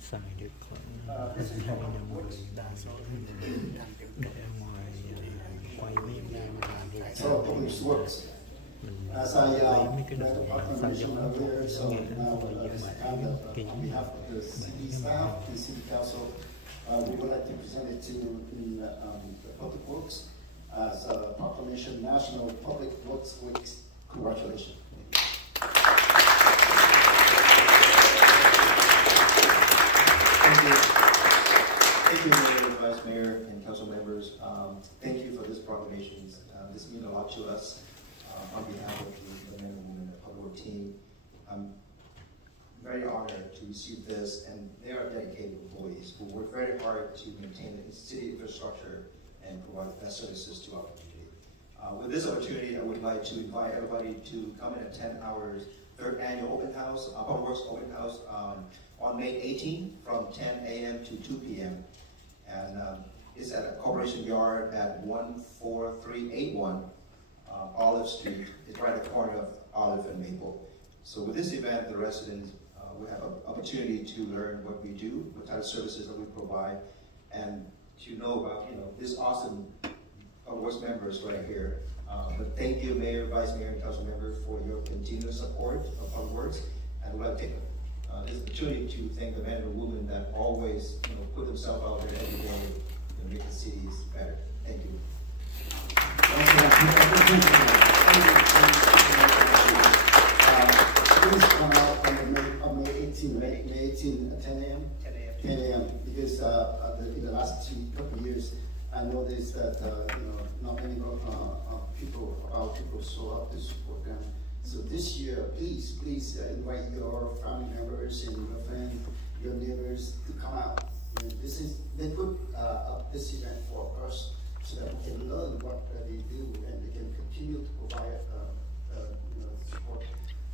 xài được khoảng 2 năm rồi, đa số người để ở ngoài quay mấy em ra mà làm việc mình lấy mấy cái đồ sao giống nó nghệ thôi, nhưng mà cái we would like to present it to the Public Works as a proclamation, National Public Works Week. Congratulations. Thank you, Mayor, Vice Mayor, and Council members. Thank you for this proclamation. This means a lot to us. On behalf of the men and women of the Public Works team, I'm very honored to receive this, and they are dedicated employees who work very hard to maintain the city infrastructure and provide the best services to our community. With this opportunity, I would like to invite everybody to come and attend our 3rd annual open house, Public Works open house, on May 18 from 10 a.m. to 2 p.m. And it's at a Corporation Yard at 14381 Olive Street. It's right at the corner of Olive and Maple. So with this event, the residents will have an opportunity to learn what we do, what type of services that we provide, and to know about this awesome Works members right here. But thank you, Mayor, Vice Mayor, and Council members for your continuous support of Public Works. And we'd like to take this opportunity to thank the men and women that always put themselves out there every day to make the cities better. Thank you. Please come out on May 18, right? May 18 at 10 a.m. 10 a.m. Because in the last couple of years, I noticed that not many our people show up to support them. So this year, please invite your family members and your friends, your neighbors to come out. They put up this event for us so that we can learn what they do and they can continue to provide support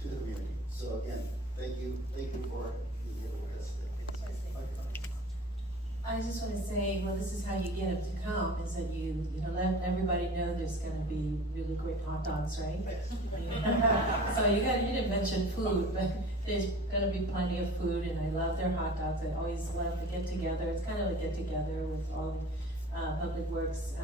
to the community. So again, thank you for being here with us today. I just want to say, well, this is how you get them to come, is that you let everybody know there's going to be really great hot dogs, right? So you didn't mention food, but there's going to be plenty of food, and I love their hot dogs. I always love to get together. It's kind of like get together with all Public Works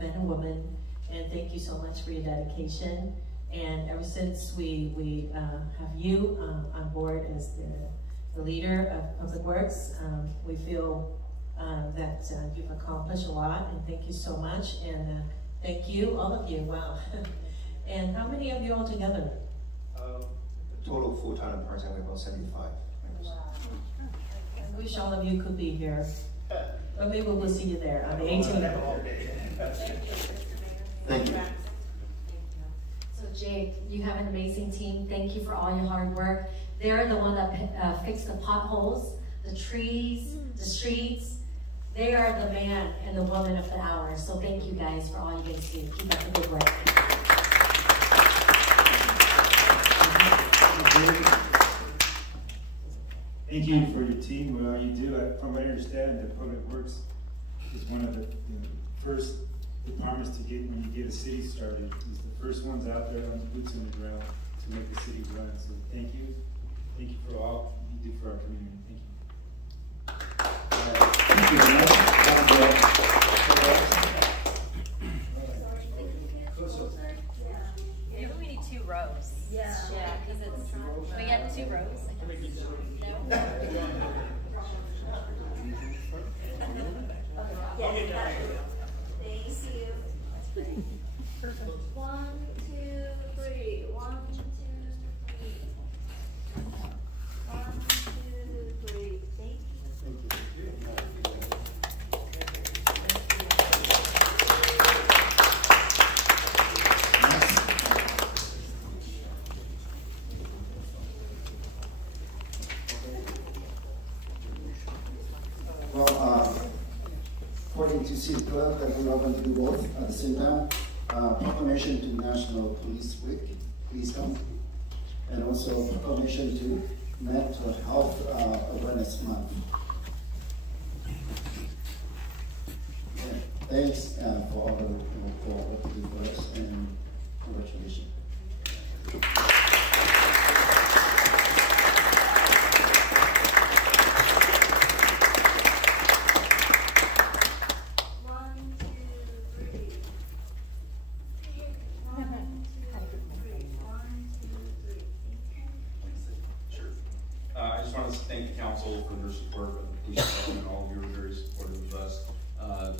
men and women, and thank you so much for your dedication. And ever since we have you on board as the leader of Public Works, we feel that you've accomplished a lot, and thank you so much. And thank you, all of you. Wow. And how many of you all together? Total full-time and part-time, we have about 75 members. Wow. I wish all of you could be here, but maybe we'll see you there on the 18th. Thank you. So Jake, you have an amazing team. Thank you for all your hard work. They're the one that fixed the potholes, the trees, the streets. They are the man and the woman of the hour. So thank you guys for all you guys do. Keep up the good work. Thank you for your team, what you do. From what I understand, the Public Works is one of the first departments to get, when you get a city started, is the first ones out there on the boots on the ground to make the city run. So thank you. Thank you for all you do for our community. Thank you. Thank you very much. Maybe we need 2 rows. Yeah, because we got 2 rows. No. Thank you. 1, 2, 3. 1, 2, 3. 1, 2, 3. Thank you. Well, according to City Clerk, that we're not going to do both at the same time. Proclamation to National Police Week, please come. And also proclamation to Mental Health Awareness Month. Yeah, thanks for all for what you do for us, and congratulations. thank the council for their support of the police department. All of you are very supportive of us.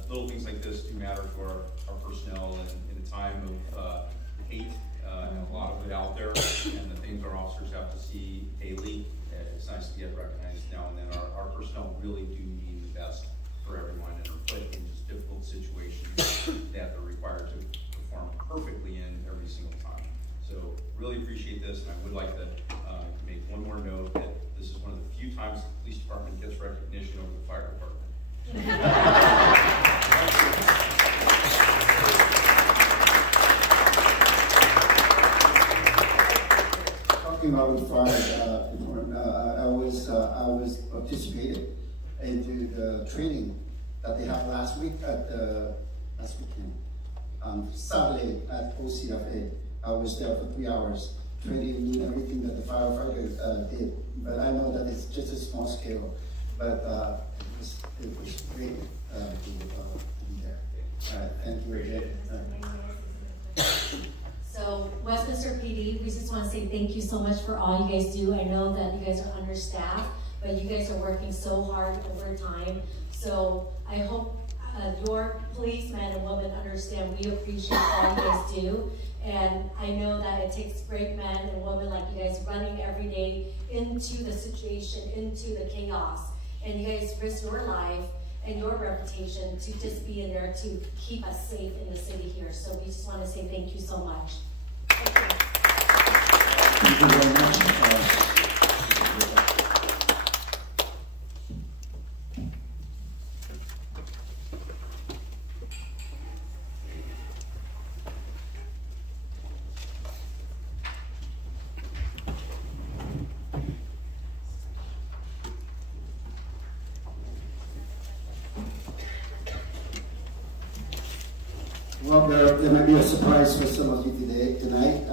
Little things like this do matter to our personnel, and in a time of hate and a lot of it out there, and the things our officers have to see daily, it's nice to get recognized now and then. Our personnel really do mean the best for everyone and are put in just difficult situations that they're required to perform perfectly in every single time. So really appreciate this, and I would like to make one more note that this is one of the few times the police department gets recognition over the fire department. Talking about the fire department, I always participated into the training that they had last weekend, Saturday at OCFA. I was there for 3 hours, training everything that the firefighters did. But I know that it's just a small scale, but it was great to be there. All right, thank you again. So Westminster PD, we just want to say thank you so much for all you guys do. I know that you guys are understaffed, but you guys are working so hard over time. So I hope your policemen and women understand we appreciate all you guys do. And I know that it takes great men and women like you guys running every day into the situation, into the chaos. And you guys risk your life and your reputation to just be in there to keep us safe in the city here. So we just want to say thank you so much. Thank you. Thank you very much. Well, there may be a surprise for some of you tonight,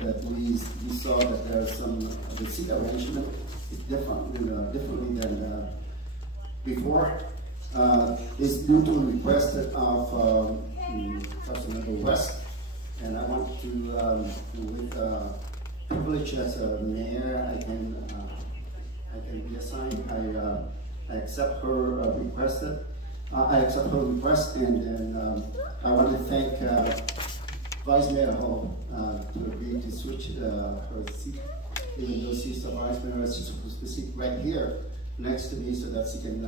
that we saw that there are some, the seat arrangement is different, differently than before. It's due to a request of Councilmember West, and I want to, with privilege as a mayor, I can be assigned. I accept her request. I accept her request, and then I want to thank Vice Mayor Ho to agree to switch her seat, even though she's the Vice Mayor. She's supposed to sit right here next to me so that she can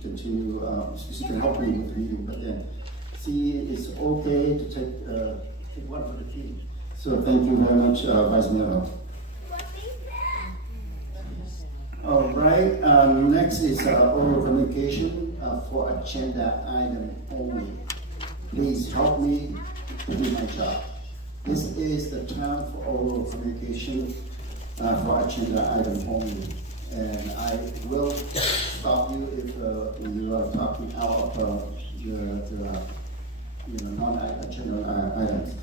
continue, she can help me with the meeting. But then she is okay to take one for the team. So thank you very much, Vice Mayor Ho. All right, next is oral communication for agenda item only. Please help me to do my job. This is the time for oral communication for agenda item only. And I will stop you if you are talking out of the non-agenda items.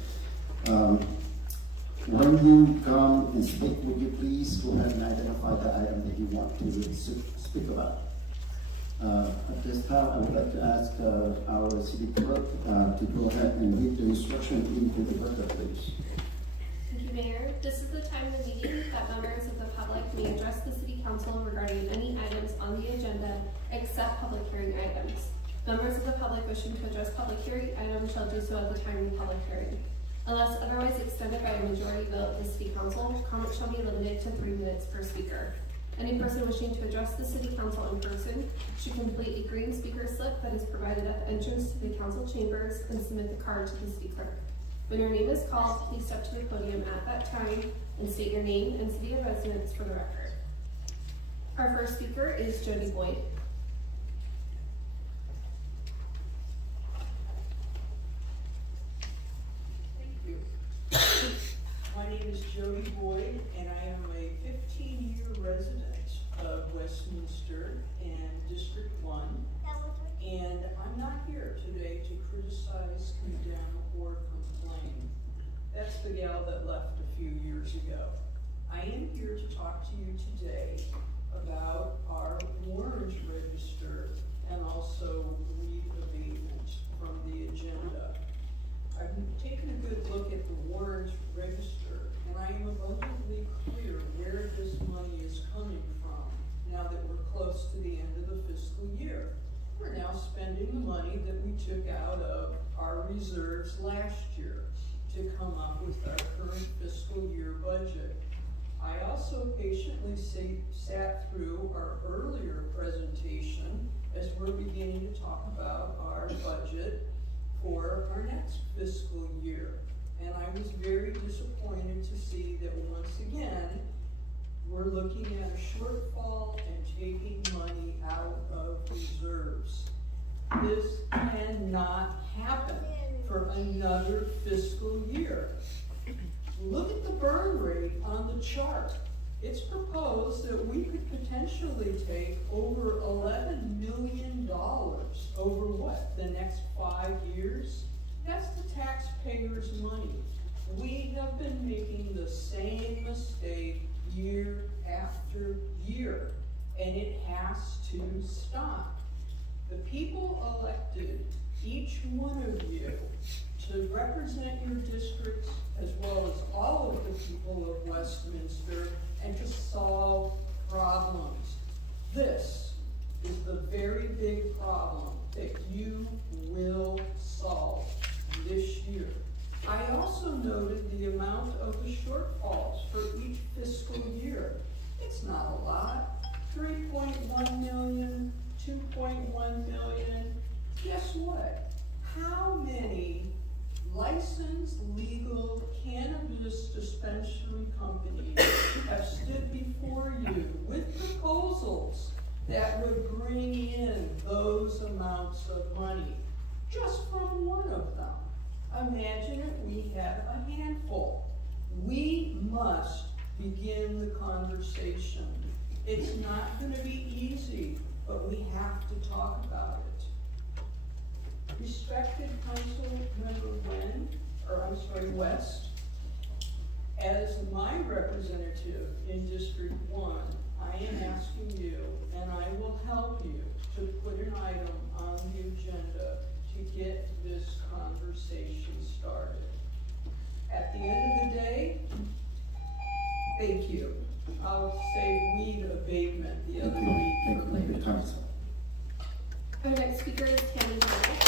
When you come and speak, would you please go ahead and identify the item that you want to speak about? At this time, I would like to ask our city clerk to go ahead and read the instruction into the record, please. Thank you, Mayor. This is the time of the meeting that members of the public may address the City Council regarding any items on the agenda except public hearing items. Members of the public wishing to address public hearing items shall do so at the time of the public hearing. Unless otherwise extended by a majority vote of the City Council, comments shall be limited to 3 minutes per speaker. Any person wishing to address the City Council in person should complete a green speaker slip that is provided at the entrance to the Council chambers and submit the card to the City Clerk. When your name is called, please step to the podium at that time and state your name and city of residence for the record. Our first speaker is Jody Boyd. My name is Jody Boyd, and I am a 15-year resident of Westminster and District 1. And I'm not here today to criticize, condemn, or complain. That's the gal that left a few years ago. I am here to talk to you today about our warrant register and also leave abatement from the agenda. I've taken a good look at the warrant register, and I am abundantly clear where this money is coming from. Now, also patiently sat through our earlier presentation as we're beginning to talk about our budget for our next fiscal year. And I was very disappointed to see that once again, we're looking at a shortfall and taking money out of reserves. This cannot happen for another fiscal year. Look at the burn rate on the chart. It's proposed that we could potentially take over $11 million over what, the next 5 years? That's the taxpayers' money. We have been making the same mistake year after year, and it has to stop. The people elected each one of you to represent your districts as well as all of the people of Westminster and to solve problems. This is the very big problem that you will solve this year. I also noted the amount of the shortfalls for each fiscal year. It's not a lot. 3.1 million, 2.1 million. Guess what? How many licensed legal cannabis dispensary companies have stood before you with proposals that would bring in those amounts of money? Just from one of them. Imagine if we had a handful. We must begin the conversation. It's not going to be easy, but we have to talk about it. Respected Council Member West, as my representative in District 1, I am asking you, and I will help you, to put an item on the agenda to get this conversation started. At the end of the day, thank you. I'll say weed abatement the other week. Thank you. Time's up. Our next speaker is Tammy Hall.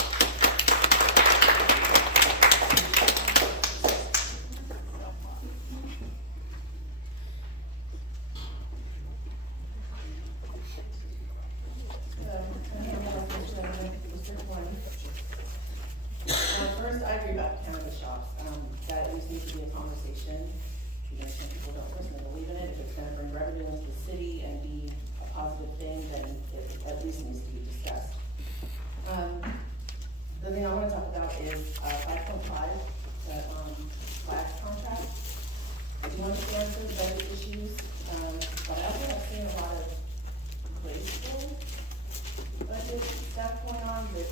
First, I agree about cannabis shops. That at least needs to be a conversation. Even if some people don't personally believe in it, if it's going to bring revenue into the city and be a positive thing, then it at least needs to be discussed. The thing I want to talk about is 5.5, the flag contract. I do understand some budget issues, but I also have seen a lot of wasteful budget stuff going on with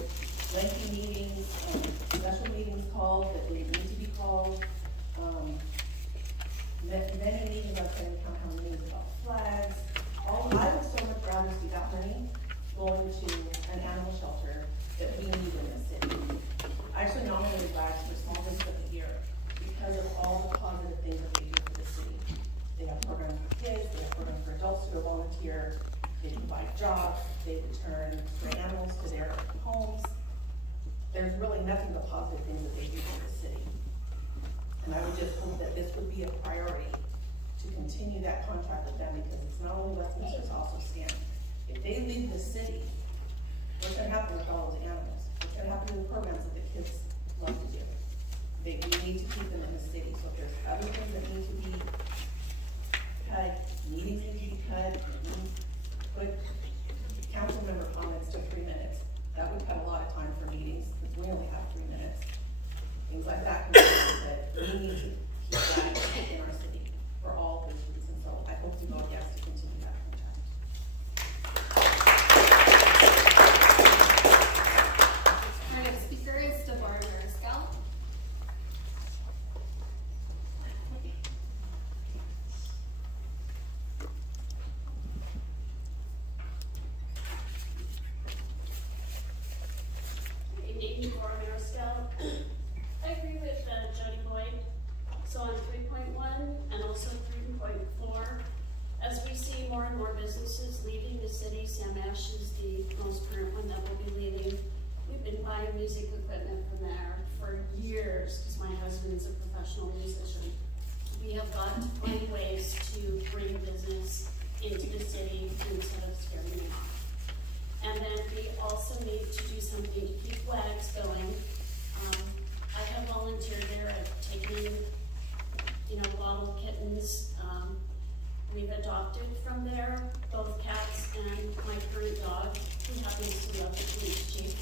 lengthy meetings, special meetings called that didn't need to be called. Many meetings I couldn't count how many about flags. I would so much rather see that money going to an animal shelter that we need in the city. I actually nominated flags for Small Business of the Year because of all the positive things that they do for the city. They have programs for kids, they have programs for adults who are volunteer, they provide jobs, they return stray animals to their homes. There's really nothing but positive things that they do for the city. And I would just hope that this would be a priority to continue that contract with them, because it's not only Westminster, it's also Stan. If they leave the city, what's going to happen with all those animals? What's going to happen to the programs that the kids love to do? We need to keep them in the city. So if there's other things that need to be cut, meetings need to be cut, put council member comments to 3 minutes. That would cut a lot of time for meetings, because we only have 3 minutes. Things like that can be done, but we need to keep that in our city for all those reasons. So I hope you vote yes to continue that contract. Our next speaker is Deborah Mariscal. Good evening, Deborah Mariscal. I agree with Jody Boyd. So on 3.1 and also 3.4, as we see more and more businesses leaving the city, Sam Ash is the most current one that will be leaving. We've been buying music equipment from there for years, because my husband is a professional musician. We have got to find ways to bring into the city instead of scaring them off. And then we also need to do something to keep flags going. I have volunteered there. I've taken in, bottle kittens. We've adopted from there both cats and my current dog, who happens to love the police chief.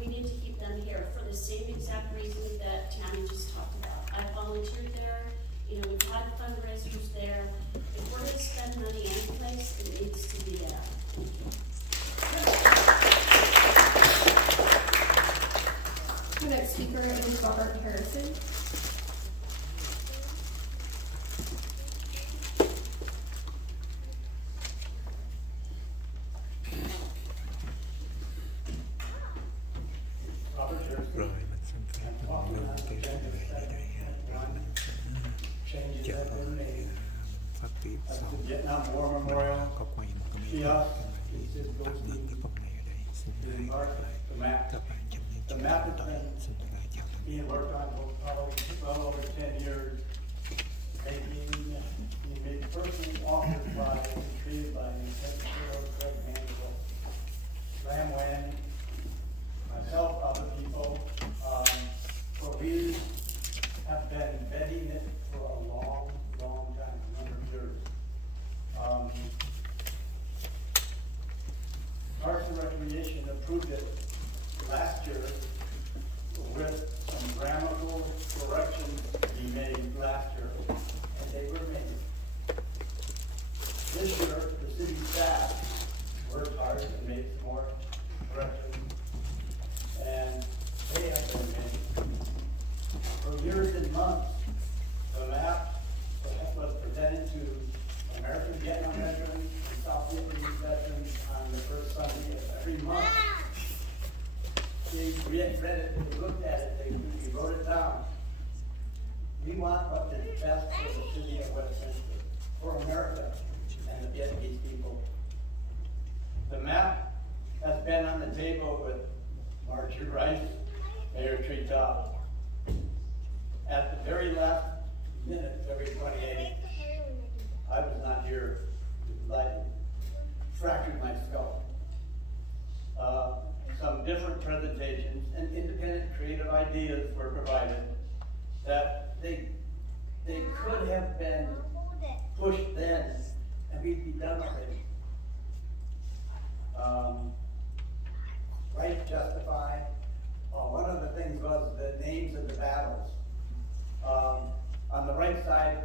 We need to keep them here for the same exact reason that Tammy just talked about. I've volunteered there. We've had fundraisers there. If we're going to spend money anyplace, it needs to be there. The next speaker is Robert Harrison. Rồi mình xin phép mình ngưng cái vấn đề này đây rồi mình sẽ chờ mình phát tiếp sau có quay một cái máy tạm ngưng cái phần này ở đây. Xin hãy lại các bạn trong những chương trình tới. Xin lại chào tạm biệt. Myself, other people, for we have been vetting it for a long, long time, a number of years. Parks and Recreation approved it last year with some grammatical corrections we made last year, and they were made. This year, the city staff worked hard and made some more corrections. And they have been made. For years and months, the map was presented to American Vietnam veterans and South Vietnamese veterans on the first Sunday of every month. They read it, they looked at it, they wrote it down. We want what is best for the city of Westminster, for America and the Vietnamese people. The map has been on the table with Marjorie Rice, Mayor Treetop. At the very last minute, February 28th, I was not here, like fractured my skull. Some different presentations and independent creative ideas were provided that they could have been pushed then and we'd be done already. Right, justify. One of the things was the names of the battles. On the right side,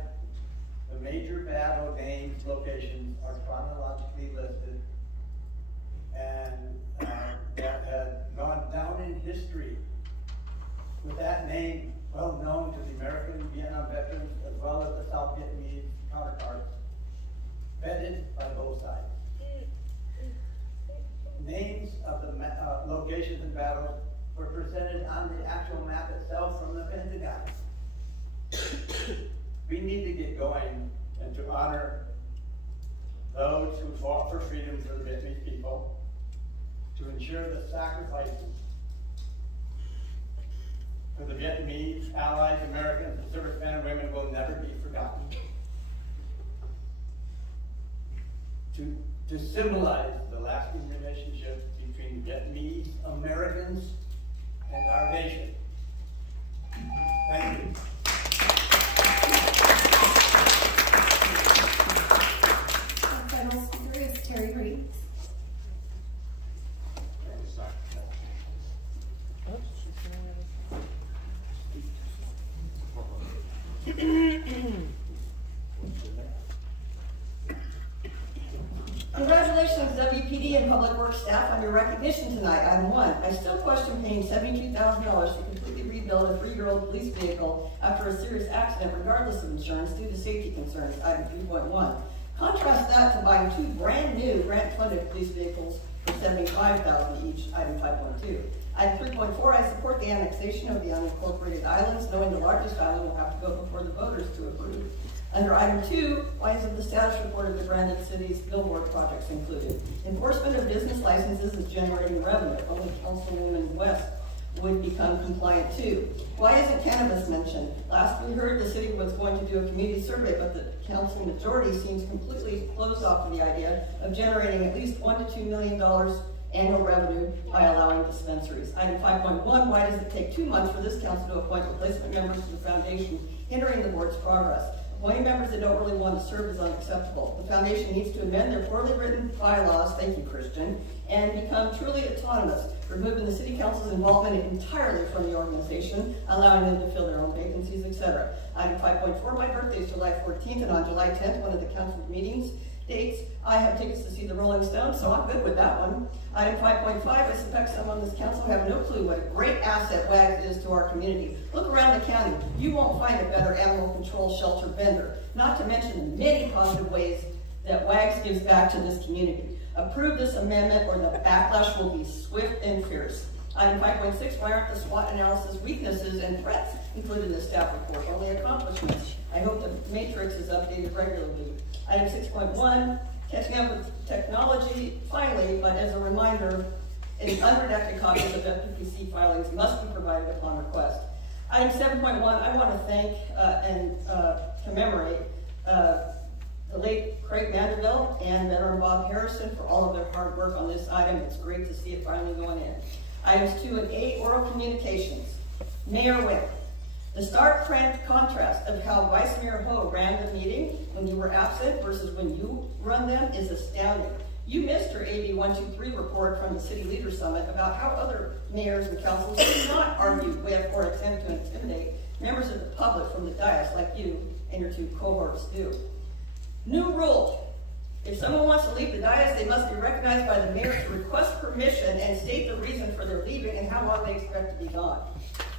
the major battle names, locations are chronologically listed, and that had gone down in history with that name well known to the American Vietnam veterans as well as the South Vietnamese counterparts, vetted by both sides. Names of the locations and battles were presented on the actual map itself from the Pentagon. We need to get going and to honor those who fought for freedom for the Vietnamese people, to ensure that sacrifices for the Vietnamese, allies, Americans, and servicemen and women will never be forgotten. To symbolize the lasting relationship between Vietnamese Americans and our nation. Thank you. Our final speaker is Terry Reed. Congratulations, WPD and Public Works staff, on your recognition tonight. Item 1, I still question paying $72,000 to completely rebuild a 3-year-old police vehicle after a serious accident, regardless of insurance, due to safety concerns. Item 3.1. Contrast that to buying 2 brand new grant-funded police vehicles for $75,000 each. Item 5.2. Item 3.4, I support the annexation of the unincorporated islands, knowing the largest island will have to go before the voters to approve. Under item 2, why isn't the status report of the branded cities billboard projects included? Enforcement of business licenses is generating revenue. Only Councilwoman West would become compliant too. Why isn't cannabis mentioned? Last we heard, the city was going to do a community survey, but the council majority seems completely closed off to the idea of generating at least $1 to $2 million annual revenue by allowing dispensaries. Item 5.1, why does it take 2 months for this council to appoint replacement members to the foundation, hindering the board's progress? Appointing members that don't really want to serve is unacceptable. The foundation needs to amend their poorly written bylaws, thank you, Christian, and become truly autonomous, removing the city council's involvement entirely from the organization, allowing them to fill their own vacancies, etc. Item 5.4, my birthday is July 14th, and on July 10th, one of the council meetings dates, I have tickets to see the Rolling Stones, so I'm good with that one. Item 5.5, I suspect some on this council have no clue what a great asset WAGS is to our community. Look around the county. You won't find a better animal control shelter vendor, not to mention the many positive ways that WAGS gives back to this community. Approve this amendment or the backlash will be swift and fierce. Item 5.6, why aren't the SWOT analysis weaknesses and threats included in the staff report, only accomplishments? I hope the matrix is updated regularly. Item 6.1, catching up with technology, finally, but as a reminder, unredacted copies of FPPC filings must be provided upon request. Item 7.1, I want to thank and commemorate the late Craig Vanderbilt and veteran Bob Harrison for all of their hard work on this item. It's great to see it finally going in. Items 2 and 8, oral communications. Mayor Wick. The stark contrast of how Vice Mayor Ho ran the meeting when you were absent versus when you run them is astounding. You missed her AB 123 report from the City Leader Summit about how other mayors and councils do not argue with or attempt to intimidate members of the public from the dais like you and your 2 cohorts do. New rule. If someone wants to leave the dais, they must be recognized by the mayor to request permission and state the reason for their leaving and how long they expect to be gone.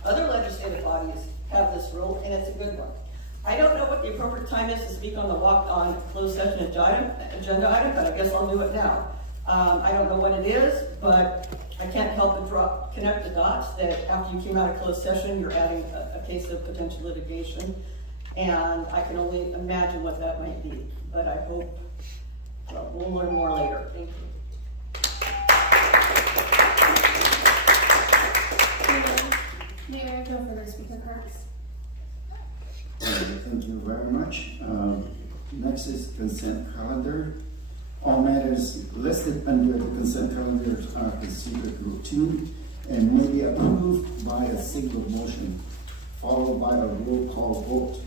Other legislative bodies have this rule, and it's a good one. I don't know what the appropriate time is to speak on the walk-on closed session agenda item, but I guess I'll do it now. I don't know what it is, but I can't help but connect the dots that after you came out of closed session, you're adding a case of potential litigation, and I can only imagine what that might be. But I hope we'll learn more later. Thank you. Mayor, no further speaker cards. Thank you very much. Next is consent calendar. All matters listed under the consent calendar are considered routine and may be approved by a single motion, followed by a roll call vote.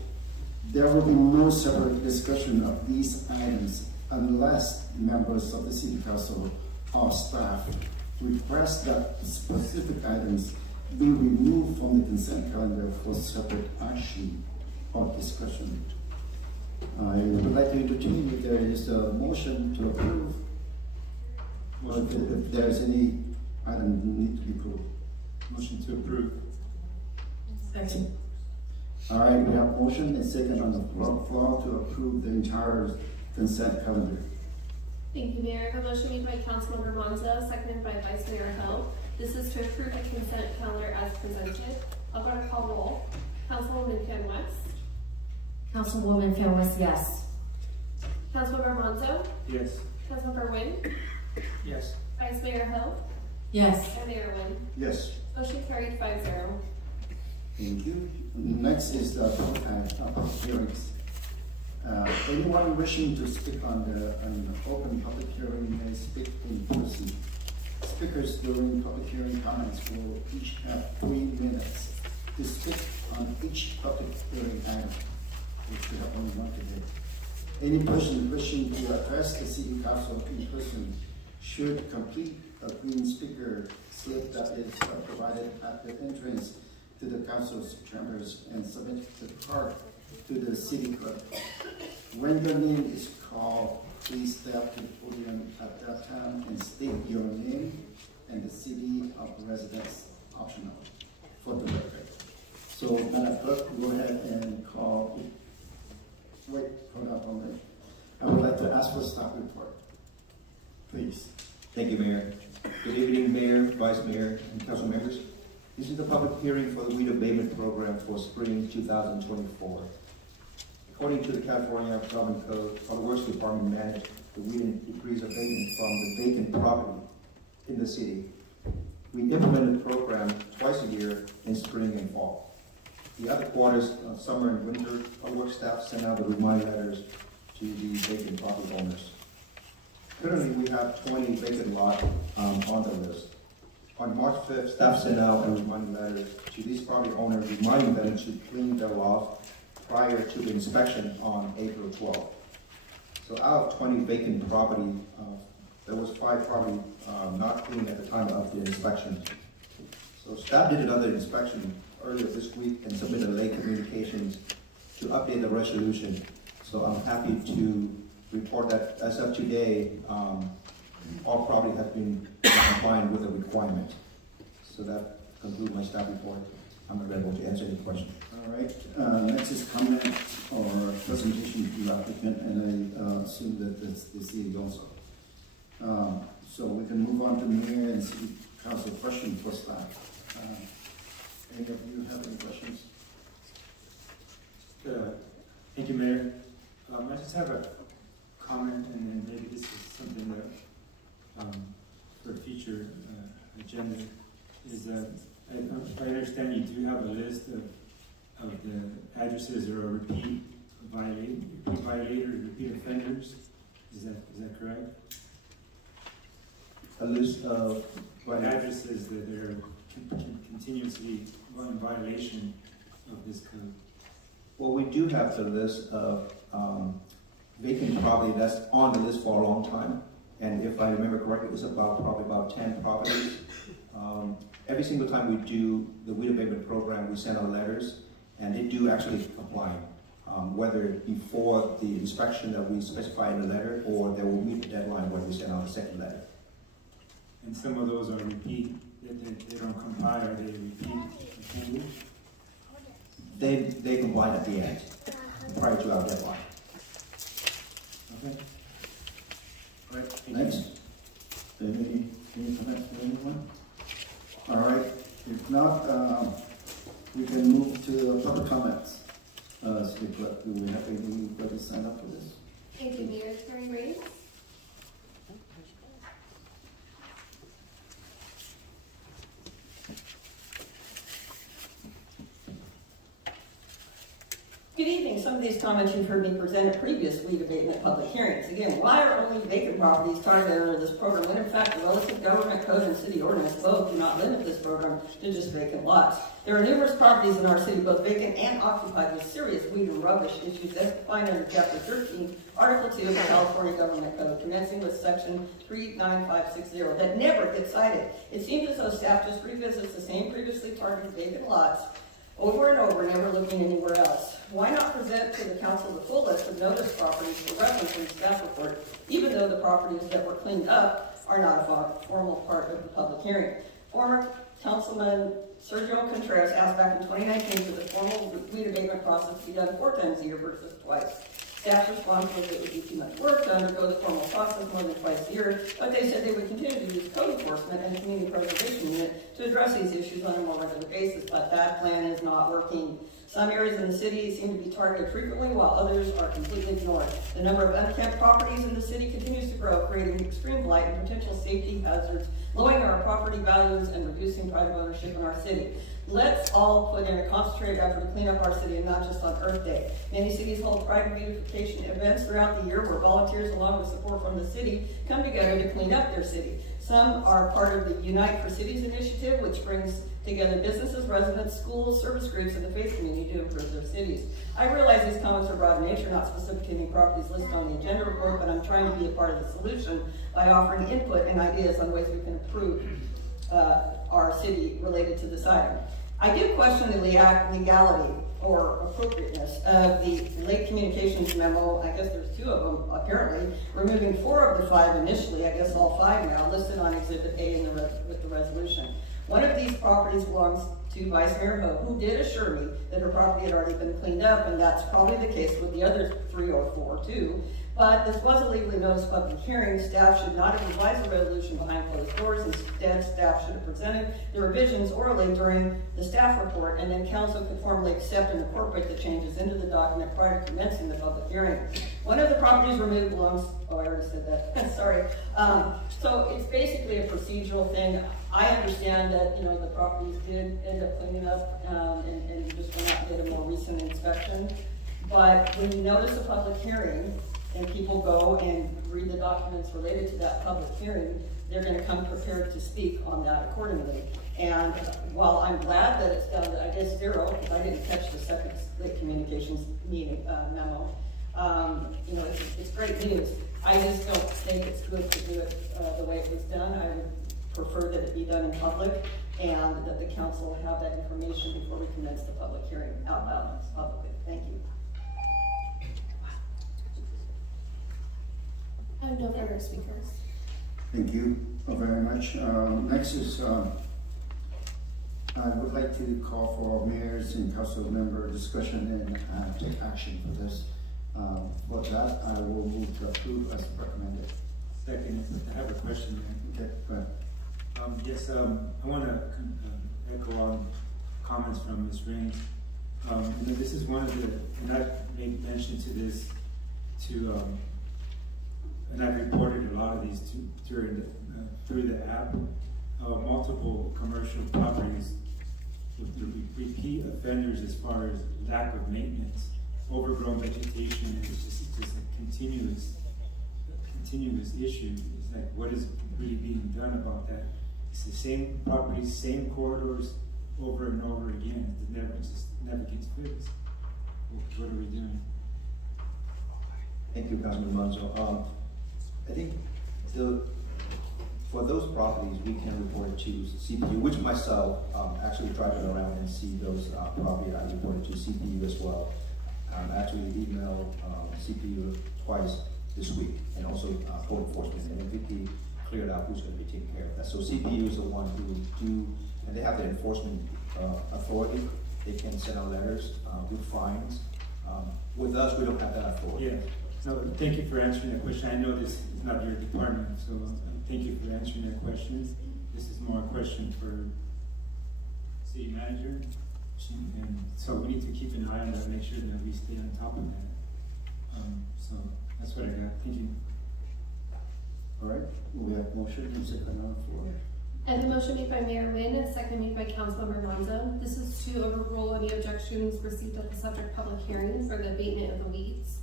There will be no separate discussion of these items unless members of the City Council or staff request that specific items be removed from the consent calendar for separate action or discussion. I would like to entertain if there is a motion to approve, or if there is any item that need to be approved. Motion to approve. Second. All right, we have motion and second on the floor to approve the entire consent calendar. Thank you, Mayor. A motion made by Councilmember Monzo, seconded by Vice Mayor Hill. This is to approve the consent calendar as presented. I'll go to call roll. Councilwoman Fan West. Councilwoman Fan West, yes. Councilmember Monzo. Yes. Councilmember Nguyen. Yes. Vice Mayor Hill. Yes. And Mayor Nguyen. Yes. Motion carried 5-0. Thank you. Next is the public hearings. Anyone wishing to speak on an open public hearing may speak in person. Speakers during public hearing comments will each have 3 minutes to speak on each public hearing item, which we have only one today. Any person wishing to address the City Council in person should complete a green speaker slip that is provided at the entrance to the Council's chambers and submit the card to the City Clerk. When your name is called, please step to the podium at that time and state your name and the city of residence, optional, for the record. So, Madam Clerk, go ahead and call. Wait, hold up on that. I would like to ask for a staff report, please. Thank you, Mayor. Good evening, Mayor, Vice Mayor, and council members. This is the public hearing for the weed abatement program for spring 2024. According to the California Government Code, our Works Department managed the weed and debris abatement from the vacant property in the city. We implement the program twice a year in spring and fall. The other quarters, summer and winter, public works staff sent out the reminder letters to the vacant property owners. Currently, we have 20 vacant lots on the list. On March 5th, staff sent out a reminder letter to these property owners reminding them to clean their lots prior to the inspection on April 12th. So out of 20 vacant property, there was 5 property not clean at the time of the inspection. So staff did another inspection earlier this week and submitted late communications to update the resolution. So I'm happy to report that as of today, all property has been compliant with the requirement. So that concludes my staff report. I'm available to answer any questions. All right. Next is comment or presentation from the applicant, and I assume that that's the city also. So we can move on to mayor and city council questions for staff. Any of you have any questions? Thank you, Mayor. I just have a comment, and then maybe this is something that for a future agenda is that if I understand, you do have a list of the addresses that are repeat violators, repeat offenders. Is that correct? A list of addresses that are continuously in violation of this code. Well, we do have the list of vacant property that's on the list for a long time. And if I remember correctly, it's probably about 10 properties. Every single time we do the weed abatement program, we send out letters, and they do actually comply. Whether before the inspection that we specify in the letter, or they will meet the deadline when we send out the second letter. And some of those are repeat, they don't comply, or they repeat offenders? They comply at the end, prior to our deadline. Okay. All right. Next. Any comments from anyone? All right. If not, we can move to public comments. City Clerk, do we have anybody sign up for this? Thank you, Mayor. Terry Reeves. Good evening. Some of these comments you've heard me present at previous weed abatement public hearings. Again, why are only vacant properties targeted under this program when in fact the relative government code and city ordinance both do not limit this program to just vacant lots? There are numerous properties in our city, both vacant and occupied, with serious weed and rubbish issues as defined under Chapter 13, Article 2 of the California Government Code, commencing with Section 39560, that never gets cited. It seems as though staff just revisits the same previously targeted vacant lots over and over, never looking anywhere else. Why not present to the council the full list of notice properties for reference in the staff report, even though the properties that were cleaned up are not a formal part of the public hearing? Former Councilman Sergio Contreras asked back in 2019 for the formal weed abatement process to be done 4 times a year versus twice. Staff's response was it would be too much work to undergo the formal process more than twice a year, but they said they would continue to use code enforcement and the community preservation unit to address these issues on a more regular basis, but that plan is not working. Some areas in the city seem to be targeted frequently, while others are completely ignored. The number of unkept properties in the city continues to grow, creating extreme blight and potential safety hazards, lowering our property values and reducing private ownership in our city. Let's all put in a concentrated effort to clean up our city, and not just on Earth Day. Many cities hold pride beautification events throughout the year where volunteers, along with support from the city, come together to clean up their city. Some are part of the Unite for Cities initiative, which brings together businesses, residents, schools, service groups, and the faith community to improve their cities. I realize these comments are broad in nature, not specific to any properties listed on the agenda report, but I'm trying to be a part of the solution by offering input and ideas on ways we can improve our city related to this item. I do question the legality or appropriateness of the late communications memo. I guess there's 2 of them apparently, removing 4 of the 5 initially, I guess all 5 now, listed on Exhibit A in with the resolution. One of these properties belongs to Vice Mayor Ho, who did assure me that her property had already been cleaned up, and that's probably the case with the other 3 or 4 too. But this was a legally noticed public hearing. Staff should not have revised the resolution behind closed doors. Instead, staff should have presented the revisions orally during the staff report, and then council could formally accept and incorporate the changes into the document prior to commencing the public hearing. One of the properties removed belongs, oh, I already said that, sorry. So it's basically a procedural thing. I understand that, you know, the properties did end up cleaning up and just went out and did a more recent inspection. But when you notice a public hearing and people go and read the documents related to that public hearing, they're going to come prepared to speak on that accordingly. And while I'm glad that it's down to, I guess, 0, because I didn't catch the second late communications meeting memo, you know, it's great news. I just don't think it's good to do it the way it was done. I would prefer that it be done in public and that the council have that information before we commence the public hearing out loud publicly. Thank you. I have no further speakers. Thank you very much. Next is, I would like to call for mayors and council member discussion and take action for this. For that, I will move to approve as recommended. Second, I have a question there. Okay, go ahead. Yes, I want to echo on comments from Ms. Raines. And this is one of the, and I've made mention to this to, and I've reported a lot of these through the app. Multiple commercial properties with the repeat offenders as far as lack of maintenance, overgrown vegetation, and it's just a continuous issue. It's like, what is really being done about that? It's the same properties, same corridors, over and over again. It never gets fixed. What are we doing? Thank you, Councilman Manzo. I think for those properties, we can report to CPU, which myself actually driving around and see those properties. I reported to CPU as well. Actually emailed CPU twice this week, and also code enforcement, and MVP cleared out who's going to be taking care of that. So CPU is the one who do, and they have the enforcement authority. They can send out letters with fines. With us, we don't have that authority. Yeah. No, thank you for answering that question. I know this is not your department, so thank you for answering that question. This is more a question for city manager. And so we need to keep an eye on that, make sure that we stay on top of that. So that's what I got. Thank you. All right, we have motion and second on the floor. I have a motion made by Mayor Wynn and second made by Councilmember Monzo. This is to overrule any objections received at the subject public hearing for the abatement of the weeds,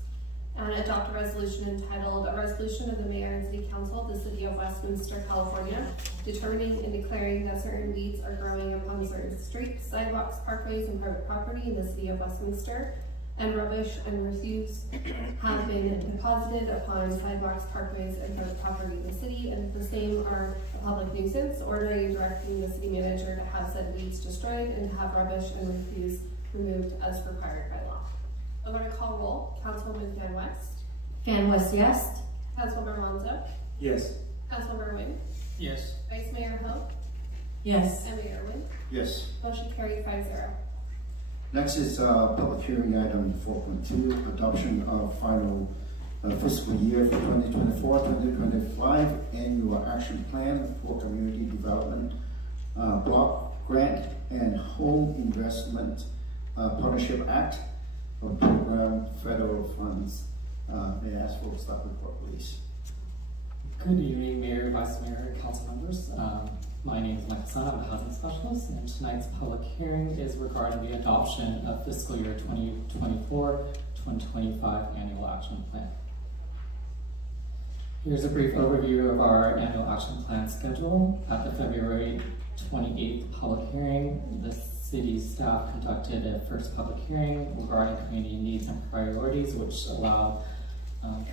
and adopt a resolution entitled "A Resolution of the Mayor and City Council of the City of Westminster, California, determining and declaring that certain weeds are growing upon certain streets, sidewalks, parkways, and private property in the City of Westminster, and rubbish and refuse have been deposited upon sidewalks, parkways, and private property in the city, and if the same are a public nuisance, ordering and directing the city manager to have said weeds destroyed and to have rubbish and refuse removed as required by law." I'm going to call roll. Councilwoman Fan West. Fan West, yes. Councilmember Monzo. Yes. Councilmember Wynn. Yes. Vice Mayor Ho. Yes. And Mayor Wynn. Yes. Motion carried 5-0. Next is public hearing item 4.2, adoption of final fiscal year for 2024-2025 annual action plan for community development, block grant and home investment partnership act of program federal funds. May I ask for a stop report, please? Good evening, Mayor, Vice Mayor, and council members. My name is Mike Son, I'm a housing specialist, and tonight's public hearing is regarding the adoption of fiscal year 2024-2025 annual action plan. Here's a brief overview of our annual action plan schedule. At the February 28th public hearing, the city staff conducted a first public hearing regarding community needs and priorities, which allowed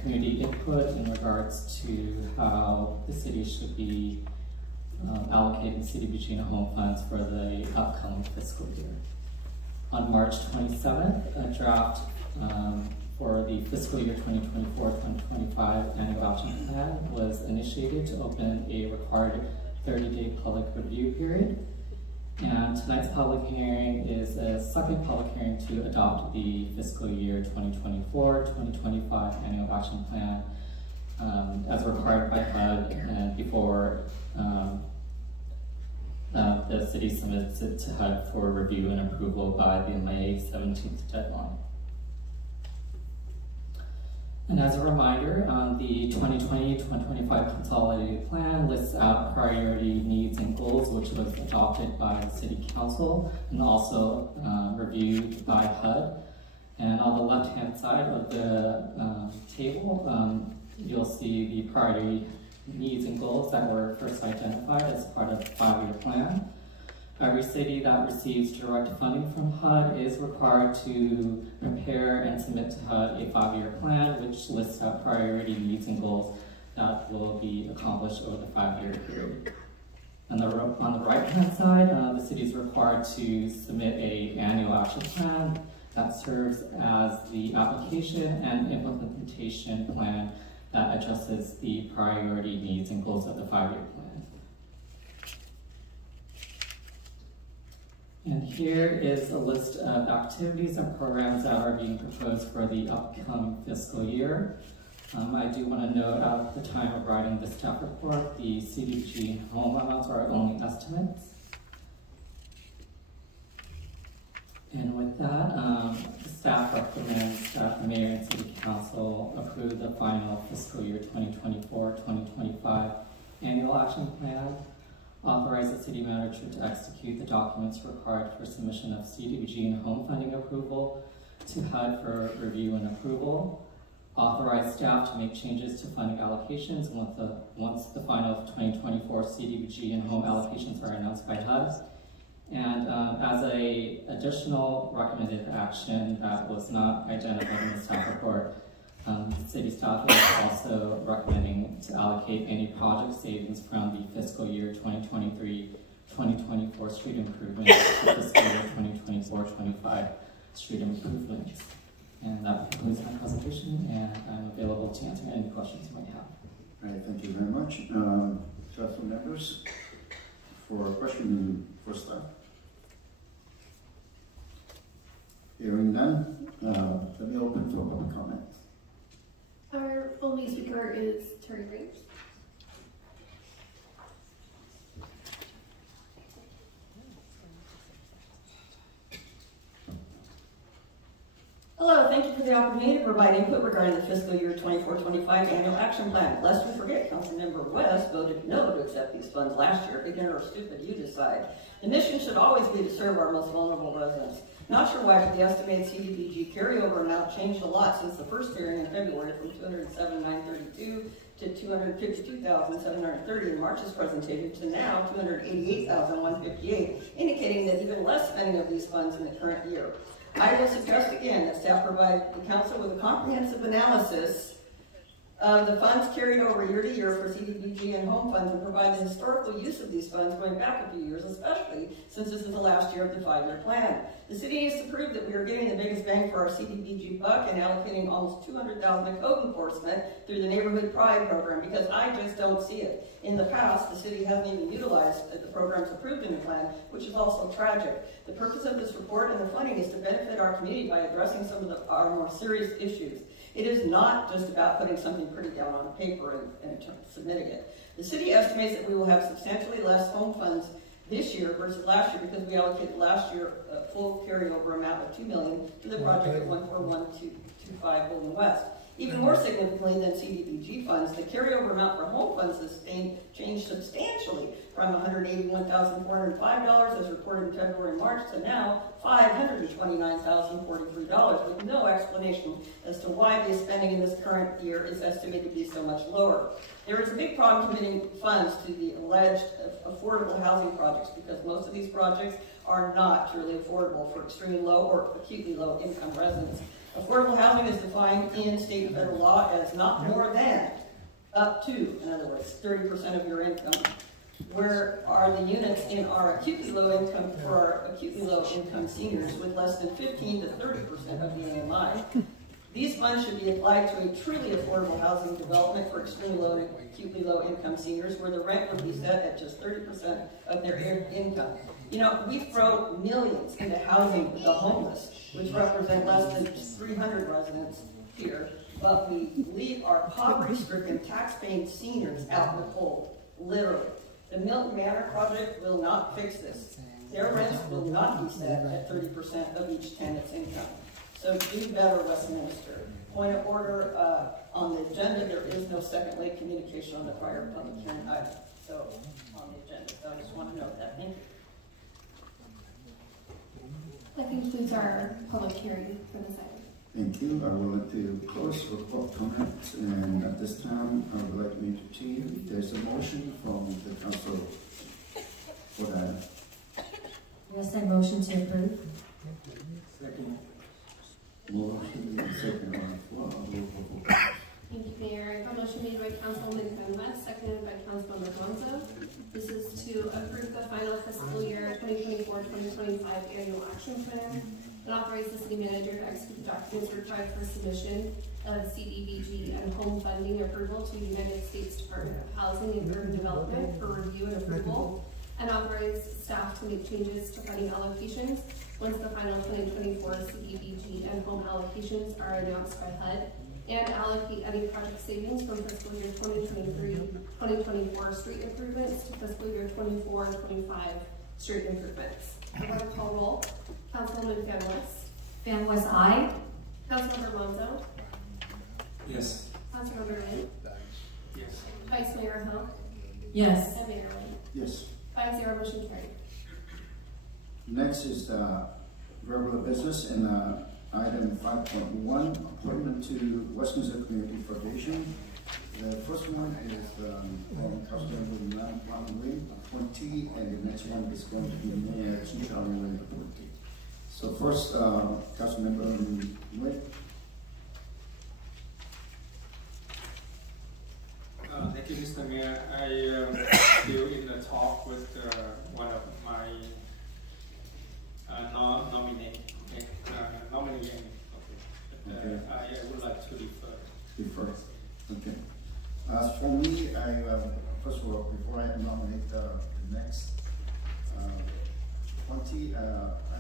community input in regards to how the city should be allocating CDBG and home funds for the upcoming fiscal year. On March 27th, a draft for the fiscal year 2024-2025 annual action plan was initiated to open a required 30-day public review period. And tonight's public hearing is a second public hearing to adopt the fiscal year 2024-2025 annual action plan as required by HUD and before the city submits it to HUD for review and approval by the May 17th deadline. And as a reminder, the 2020-2025 consolidated plan lists out priority needs and goals, which was adopted by the City Council and also reviewed by HUD. And on the left-hand side of the table, you'll see the priority needs and goals that were first identified as part of the 5-year plan. Every city that receives direct funding from HUD is required to prepare and submit to HUD a 5-year plan, which lists out priority needs and goals that will be accomplished over the 5-year period. On the right-hand side, the city is required to submit an annual action plan that serves as the application and implementation plan that addresses the priority needs and goals of the 5-year plan. And here is a list of activities and programs that are being proposed for the upcoming fiscal year. I do want to note at the time of writing the staff report, the CDBG home amounts are only estimates. And with that, the staff recommends that the Mayor and City Council approve the final fiscal year 2024-2025 annual action plan, authorize the City Manager to execute the documents required for submission of CDBG and home funding approval to HUD for review and approval, authorize staff to make changes to funding allocations once the final 2024 CDBG and home allocations are announced by HUD. And as an additional recommended action that was not identified in the staff report, City staff is also recommending to allocate any project savings from the fiscal year 2023-2024 street improvements to fiscal year 2024-25 street improvements. And that concludes my presentation, and I'm available to answer any questions you might have. All right, thank you very much. Council members, for a question for staff. Hearing none, let me open for public comment. Our only speaker is Terry Graves. Hello, thank you for the opportunity to provide input regarding the fiscal year 24-25 annual action plan. Lest we forget, Councilmember West voted no to accept these funds last year. Ignorant or stupid, you decide. The mission should always be to serve our most vulnerable residents. Not sure why, but the estimated CDBG carryover amount changed a lot since the first hearing in February from $207,932 to $252,730 in March's presentation to now $288,158, indicating that even less spending of these funds in the current year. I will suggest again that staff provide the council with a comprehensive analysis of the funds carried over year to year for CDBG and home funds and provide the historical use of these funds going back a few years, especially since this is the last year of the 5-year plan. The city needs to prove that we are getting the biggest bang for our CDBG buck and allocating almost $200,000 to code enforcement through the Neighborhood Pride program, because I just don't see it. In the past, the city hasn't even utilized the programs approved in the plan, which is also tragic. The purpose of this report and the funding is to benefit our community by addressing some of our more serious issues. It is not just about putting something pretty down on paper and submitting it. The city estimates that we will have substantially less home funds this year versus last year because we allocated last year a full carryover amount of $2 million to the project at 14125 Golden West. Even more significantly than CDBG funds, the carryover amount for home funds has changed substantially from $181,405 as reported in February and March to now $529,043 with no explanation as to why the spending in this current year is estimated to be so much lower. There is a big problem committing funds to the alleged affordable housing projects because most of these projects are not truly affordable for extremely low or acutely low income residents. Affordable housing is defined in state and federal law as not more than up to, in other words, 30% of your income. Where are the units in our acutely low income for our acutely low income seniors with less than 15 to 30% of the AMI? These funds should be applied to a truly affordable housing development for extremely low and acutely low income seniors where the rent would be set at just 30% of their income. You know, we throw millions into housing the homeless, which represent less than 300 residents here, but we leave our poverty-stricken, tax-paying seniors out in the cold, literally. The Milton Manor project will not fix this. Their rents will not be set at 30% of each tenant's income. So do better, Westminster. Point of order, on the agenda, there is no second late communication on the prior public hearing item. So, on the agenda, so I just want to note that. Thank you. That concludes our public hearing for this item. Thank you. I would like to close for public comments, and at this time, I would like to entertain. There's a motion from the council for that. Yes, I motion to approve. Second. Motion and second on the floor. Roll call. Thank you, Mayor. I have a motion made by Councilwoman Van West, seconded by Councilmember Gonzo. This is to approve the final fiscal year 2024-2025 annual action plan and authorize the city manager to execute the documents required for submission of CDBG and home funding approval to the United States Department of Housing and Urban Development for review and approval, and authorize staff to make changes to funding allocations once the final 2024 CDBG and home allocations are announced by HUD, and allocate any project savings from fiscal year 2023-2024 street improvements to fiscal year 24-25 street improvements. I'm going to call roll. Councilwoman Van West. Van West, aye. Councilmember Monzo. Yes. Councilmember Lynn. Yes. Vice Mayor Hill. Yes. And Mayor Lynn. Yes. 5-0, motion carried. Next is regular business and item 5.1, appointment to Westminster Community Foundation. The first one is from Councilmember Wing, appointee, and the next one is going to be Mayor Xô Chô, appointee. So first, Councilmember Wing. Thank you, Mr. Mayor. I still in the talk with one of my nominating. Okay. I would like to defer. Okay. As for me, I first of all, before I nominate the next appointee, I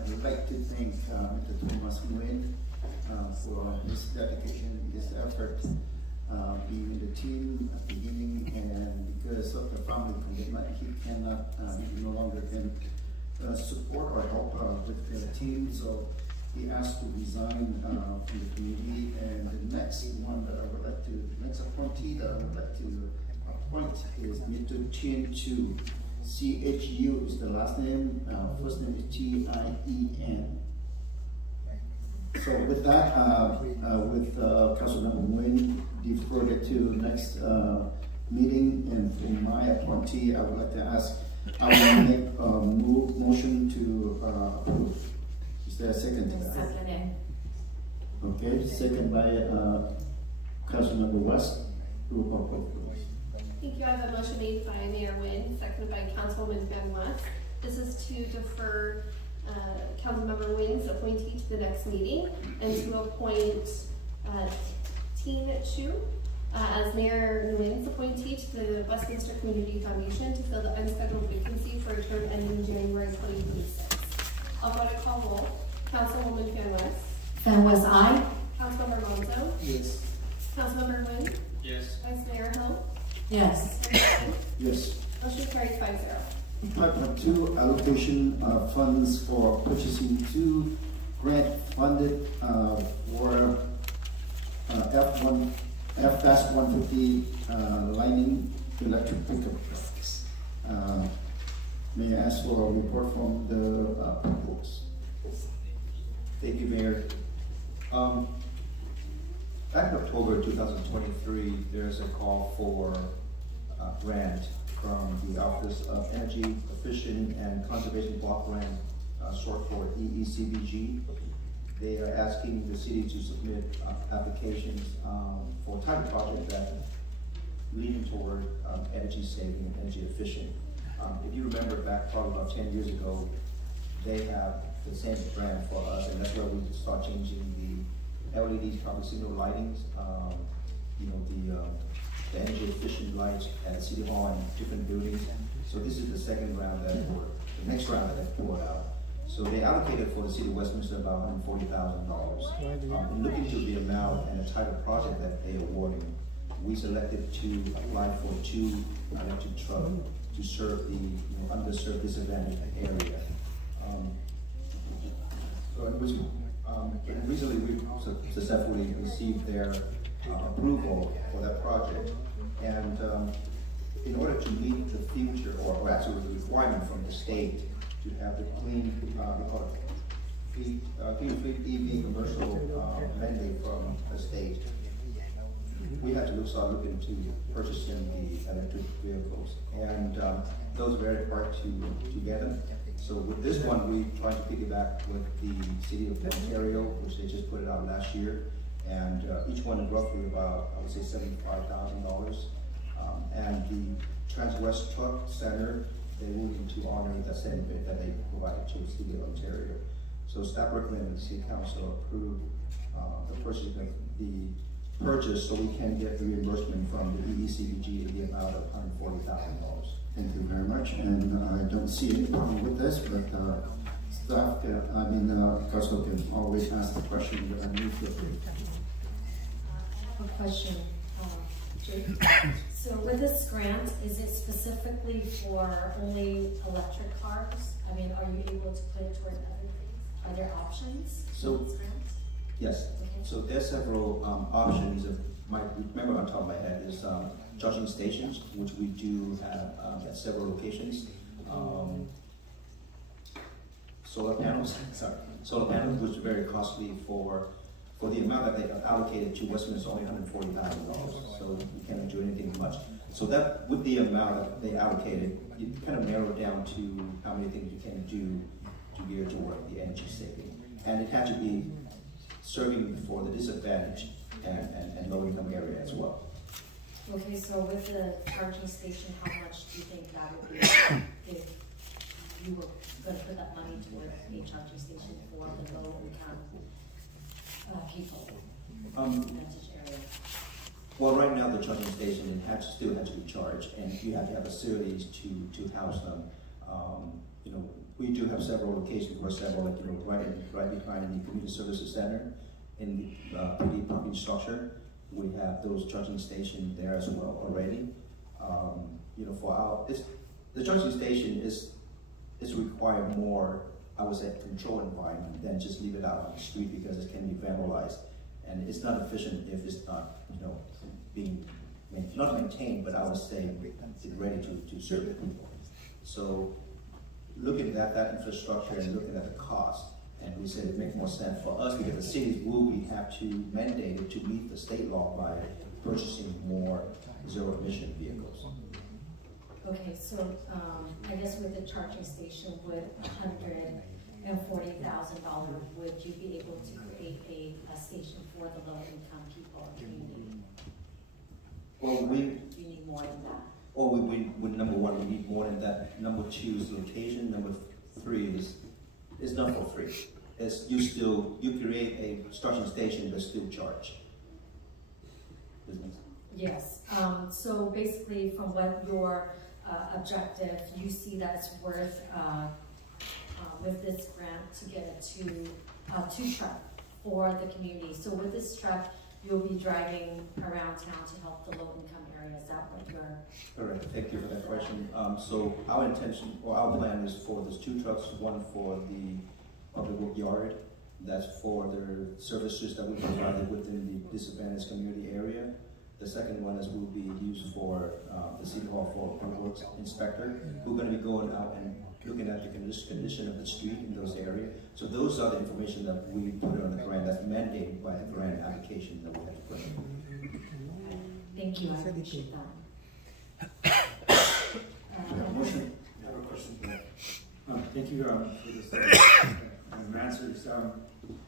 would like to thank Mr. Thomas Nguyen for his dedication, his effort, being in the team at the beginning, and because of the family commitment, he cannot, he no longer can support or help with the team, so he asked to resign from the committee. And the next one that I would like to, next appointee that I would like to appoint is Mr. Chien Chu. CHU is the last name, first name is Tien. So with that, with Councilmember Nguyen deferred it to next meeting, and for my appointee, I would like to ask, I will make a motion to approve. Is there a second to that? Second. Okay, second by Councilmember West. Thank you. I have a motion made by Mayor Nguyen, seconded by Councilwoman Van West. This is to defer Councilmember Nguyen's appointee to the next meeting and to appoint Tien Chu as Mayor Nguyen's appointee to the Westminster Community Foundation to fill the unscheduled vacancy for a term ending January 2026. I'll go to call roll. Councilwoman Van West. Van West, aye. Councilmember Monzo. Yes. Councilmember Nguyen. Yes. Vice Mayor Hill. Yes. Yes. Motion carried 5-0. 5.2, allocation of funds for purchasing 2 grant-funded for F-150 Lightning electric pickup trucks. May I ask for a report from the proposals? Thank you, Mayor. Back in October 2023, there's a call for a grant from the Office of Energy Efficient and Conservation Block Grant, short for EECBG. They are asking the city to submit applications for a type of project that leaning toward energy saving and energy efficient. If you remember back probably about 10 years ago, they have the same grant for us, and that's where we start changing the LED traffic signal lightings, the energy efficient lights at City Hall and different buildings. So this is the second round the next round that they poured out. So they allocated for the City of Westminster about $140,000. And looking to the amount and the type of project that they awarded, we selected to apply for 2 electric trucks to serve the underserved, disadvantaged area. So it was And recently we've successfully received their approval for that project. And in order to meet the future, or actually the requirement from the state to have the clean fleet EV commercial mandate from the state, we had to start looking into purchasing the electric vehicles. And those are very hard to get them. So with this one, we tried to piggyback with the City of Ontario, which they just put it out last year. And each one is roughly about, I would say, $75,000. And the Transwest Truck Center, they were looking to honor the same bid that they provided to the City of Ontario. So staff recommended the City Council approve the purchase so we can get the reimbursement from the EECBG in the amount of $140,000. Thank you very much, and I don't see any problem with this, but staff, Council can always ask the question that I need to approve. I have a question, Jake. So with this grant, is it specifically for only electric cars? I mean, are you able to put it toward other things? Are there options So, for this grant? Yes. Okay. So there's several options. My remember on top of my head is charging stations, which we do have at several locations. Solar panels, which are very costly for the amount that they allocated to Westminster, only $140,000. So we cannot do anything much. So that, with the amount that they allocated, you kind of narrow it down to how many things you can do to gear toward the energy saving. And it had to be serving for the disadvantaged and low-income area as well. Okay, so with the charging station, how much do you think that would be if you were going to put that money towards a charging station for the low-income people in the area? Well, right now the charging station still has to be charged, and you have to have facilities to house them. You know, we do have several locations where right behind the community services center in the PD parking structure. We have those charging stations there as well already. You know, the charging station is require more, I would say, control environment than just leave it out on the street because it can be vandalized, and it's not efficient if it's not, you know, being not maintained, but I would say ready to serve the people. So looking at that infrastructure and looking at the cost, and we said it makes more sense for us because the cities will have to mandate it to meet the state law by purchasing more zero-emission vehicles. Okay, so I guess with the charging station, with $140,000, would you be able to create a station for the low-income people in the community? Well, you need more than that. Well, number one, we need more than that. Number two is location. Number three is not for free. You create a charging station but still charge. Business. Yes. So basically, from what your objective, you see that it's worth with this grant to get a two truck for the community. So with this truck, you'll be driving around town to help the low-income area. Is that what you're? Correct. Thank you for that question. So our intention, or our plan is for those two trucks, one for the public work yard, that's for their services that we provided within the disadvantaged community area. The second one will be used for the City Hall for public works inspector. We're going to be going out and looking at the condition of the street in those areas. So those are the information that we put on the grant, that's mandated by the grant application that we have to put in. Thank you, I appreciate that. Motion. I have a question. Thank you for this answers.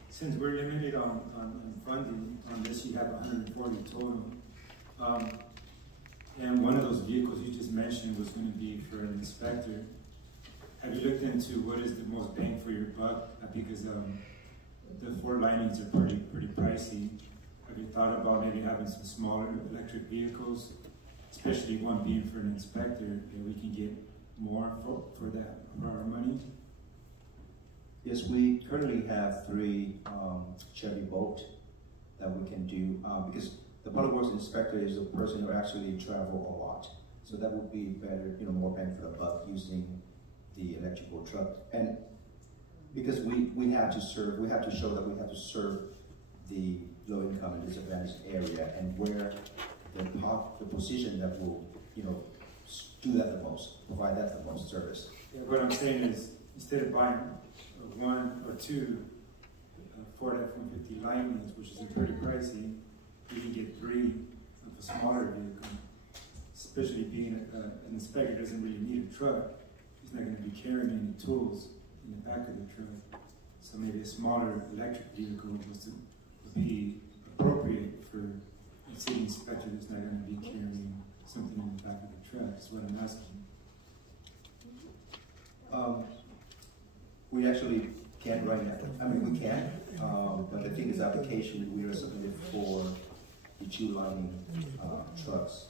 Since we're limited on funding on this, you have 140 total. And one of those vehicles you just mentioned was going to be for an inspector. Have you looked into what is the most bang for your buck? Because the Ford Lightnings are pretty pricey. Have you thought about maybe having some smaller electric vehicles, especially one being for an inspector, that we can get more for our money? Yes, we currently have 3 Chevy Bolt that we can do because the public works inspector is a person who actually travel a lot. So that would be better, more bang for the buck using the electrical truck. And Because we have to serve, we have to show that we have to serve the low income and disadvantaged area, and where the position that will, you know, do that the most, provide that the most service. Yeah, what I'm saying is, instead of buying one or two Ford F-150 Lightnings, which is pretty pricey, you can get 3 of a smaller vehicle. Especially being an inspector doesn't really need a truck. He's not going to be carrying any tools in the back of the truck. So maybe a smaller electric vehicle would be appropriate for a city inspector that's not going to be carrying something in the back of the truck. That's what I'm asking. We actually can right now. I mean, we can, but the thing is, application we are submitted for the 2 lining trucks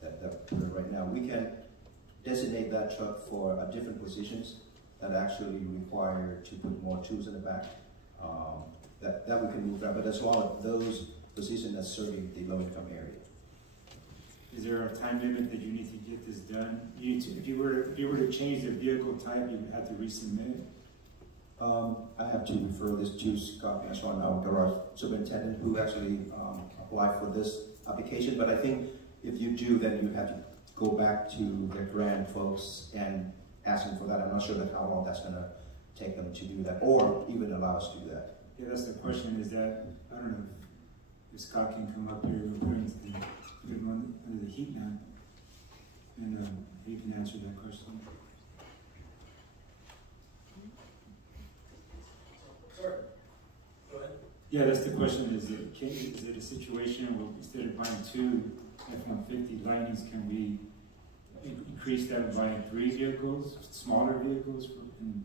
that we're right now. We can designate that truck for different positions that actually require to put more tools in the back. That we can move that, but as well as those positions that serving the low-income area. Is there a time limit that you need to get this done? If you were to change the vehicle type, you would have to resubmit. I have to refer this to Scott Ashon, our garage superintendent, who actually applied for this application. But I think if you do, then you have to go back to the grant folks and ask them for that. I'm not sure that how long that's going to take them to do that, or even allow us to do that. Yeah, that's the question. Is that, I don't know if Scott can come up here and put him under the heat now, and he can answer that question. Sorry. Go ahead. Yeah, that's the question. Is it a situation where instead of buying 2 F-150 Lightnings, can we increase that by 3 vehicles, smaller vehicles?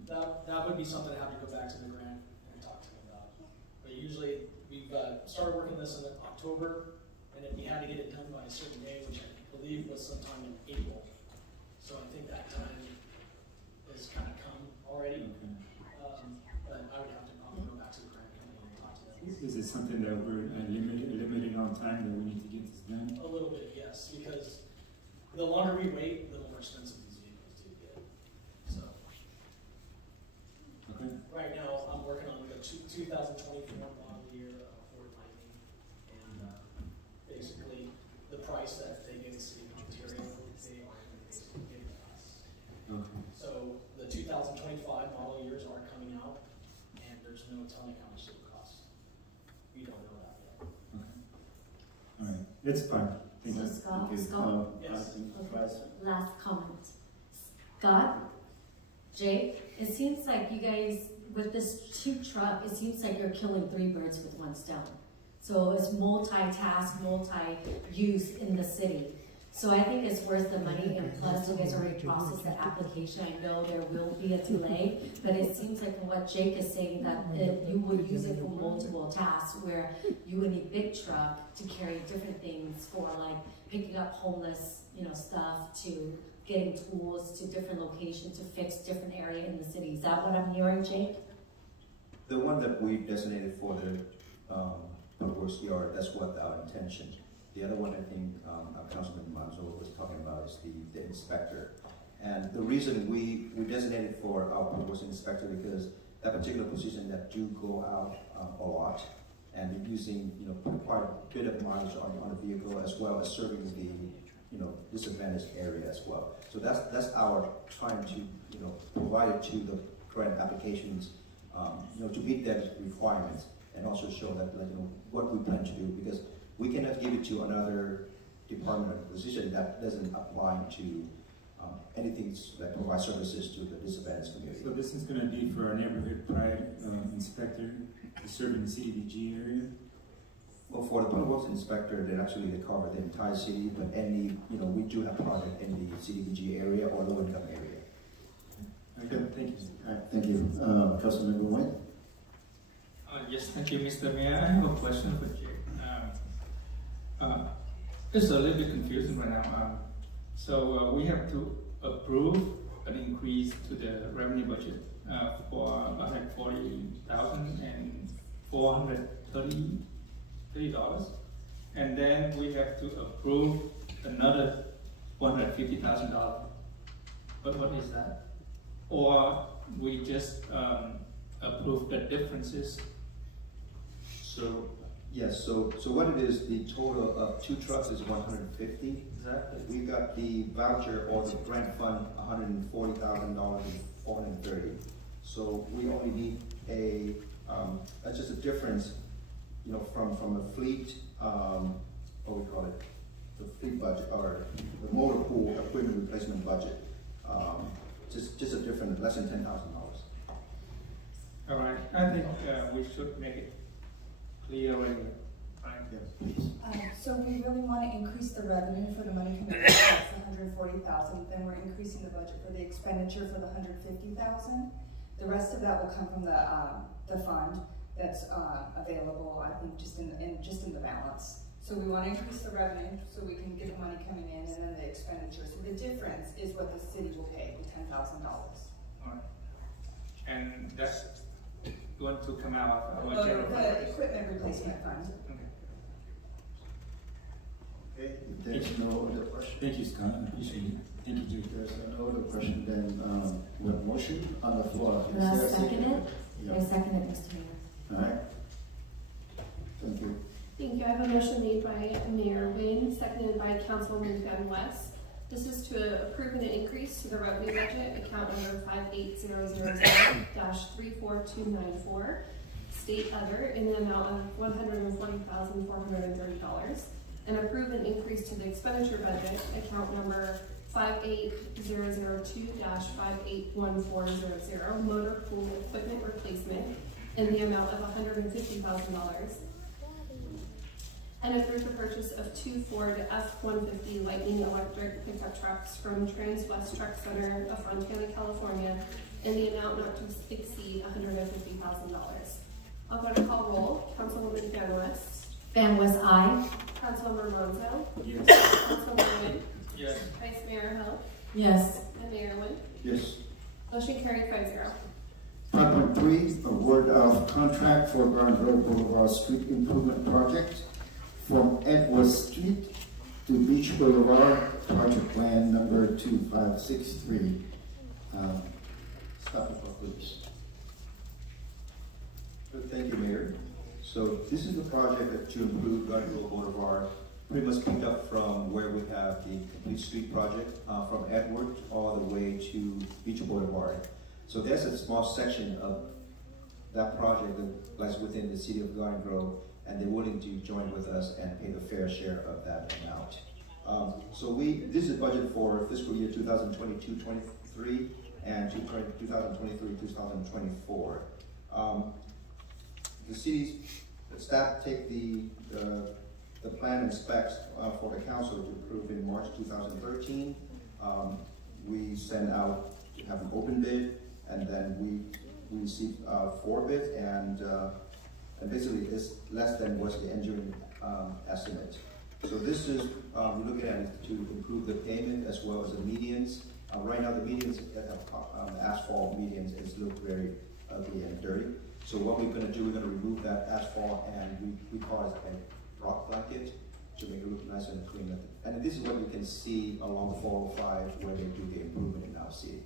That would be something I have to go back to the grant and talk to them about. But usually we've started working this in October, and if we had to get it done by a certain day, which I believe was sometime in April. So I think that time has kind of come already. But I would have to probably go back to the grant company and talk to them. Is it something that we're limited on time that we need to get this done? A little bit, yes, because the longer we wait, the more expensive these vehicles do get. So, okay. Right now, I'm working on the 2024 model year Ford Lightning, and basically the price that they give the city of Ontario, they are basically giving to us. Okay. So the 2025 model years are coming out, and there's no telling how much it will cost. We don't know that yet. Okay. All right, it's fine. So Scott, yes. Last comment. Scott, Jake, it seems like you guys, with this 2 truck, it seems like you're killing 3 birds with 1 stone. So it's multitask, multi-use in the city. So I think it's worth the money, and plus you guys already processed the application. I know there will be a delay, but it seems like from what Jake is saying that you would use it for multiple tasks, where you would need big truck to carry different things, for like picking up homeless, stuff, to getting tools to different locations to fix different area in the city. Is that what I'm hearing, Jake? The one that we designated for the public works yard, that's what our intention. The other one, I think, Councilman Manzo was talking about, is the inspector. And the reason we designated for our public works inspector, because that particular position that do go out a lot, and using quite a bit of mileage on the vehicle, as well as serving the disadvantaged area as well. So that's our trying to provide it to the grant applications, to meet that requirements, and also show that what we plan to do, because we cannot give it to another department or position that doesn't apply to anything that provides services to the disadvantaged community. So this is going to be for our neighborhood pride inspector to serve in the CDBG area? Well, for the public works inspector, they cover the entire city, but we do have project in the CDBG area or low income area. Okay, thank you. All right, thank you. Councilmember White? Yes, thank you, Mr. Mayor. I have a question for Jake. It's a little bit confusing right now. So we have to approve an increase to the revenue budget for like $40,430, and then we have to approve another $150,000. But what is that? Or we just approve the differences. So, yes, so what it is, the total of 2 trucks is 150. Exactly. We got the voucher or the grant fund, $140,000 and 430. So we only need that's just a difference, you know, from the fleet, what we call it, the fleet budget, or the motor pool equipment replacement budget. Just a difference, less than $10,000. All right, I think we should make it clear already. Yes, please. So we really want to increase the revenue for the money coming in, that's $140,000. Then we're increasing the budget for the expenditure for the $150,000. The rest of that will come from the fund that's available, I think, just in the balance. So we want to increase the revenue so we can get the money coming in, and then the expenditure. So the difference is what the city will pay, the $10,000. All right. And that's going to come out of the equipment replacement fund. Okay, if there's no other question. Thank you, Scott. I appreciate it. Thank you, Jake. There's no other question, then we have a motion on the floor. Can I second it? Yeah. I second it, Mr. Mayor. All right. Thank you. Thank you. I have a motion made by Mayor Wayne, seconded by Councilwoman Van West. This is to approve an increase to the revenue budget, account number 58000-34294, state other, in the amount of $140,430, and approve an increase to the expenditure budget, account number 58002-581400, motor pool equipment replacement, in the amount of $150,000. And approve the purchase of 2 Ford F-150 Lightning electric pickup trucks from Trans-West Truck Center of Fontana, California, in the amount not to exceed $150,000. I'll go to call roll. Councilwoman Van West. Van West, aye. Councilwoman Monzo. Yes. Councilwoman Wynn. Yes. Vice Mayor Hill. Yes. And Mayor Wynn. Yes. Motion carried 5-0. 5.3, award of contract for Garden Road Boulevard Street Improvement Project from Edward Street to Beach Boulevard, project plan number 2563. Stop the clock, please. Good, thank you, Mayor. So this is the project to improve Garden Road Boulevard, pretty much picked up from where we have the complete street project from Edward all the way to Beach Boulevard. So there's a small section of that project that lies within the city of Garden Grove, and they're willing to join with us and pay the fair share of that amount. This is budgeted for fiscal year 2022-23 and 2023-2024. The city's staff take the plan and specs for the council to approve in March 2013. We send out to have an open bid, and then we receive 4 bids, and basically it's less than what's the engineering estimate. So this is, we're looking at it to improve the payment as well as the medians. Right now the medians, asphalt medians, look very ugly and dirty. So what we're gonna do, we're gonna remove that asphalt, and we call it a rock blanket to make it look nice and clean. And this is what you can see along 405 where they do the improvement in our city.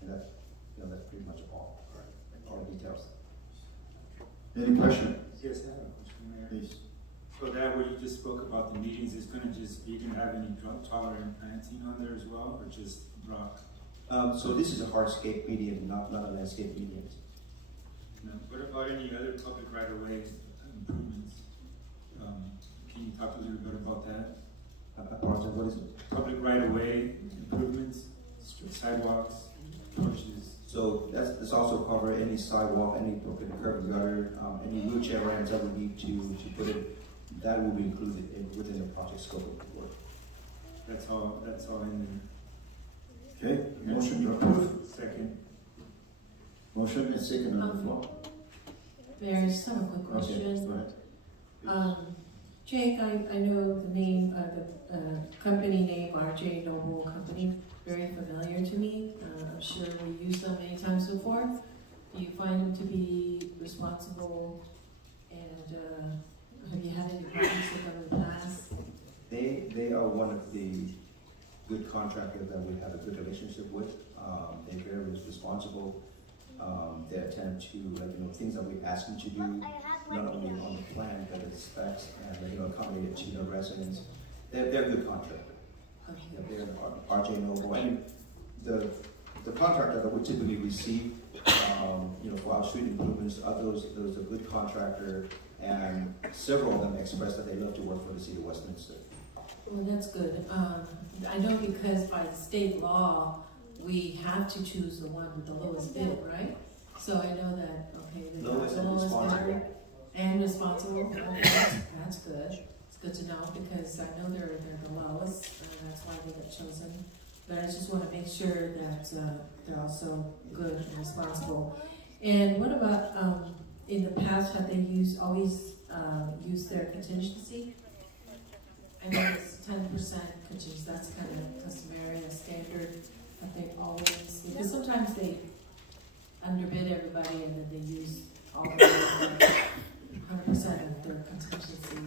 And that's pretty much all the details. Any question? Yes, I have a question, Mayor. Please. So that where you just spoke about the medians, is gonna just, you can have any drought tolerant planting on there as well, or just rock? So this is a hardscape median, not a landscape median. No. What about any other public right-of-way improvements? Can you talk a little bit about that? What is it? Public right-of-way improvements, sidewalks, porches. So this also cover any sidewalk, any broken curb and gutter, any wheelchair ramps that we need to put in. That will be included within the project scope of the work. That's all in Okay, motion to approve. Second. Motion and second on the floor. Mayor, I just have a quick question. Okay, go ahead. Jake, I know the name, the company name, RJ Noble Company, very familiar to me. I'm sure we used them many times before. Do you find them to be responsible, and have you had any problems with them in the past? They are one of the good contractors that we have a good relationship with. They're very responsible. They attend to things that we ask them to do, not only on the plan but the specs and accommodate to the residents. They're a good contractor. Okay. They're RJ Noble. And the contractor that we typically receive, for our street improvements, are those a good contractor, and several of them express that they love to work for the city of Westminster. Well, that's good. I know because by state law, we have to choose the one with the lowest bid, right? So I know that, okay, the lowest bidder and responsible. Well, that's good. It's good to know because I know they're the lowest, and that's why they get chosen. But I just want to make sure that they're also good and responsible. And what about in the past? Have they always used their contingency? I know it's 10% contingency. That's kind of customary, a standard. That they always, because sometimes they underbid everybody and then they use all of 100% of their contingency.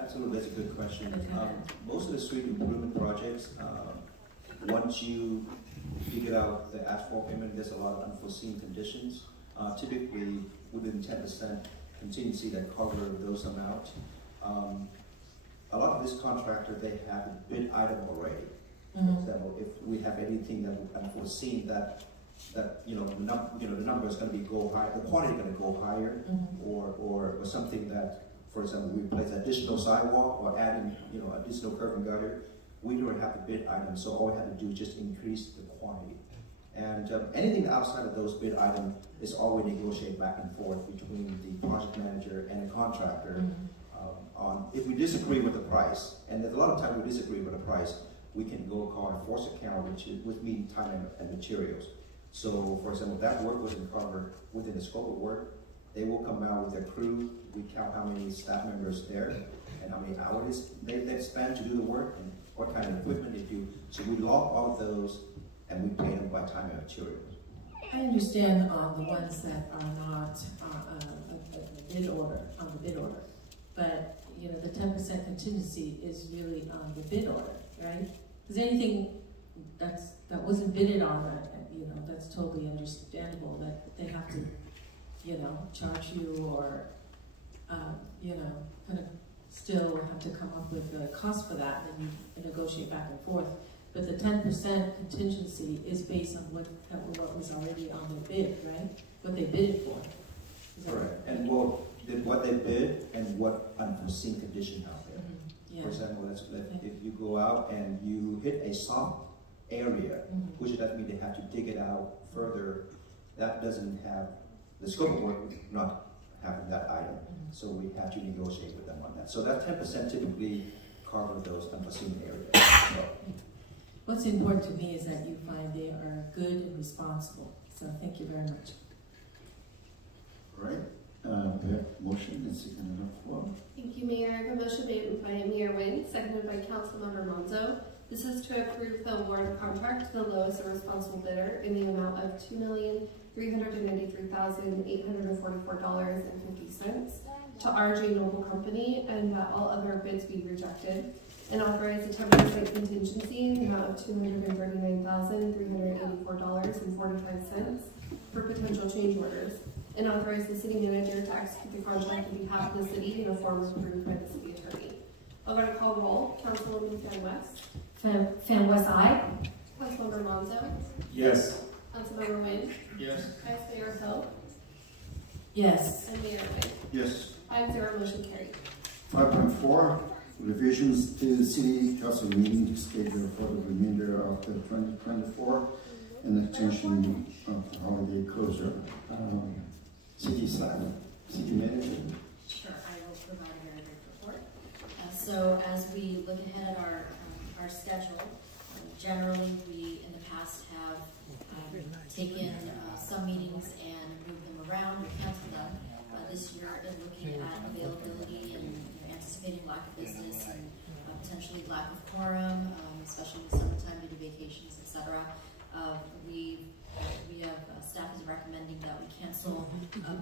Absolutely, that's a good question. Most of the street improvement projects, once you figure out the asphalt payment, there's a lot of unforeseen conditions. Typically, within 10% contingency that cover those amounts. A lot of this contractor, they have a bid item already. For example, if we have anything that we unforeseen that the number is going to go high, the quantity is going to go higher, or something that, for example, we place additional sidewalk or add in additional curb and gutter. We don't have the bid item, so all we have to do is just increase the quantity. And anything outside of those bid items is always negotiated back and forth between the project manager and the contractor. On if we disagree with the price, and there's a lot of times we disagree with the price, we can go call a force account, which means time and materials. So, for example, if that work wasn't covered within the scope of work, they will come out with their crew. We count how many staff members there and how many hours they spend to do the work and what kind of equipment they do. So we log all of those and we pay them by time and materials. I understand the ones that are not on the bid order, but the 10% contingency is really on the bid order, right? Because anything that wasn't bidded on, that's totally understandable that they have to, charge you or, kind of still have to come up with the cost for that, and then you negotiate back and forth. But the 10% contingency is based on what was already on their bid, right? What they bid it for. Correct. And what they bid and what unforeseen condition out there. For example, if you go out and you hit a soft area, which doesn't mean they have to dig it out further, that doesn't have, the scope of work not having that item. So we have to negotiate with them on that. So that 10% typically covers those unforeseen areas. So. What's important to me is that you find they are good and responsible. So thank you very much. All right. We have motion and second on the floor. Thank you, Mayor. I have a motion made by Mayor Wynn, seconded by Councilmember Monzo. This is to approve the award of contract to the lowest and responsible bidder in the amount of $2,393,844.50 to RJ Noble Company, and that all other bids be rejected, and authorize a 10% contingency in the amount of $239,384.45 for potential change orders, and authorize the city manager to execute the contract on behalf of the city in a form approved by the city attorney. I'm going to call roll. Councilwoman Fan West. Fan West, aye. Councilmember Monzo. Yes. Councilmember Wynn. Yes. Vice Mayor Hill. Yes. And Mayor Wynn. Yes. 5-0, motion carried. 5.4, revisions to the city council meeting schedule for the remainder of the 2024 and extension of the holiday closure. City staff, city manager. Sure, I will provide a very brief report. So as we look ahead at our schedule, generally we in the past have taken some meetings and moved them around or canceled them. This year, in looking at availability and anticipating lack of business and potentially lack of quorum, especially in the summertime due to vacations, etc. We have staff is recommending that we cancel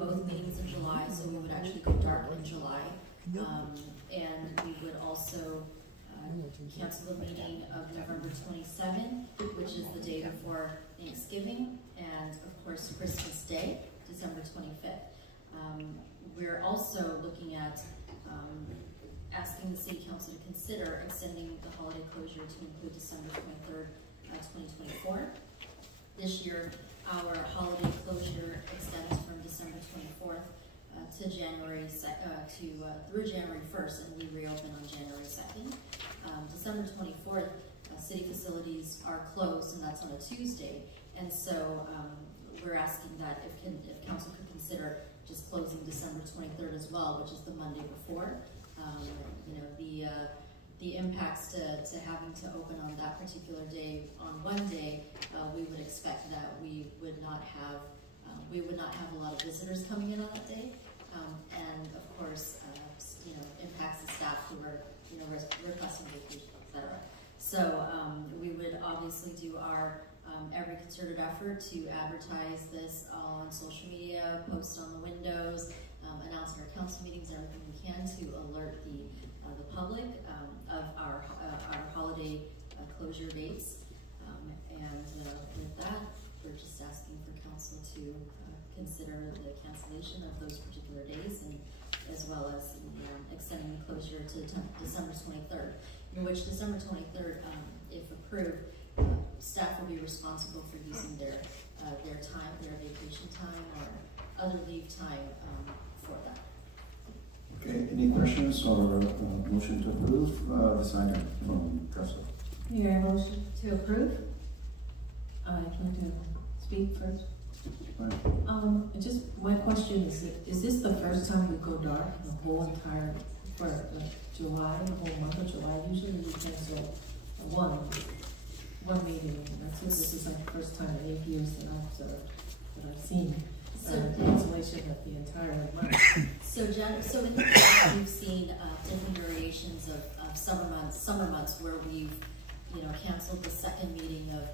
both meetings in July, so we would actually go dark in July, and we would also cancel the meeting of November 27th, which is the day before Thanksgiving, and of course Christmas Day, December 25th. We're also looking at asking the City Council to consider extending the holiday closure to include December 23rd, 2024. This year, our holiday closure extends from December 24th to January through January 1st, and we reopen on January 2nd. December 24th, city facilities are closed, and that's on a Tuesday. And so we're asking that if council could consider just closing December 23rd as well, which is the Monday before. You know, the impacts to having to open on that particular day on one day, we would expect that we would not have a lot of visitors coming in on that day, and of course, you know, impacts the staff who are, you know, requesting vacation, etc. So we would obviously do our every concerted effort to advertise this on social media, post on the windows, announce our council meetings, everything we can to alert the public of our holiday closure dates. And with that, we're just asking for council to consider the cancellation of those particular days, and as well as extending the closure to December 23rd, in which December 23rd, if approved, staff will be responsible for using their time, their vacation time, or other leave time for that. Okay, any questions or motion to approve this item from council? Mayor, motion to approve. I'd like to speak first. Just my question is this the first time we go dark the whole entire, for July, the whole month of July? Usually we cancel one meeting. That's what this is like the first time in 8 years that I've seen cancellation of the entire month. So in the past, we've seen different variations of summer months where we've, you know, canceled the second meeting of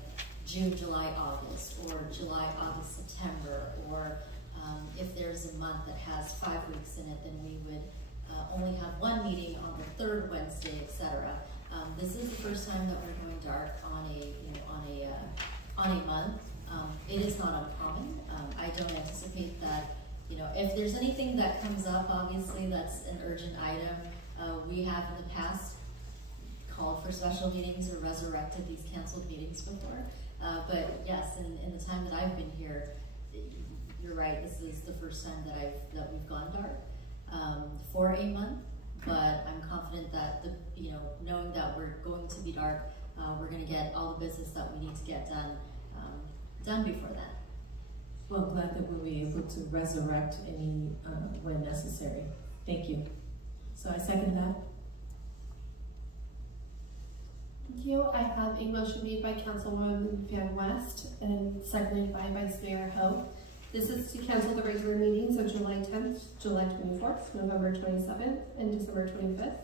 June, July, August, or July, August, September, or if there's a month that has 5 weeks in it, then we would only have one meeting on the third Wednesday, etc. This is the first time that we're going dark on a month. It is not uncommon. I don't anticipate that, you know, if there's anything that comes up, obviously that's an urgent item. We have in the past called for special meetings or resurrected these canceled meetings before. But yes, in the time that I've been here, you're right, this is the first time that we've gone dark for a month. But I'm confident that knowing that we're going to be dark, we're going to get all the business that we need to get done before that. Well, I'm glad that we'll be able to resurrect any when necessary. Thank you. So I second that. Thank you. I have a motion made by Councilwoman Van West and seconded by Vice Mayor Ho. This is to cancel the regular meetings of July 10th, July 24th, November 27th, and December 25th,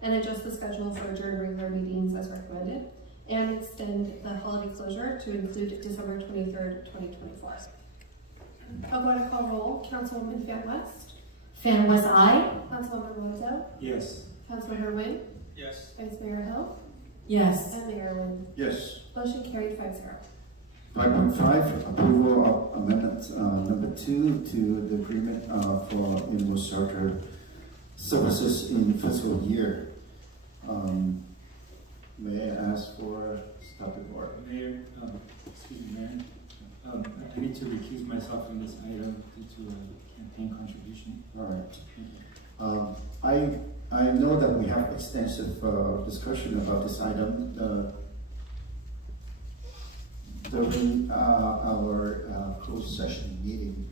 and adjust the schedule for adjourned regular meetings as recommended, and extend the holiday closure to include December 23rd, 2024. I'll go ahead and call roll. Councilwoman Van West. Van West, aye. Councilwoman Lorenzo. Yes. Councilmember Wynn. Yes. Vice Mayor Hill. Yes. And Mayor Wynn. Yes. Motion carried 5-0. 5.5, approval of amendment number 2 to the agreement for universal shelter services in fiscal year. May I ask for stop the board? Mayor, excuse me, Mayor. I need to recuse myself from this item due to a campaign contribution. All right. I know that we have extensive discussion about this item during our closed session meeting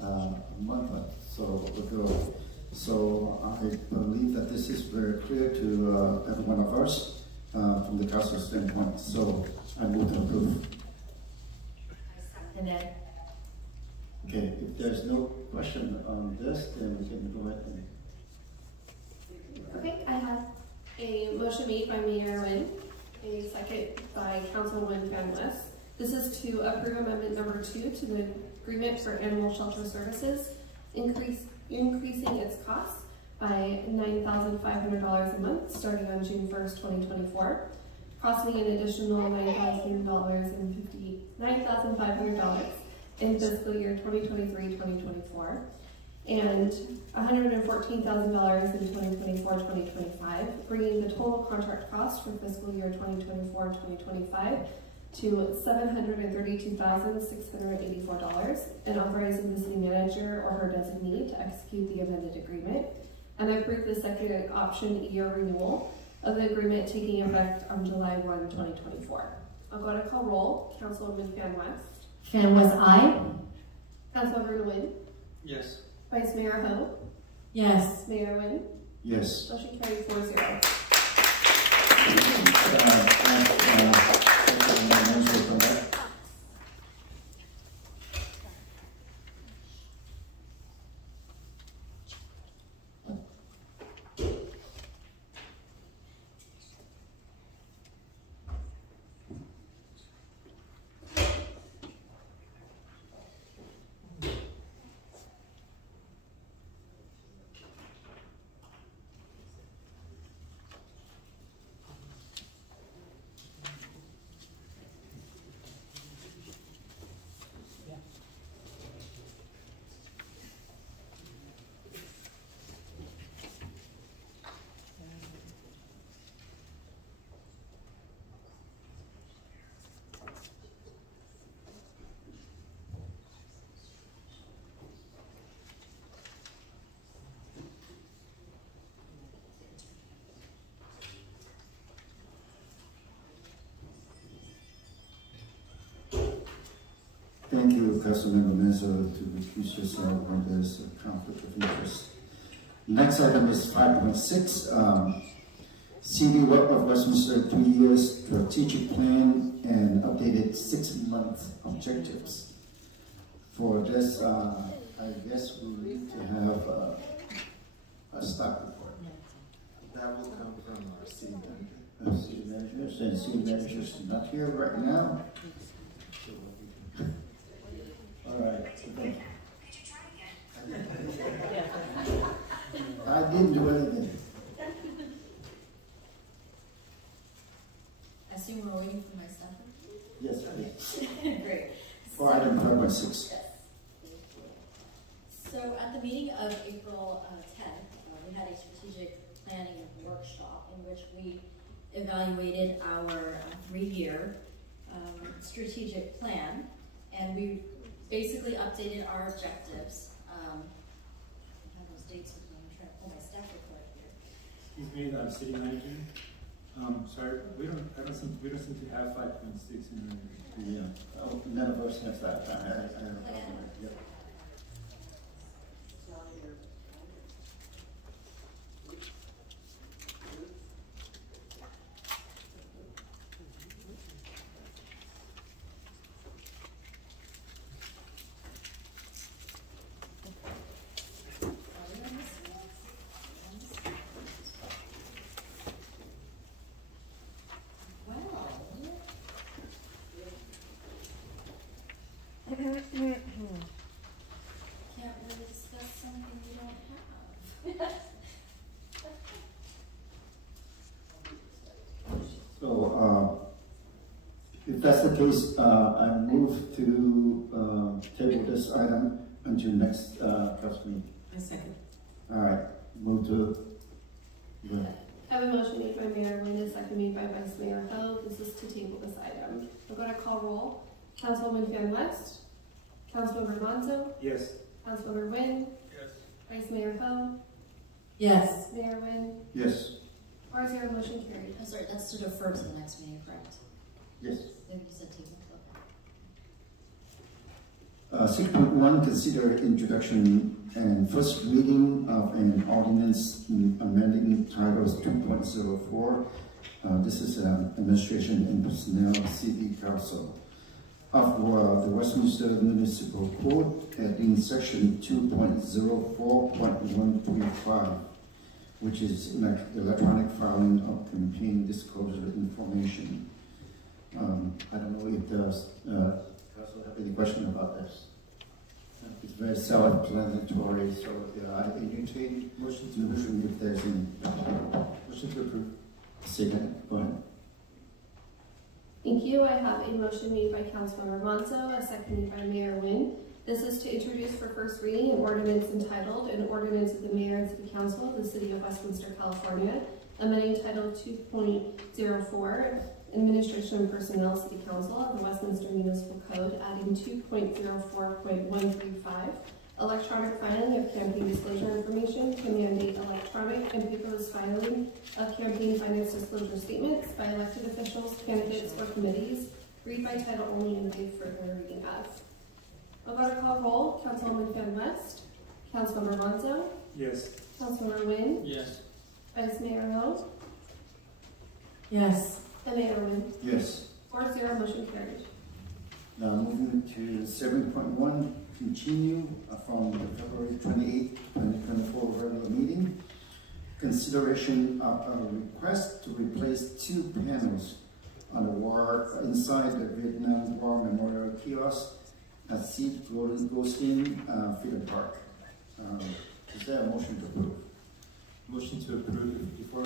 a month or so ago. So I believe that this is very clear to every one of us from the council standpoint. So I move to approve. And then, okay, if there's no question on this, then we can go ahead and. Okay, I have a motion made by Mayor Wynn, a second by Councilwoman Van West. This is to approve amendment number 2 to the agreement for animal shelter services, increasing its costs by $9,500 a month starting on June 1st, 2024, costing an additional $9,500 in fiscal year 2023-2024, and $114,000 in 2024-2025, bringing the total contract cost for fiscal year 2024-2025 to $732,684, and authorizing the city manager or her designee to execute the amended agreement, and approve the second option year renewal of the agreement taking effect on July 1, 2024. I'll go to call roll. Councilwoman Fan West. Fan West, aye. Councilmember Nguyen. Yes. Vice Mayor Ho. Yes. Mayor Nguyen. Yes. Motion carried 4-0. Thank you, Councilmember Mezzo, to recuse yourself when there's a conflict of interest. Next item is 5.6, City of Westminster 2 years strategic plan and updated 6-month objectives. For this, I guess we need to have a staff report. That will come from our city manager. City managers, and city managers not here right now. All right. I didn't do anything. I assume we're waiting for my stuff. Yes, please. Great. For item 5.6. So at the meeting of April 10th, we had a strategic planning workshop in which we evaluated our 3-year strategic plan, and we basically updated our objectives. I have those dates with me. I'm trying to pull my staff report here. Excuse me, city manager. Sorry, we don't seem to have 5.6 in there. Yeah. Oh, none of us have that. Yeah. Can't really discuss something we don't have. So, if that's the case, I move to table this item until next council meeting. A second. All right, move to. I have a motion made by Mayor Nguyen, a second made by Vice Mayor Ho. This is to table this item. We're going to call roll. Councilwoman Fan West. Councilmember Monzo. Yes. Councilmember Nguyen. Yes. Vice Mayor Ho. Yes. Mayor Nguyen. Yes. 4-0, motion carried. I'm sorry, that's to defer to the next meeting, correct? Yes. Then you said table. 6.1, consider introduction and first reading of an ordinance amending titles 2.04. This is Administration and Personnel City Council of the Westminster Municipal Code, adding section 2.04.135, which is like electronic filing of campaign disclosure information. I don't know if the council have any question about this. It's very self-explanatory, so I entertain motion to approve if there's any. Motion to approve. Second, go ahead. Thank you. I have a motion made by Councilmember Monzo, a seconded by Mayor Nguyen. This is to introduce for first reading an ordinance entitled An Ordinance of the Mayor and City Council of the City of Westminster, California, amending Title 2.04, Administration and Personnel City Council of the Westminster Municipal Code, adding 2.04.135, electronic filing of campaign disclosure information to mandate electronic and paperless filing of campaign finance disclosure statements by elected officials, candidates, or committees. Read by title only and waive further reading of. I'll go to call roll. Councilwoman Fan West, Councilmember Monzo. Yes. Councilmember Nguyen. Yes. Vice Mayor Hill. Yes. And Mayor Nguyen. Yes. 4-0, motion carried. Now moving to 7.1, continue from the February 28, 2024 regular meeting. Consideration of a request to replace 2 panels on the wall inside the Vietnam War Memorial Kiosk at Seed Goldstein Freedom Park. Is there a motion to approve? Motion to approve. Before I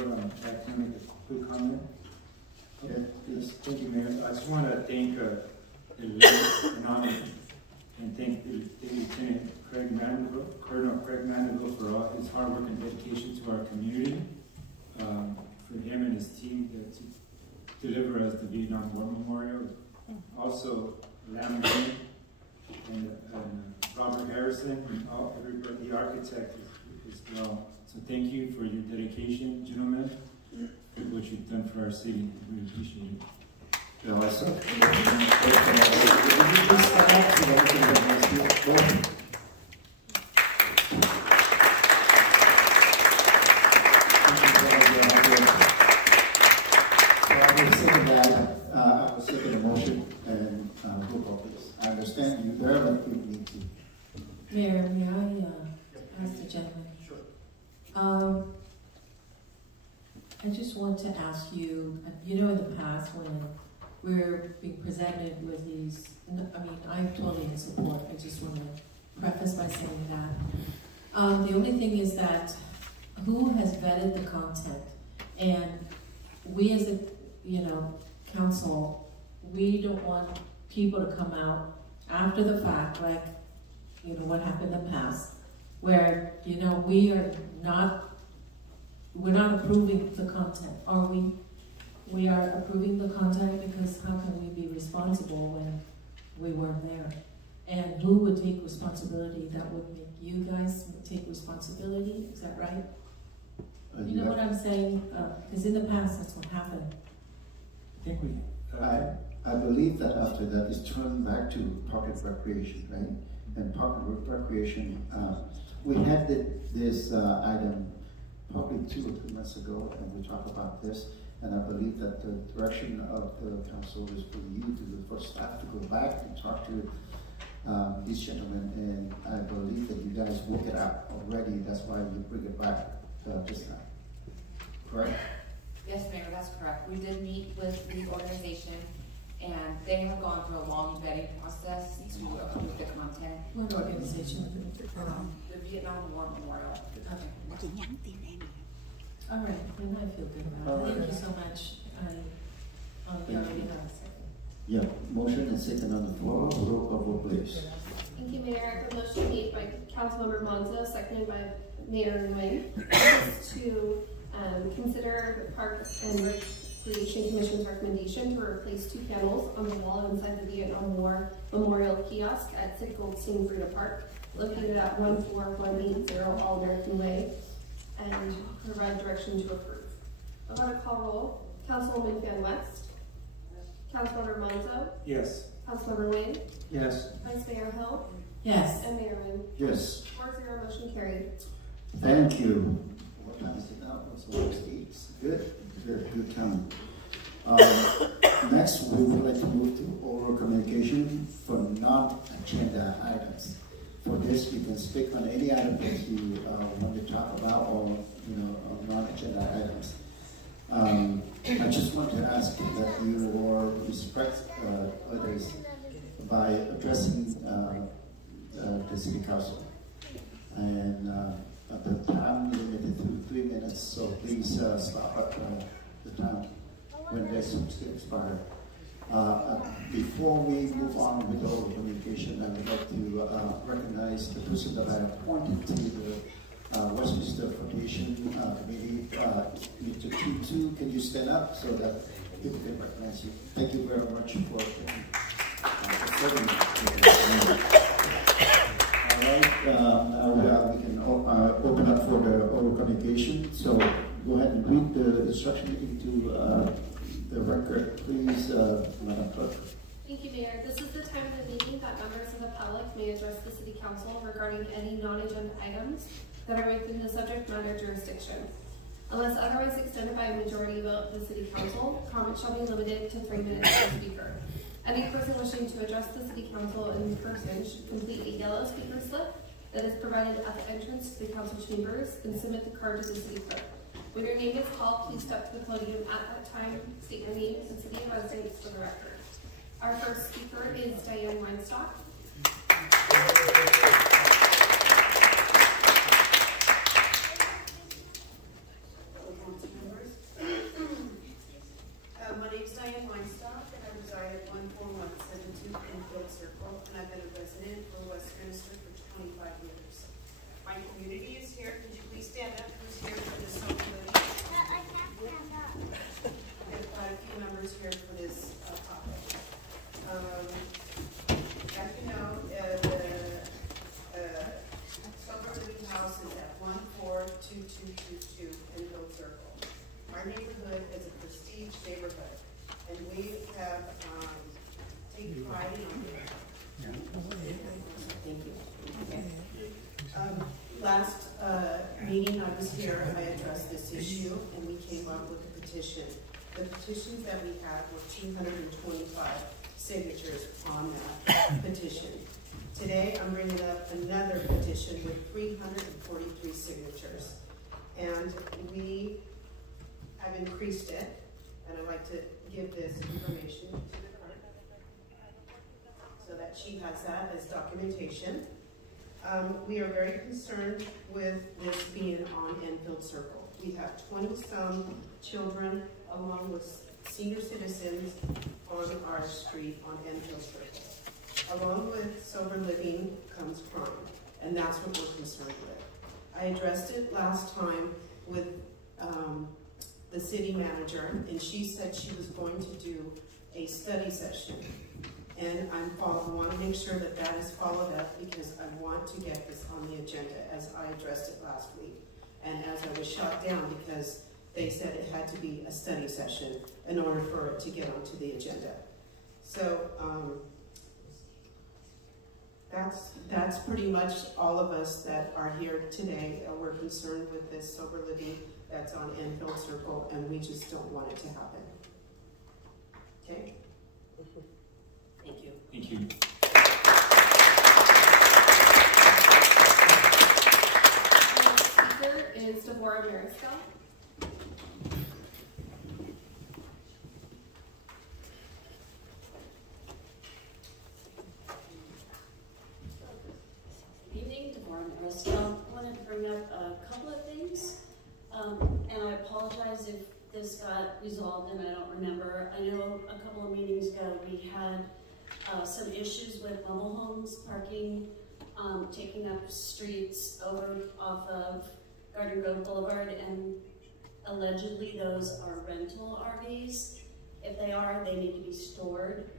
can make a quick comment. Okay, please. Thank you, Mayor. I just want to thank and thank Lieutenant Colonel Craig Mandeville for all his hard work and dedication to our community. For him and his team to deliver us the Vietnam War Memorial. Also, Lam Binh and Robert Harrison and everybody, the architect as well. So thank you for your dedication, gentlemen, and what you've done for our city. We appreciate it. Yeah, I saw. I will second the motion and roll call, please. I understand you there, but we need to. Mayor, may I ask the gentleman? Sure. I just want to ask you, you know, in the past when we're being presented with these, I mean, I'm totally in support. I just want to preface by saying that. The only thing is that who has vetted the content? And we as a, council, we don't want people to come out after the fact, like, what happened in the past, where, we're not approving the content, are we? We are approving the content because how can we be responsible when we weren't there? And who would take responsibility? That would make you guys take responsibility, is that right? You know what I'm saying? Because in the past, that's what happened. I think we. I believe that after that it's turned back to pocket recreation, right? And pocket recreation, we had this item probably 2 or 3 months ago, and we talked about this. And I believe that the direction of the council is for you for staff to go back and talk to these gentlemen. And I believe that you guys work it out already. That's why we bring it back this time. Correct? Yes, Mayor, that's correct. We did meet with the organization, and they have gone through a long vetting process to approve the content. What organization? The Vietnam War Memorial. Okay. All right, then I feel good about it. Thank you so much. Yeah, motion and second on the floor. Roll call vote, please. Thank you, Mayor. A motion made by Councilmember Monzo, seconded by Mayor Nguyen. This is to consider the Park and Recreation Commission's recommendation to replace 2 panels on the wall inside the Vietnam War Memorial Kiosk at City Goldstein Freedom Park, located at 14180 All American Way, and provide direction to approve. I'm going to call roll. Councilwoman Fan West. Councilmember Monzo. Yes. Councilmember Nguyen. Yes. Vice Mayor Hill. Yes. And Mayor Nguyen. Yes. 4-0, motion carried. Thank you. What time is it now? It's 8. Good time. Next, we would like to move to oral communication for non-agenda items. For this, you can speak on any item that you want to talk about, or non-agenda items. I just want to ask that you respect others by addressing the city council. And the time limited to 3 minutes, so please stop at the time when that's expired. Before we move on with the oral communication, I would like to recognize the person that I appointed to the Westminster Foundation Committee, Mr. Tutu. Can you stand up so that people can recognize you? Thank you very much for serving. All right, now we can open up for the oral communication. So go ahead and read the instruction into the record, please, Madam Clerk. Thank you, Mayor. This is the time of the meeting that members of the public may address the City Council regarding any non-agenda items that are within the subject matter jurisdiction. Unless otherwise extended by a majority vote of the City Council, comments shall be limited to 3 minutes per speaker. Any person wishing to address the City Council in person should complete a yellow speaker slip that is provided at the entrance to the council chambers and submit the card to the city clerk. When your name is called, please step to the podium at that time, state your name and city of residence for the record. Our first speaker is Diane Weinstock. My name is Diane Weinstock, and I reside at 14172 Enfield Circle, and I've been a resident for Westminster for 25 years. My community is here. Could you please stand up? Who's here for this hopefully? I can't stand up. I've got a few members here for this topic. As you know, the Sober Living House is at 142222 Enfield Circle. Our neighborhood is a prestige neighborhood, and we have taken pride in our Thank you. Okay. Last meeting I was here, I addressed this issue, and we came up with a petition. The petitions that we had were 225 signatures on that petition. Today, I'm bringing up another petition with 343 signatures, and we have increased it, and I'd like to give this information to the clerk so that she has that as documentation. We are very concerned with this being on Enfield Circle. We have 20-some children along with senior citizens on our street on Enfield Circle. Along with sober living comes crime, and that's what we're concerned with. I addressed it last time with the city manager, and she said she was going to do a study session. And I want to make sure that that is followed up because I want to get this on the agenda as I addressed it last week. And as I was shot down because they said it had to be a study session in order for it to get onto the agenda. So that's pretty much all of us that are here today. We're concerned with this sober living that's on Enfield Circle, and we just don't want it to happen. Okay? Thank you. Thank you. Next speaker is Deborah Mariscal. Good evening, Deborah Mariscal. I wanted to bring up a couple of things, and I apologize if this got resolved and I don't remember. I know a couple of meetings ago we had some issues with mobile homes parking, taking up streets over off of Garden Grove Boulevard, and allegedly those are rental RVs. If they are, they need to be stored.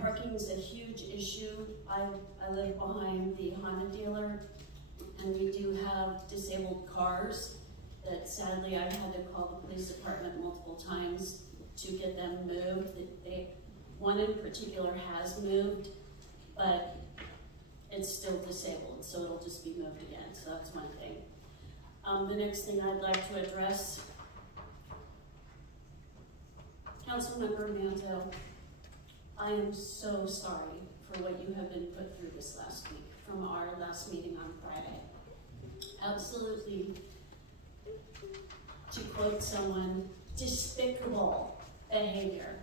Parking is a huge issue. I live behind the Honda dealer, and we do have disabled cars that sadly I've had to call the police department multiple times to get them moved. One in particular has moved, but it's still disabled, so it'll just be moved again, so that's one thing. The next thing I'd like to address, Councilmember Manto, I am so sorry for what you have been put through this last week from our last meeting on Friday. Absolutely, to quote someone, despicable behavior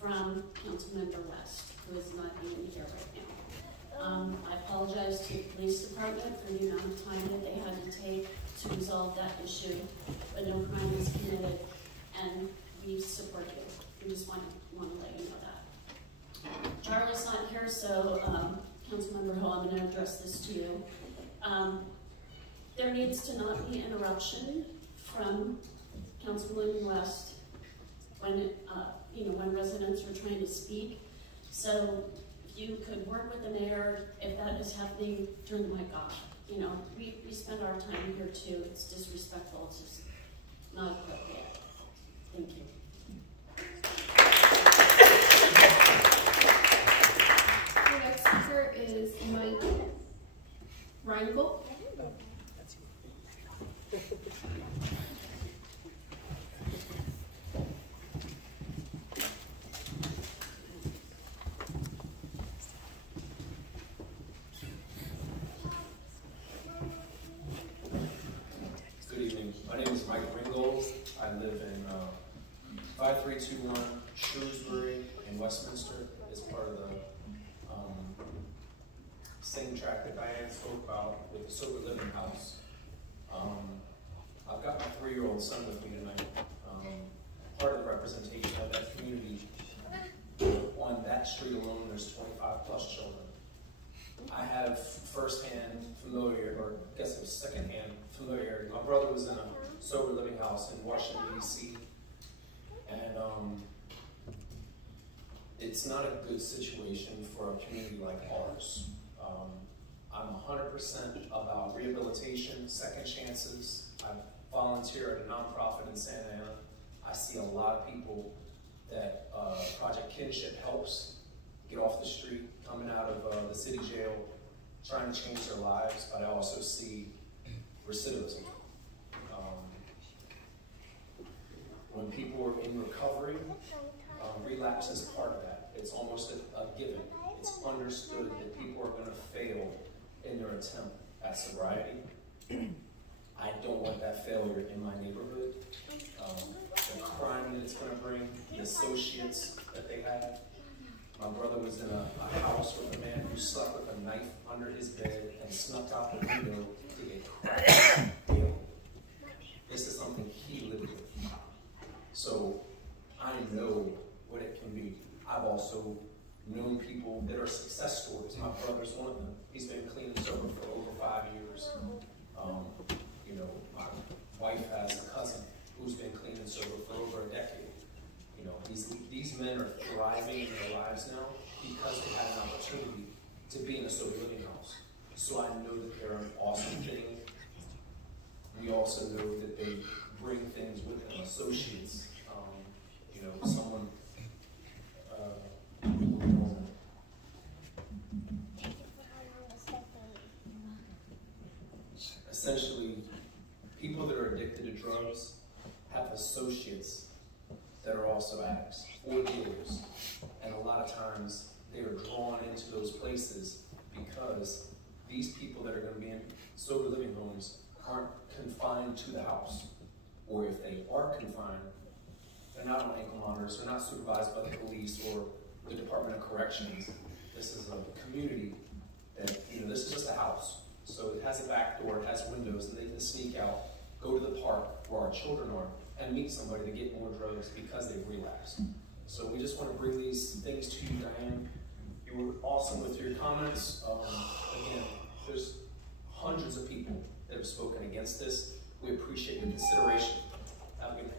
from Councilmember West, who is not even here right now. I apologize to the police department for the amount of time that they had to take to resolve that issue, but no crime was committed, and we support you. We just want to let you know that. Charlie's not here, so Councilmember Ho, I'm going to address this to you. There needs to not be interruption from Councilwoman West when when residents are trying to speak. So if you could work with the mayor, if that is happening, turn the mic off. We spend our time here too. It's disrespectful. It's just not appropriate. Thank you. Our next speaker is Mike Reingold. Good evening. My name is Mike Ringgold. I live in 5321 Shrewsbury in Westminster. It's part of the same track that Diane spoke about with the sober living house. I've got my 3-year-old son with me tonight. Part of the representation of that community, on that street alone, there's 25 plus children. I have firsthand familiarity, or I guess it was secondhand familiarity. My brother was in a sober living house in Washington, D.C., and it's not a good situation for a community like ours. I'm 100% about rehabilitation, second chances. I volunteer at a nonprofit in Santa Ana. I see a lot of people that Project Kinship helps get off the street, coming out of the city jail, trying to change their lives, but I also see recidivism. When people are in recovery, relapse is part of that. It's almost a given. It's understood that people are going to fail in their attempt at sobriety. I don't want that failure in my neighborhood. The crime that it's going to bring, the associates that they have. My brother was in a house with a man who slept with a knife under his bed and snuck out the window to get cracked. This is something he lived with. So I know what it can be. I've also known people that are success stories. My brother's one of them. He's been clean and sober for over 5 years. My wife has a cousin who's been clean and sober for over a decade. These men are thriving in their lives now because they had an opportunity to be in a sober living house. So I know that they're an awesome thing. We also know that they bring things with them, associates. Someone essentially, people that are addicted to drugs have associates that are also addicts or dealers. And a lot of times they are drawn into those places because these people that are going to be in sober living homes aren't confined to the house. Or if they are confined, they're not on ankle monitors, they're not supervised by the police or the Department of Corrections. This is a community that, this is just a house. So it has a back door, it has windows, and they can sneak out, go to the park where our children are, and meet somebody to get more drugs because they've relapsed. So we just want to bring these things to you, Diane. You were awesome with your comments. Again, there's hundreds of people that have spoken against this. We appreciate your consideration. Have a good night.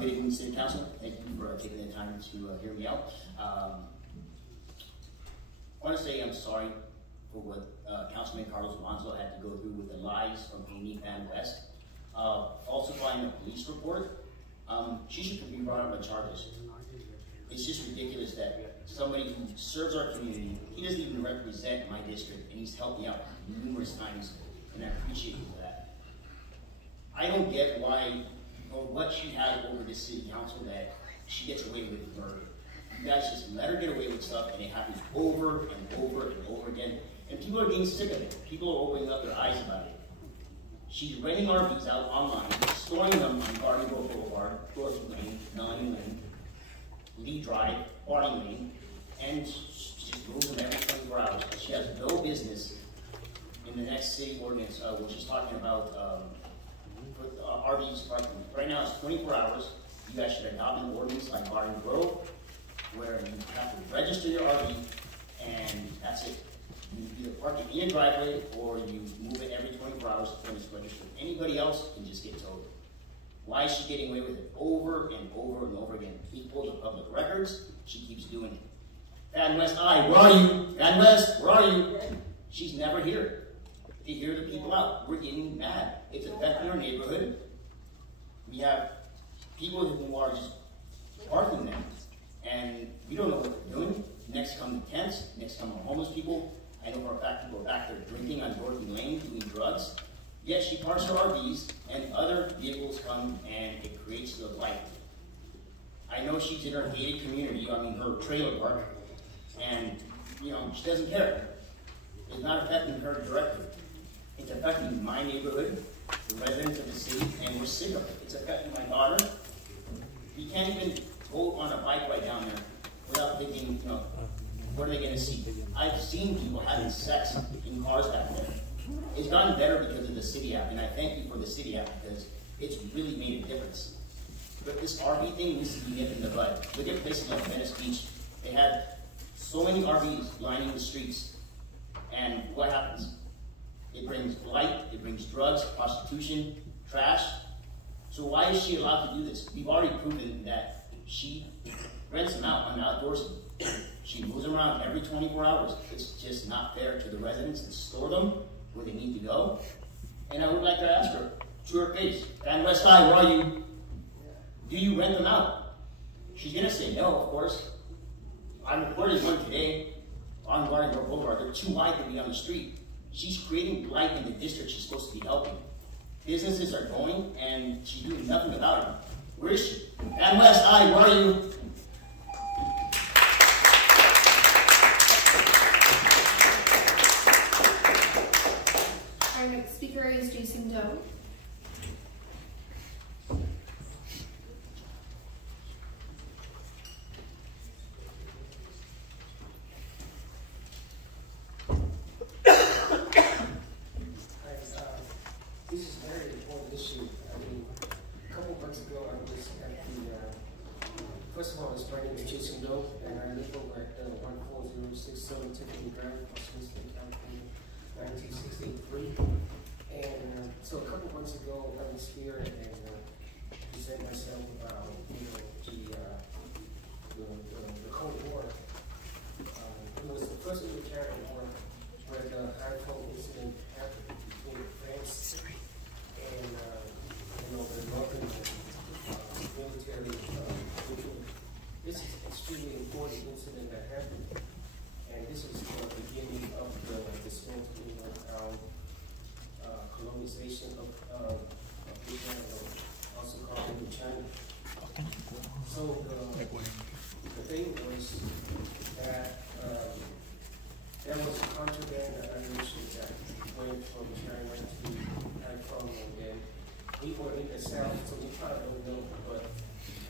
Good evening, City Council. Thank you for taking the time to hear me out. I want to say I'm sorry for what Councilman Carlos Alonso had to go through with the lies from Amy Van West. Falsifying a police report, she should be brought up on charges. It's just ridiculous that somebody who serves our community, he doesn't even represent my district, and he's helped me out numerous times, and I appreciate you for that. I don't get why, or what she has over the city council that she gets away with murder. You guys just let her get away with stuff, and it happens over and over and over again. And people are getting sick of it. People are opening up their eyes about it. She's renting RVs out online, storing them on Garden Grove Boulevard, Dorothy Lane, Melanie Lane, Lee Drive, Barney Lane, and she just moves them every 24 hours. She has no business in the next city ordinance, which is talking about RVs parking. Right now it's 24 hours. You guys should adopt an ordinance like Garden Grove, where you have to register your RV, and that's it. You either park it in your driveway, or you move it every 24 hours when it's registered. Anybody else can just get towed. Why is she getting away with it over and over and over again? People, the public records, she keeps doing it. Van West, where are you? Van West, where are you? She's never here to hear the people out. We're getting mad. It's affecting our neighborhood. We have people who are just parking them, and we don't know what they're doing. Next come the tents, next come our homeless people. I know for a fact people are back there drinking on Dorothy Lane, doing drugs. Yet she parks her RVs, and other vehicles come, and it creates the light. I know she's in her gated community, her trailer park, and she doesn't care. It's not affecting her directly. It's affecting my neighborhood, the residents of the city, and we're sick of it. It's affecting my daughter. We can't even go on a bike ride down there without thinking, what are they going to see? I've seen people having sex in cars back there. It's gotten better because of the city app, and I thank you for the city app because it's really made a difference. But this RV thing needs to be nipped in the bud. Look at places like Venice Beach. They had so many RVs lining the streets, and what happens? It brings blight, it brings drugs, prostitution, trash. So why is she allowed to do this? We've already proven that she rents them out on outdoorsy. She moves them around every 24 hours. It's just not fair to the residents to store them where they need to go. And I would like to ask her, to her face, Van West High, where are you? Do you rent them out? She's going to say no, of course. I reported one today on Garden Grove Boulevard. They're too wide to be on the street. She's creating blight in the district she's supposed to be helping. Businesses are going, and she's doing nothing about it. Where is she? Van West High, where are you? Our next speaker is Jason Doe. This is a very important issue. A couple months ago, I was at the, first of all, my name is Jason Doe, and I live over at 14067 Tiffany Drive, Winston, California, 1963. And so a couple months ago, I was here and presented myself about, the Cold War. It was the first military war where the high-profile incident happened between France and the Northern military. This is an extremely important incident that happened, and this is the beginning of the dismantling of our colonization of Japan, also called Indochina. So the thing was that there was contraband that I mentioned that went from China to Haifa, and then we were in the south, so we probably don't know, but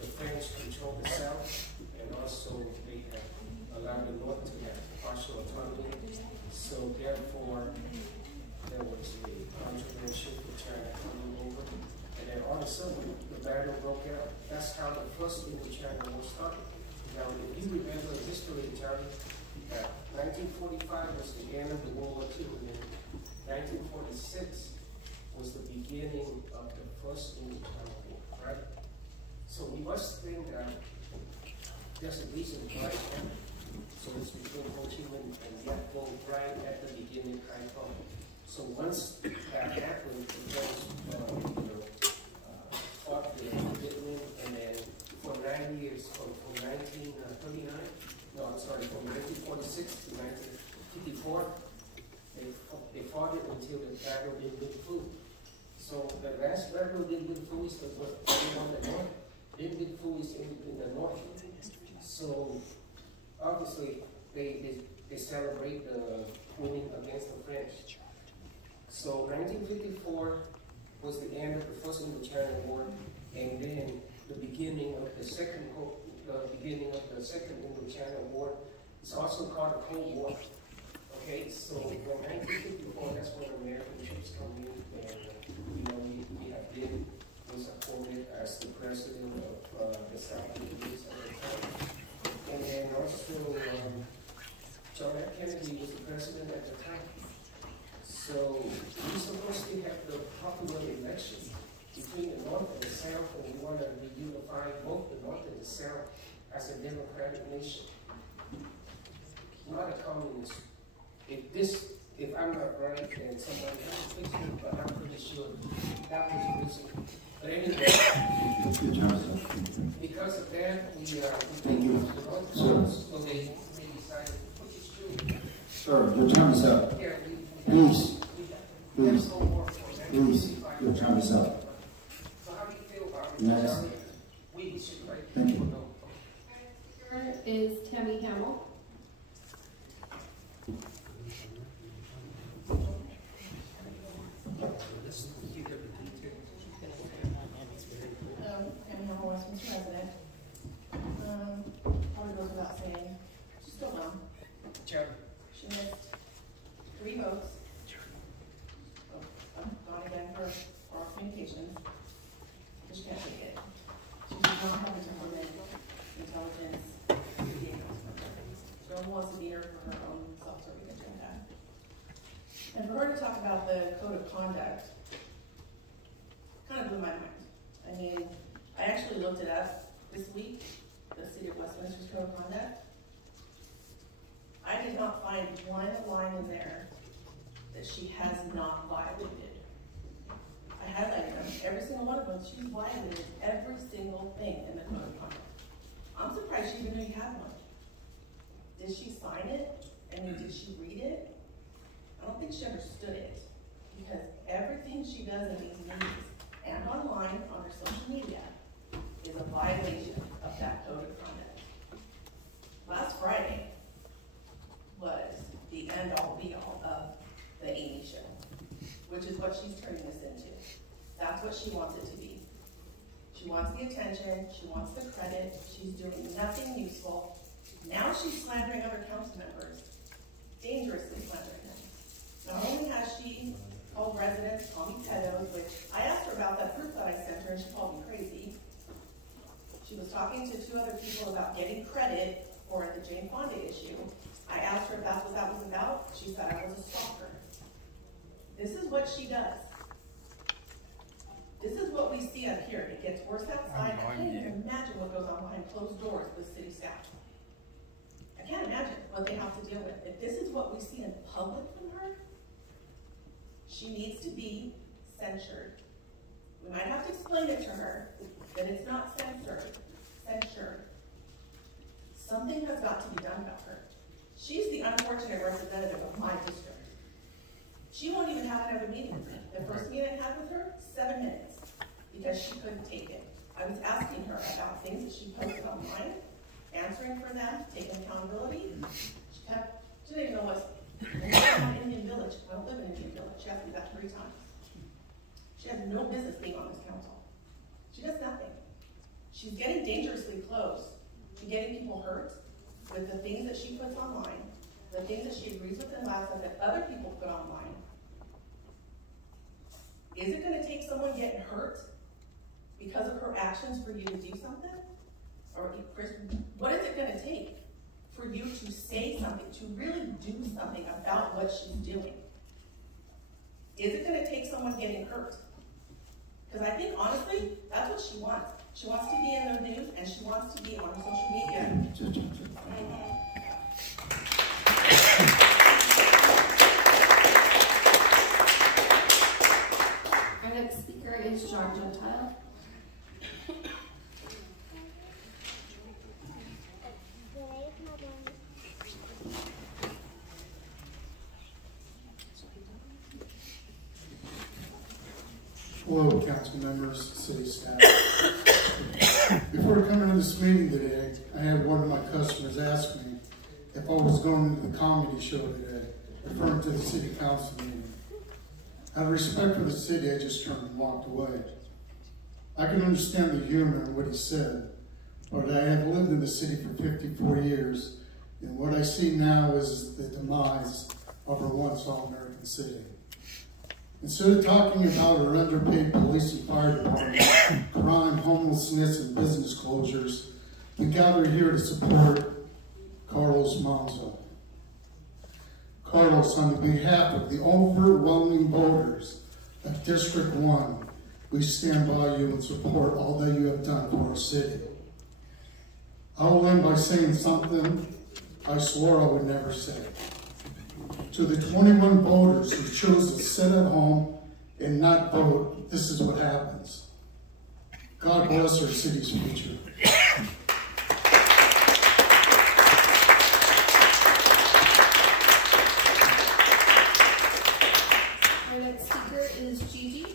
the French controlled the south, and also they have allowed the north to have partial autonomy. So therefore, there was a contraband ship for China coming over, and then all of a sudden the battle broke out. That's how the first Indochina war started. Now, if you remember history, Charlie, 1945 was the end of the World War II, and then 1946 was the beginning of the first Indochina war, right? So we must think that there's a reason why it happened. So it's between Ho Chi Minh and Vietnam right at the beginning of Haifa. So once that happened, the French fought the Vietnam, and then for 9 years, from 1939, from 1946 to 1954, they fought it until the battle of Dien Bien Phu. So the last battle of Dien Bien Phu is the one that won. Big Fool is in the north. So obviously they celebrate the winning against the French. So 1954 was the end of the First Indochina War, and then the beginning of the second Indochina War. It's also called the Cold War. Okay, so in 1954, that's when American troops come in, and we have been appointed as the president of the South Vietnamese at the time. And then also, John F. Kennedy was the president at the time. So we're supposed to have the popular election between the North and the South, and we want to reunify both the North and the South as a democratic nation, not a communist. If I'm not right, then somebody else will fix me, but I'm pretty sure that was the reason. But anyway, because of that, we Thank you. so they decided to put this through. Sir, your time is up. Please, your time is up. So how do you feel about it? Next. Thank you. Speaker is Tammy Hamill. Tammy Hamill, Westminster resident. Probably goes without saying, she's still dumb. She missed 3 votes. Gone again for oral communications. She can't take it. She does not have intelligence. She only wants to be here for her own self-serving agenda. And for her to talk about the code of conduct kind of blew my mind. I mean, I actually looked it up this week, the City of Westminster's code of conduct. I did not find one line in there that she has not violated. I highlighted them, every single one of them. She's violated every single thing in the code of conduct. I'm surprised she even knew you had one. Did she sign it? I mean, did she read it? I don't think she understood it, because everything she does in these meetings and online on her social media is a violation of that code of conduct. Last Friday was the end-all be-all of the Amy Show, which is what she's turning this into. That's what she wants it to be. She wants the attention, she wants the credit, she's doing nothing useful. Now she's slandering other council members, dangerously slandering them. Not only has she called residents, called me pedos, which I asked her about that proof that I sent her and she called me crazy. She was talking to 2 other people about getting credit for the Jane Fonda issue. I asked her if that's what that was about. She said I was a stalker. This is what she does. This is what we see up here. It gets worse outside. I can't even imagine what goes on behind closed doors with city staff. I can't imagine what they have to deal with. If this is what we see in public from her, she needs to be censured. We might have to explain it to her that it's not censored. Something has got to be done about her. She's the unfortunate representative of my district. She won't even have another meeting with me. The first meeting I had with her, 7 minutes, because she couldn't take it. I was asking her about things that she posted online, answering for them, taking accountability. She didn't even know what's in Indian Village. I don't live in Indian Village. She asked me that 3 times. She has no business being on this council. She does nothing. She's getting dangerously close to getting people hurt with the things that she puts online, the things that she agrees with and laughs at that other people put online. Is it going to take someone getting hurt because of her actions for you to do something? Or, Chris, what is it going to take for you to say something, to really do something about what she's doing? Is it going to take someone getting hurt? Because I think, honestly, that's what she wants. She wants to be in the news, and she wants to be on social media. Our next speaker is John Gentile. Hello, council members, city staff. Before coming to this meeting today, I had one of my customers ask me if I was going to the comedy show today, referring to the city council meeting. Out of respect for the city, I just turned and walked away. I can understand the humor in what he said, but I have lived in the city for 54 years, and what I see now is the demise of our once all-American city. Instead of talking about our underpaid police and fire department, crime, homelessness, and business closures, we gather here to support Carlos Manzo. Carlos, on behalf of the overwhelming voters of District 1, we stand by you and support all that you have done for our city. I will end by saying something I swore I would never say. To the 21 voters who chose to sit at home and not vote, this is what happens. God bless our city's future. Our next speaker is Gigi.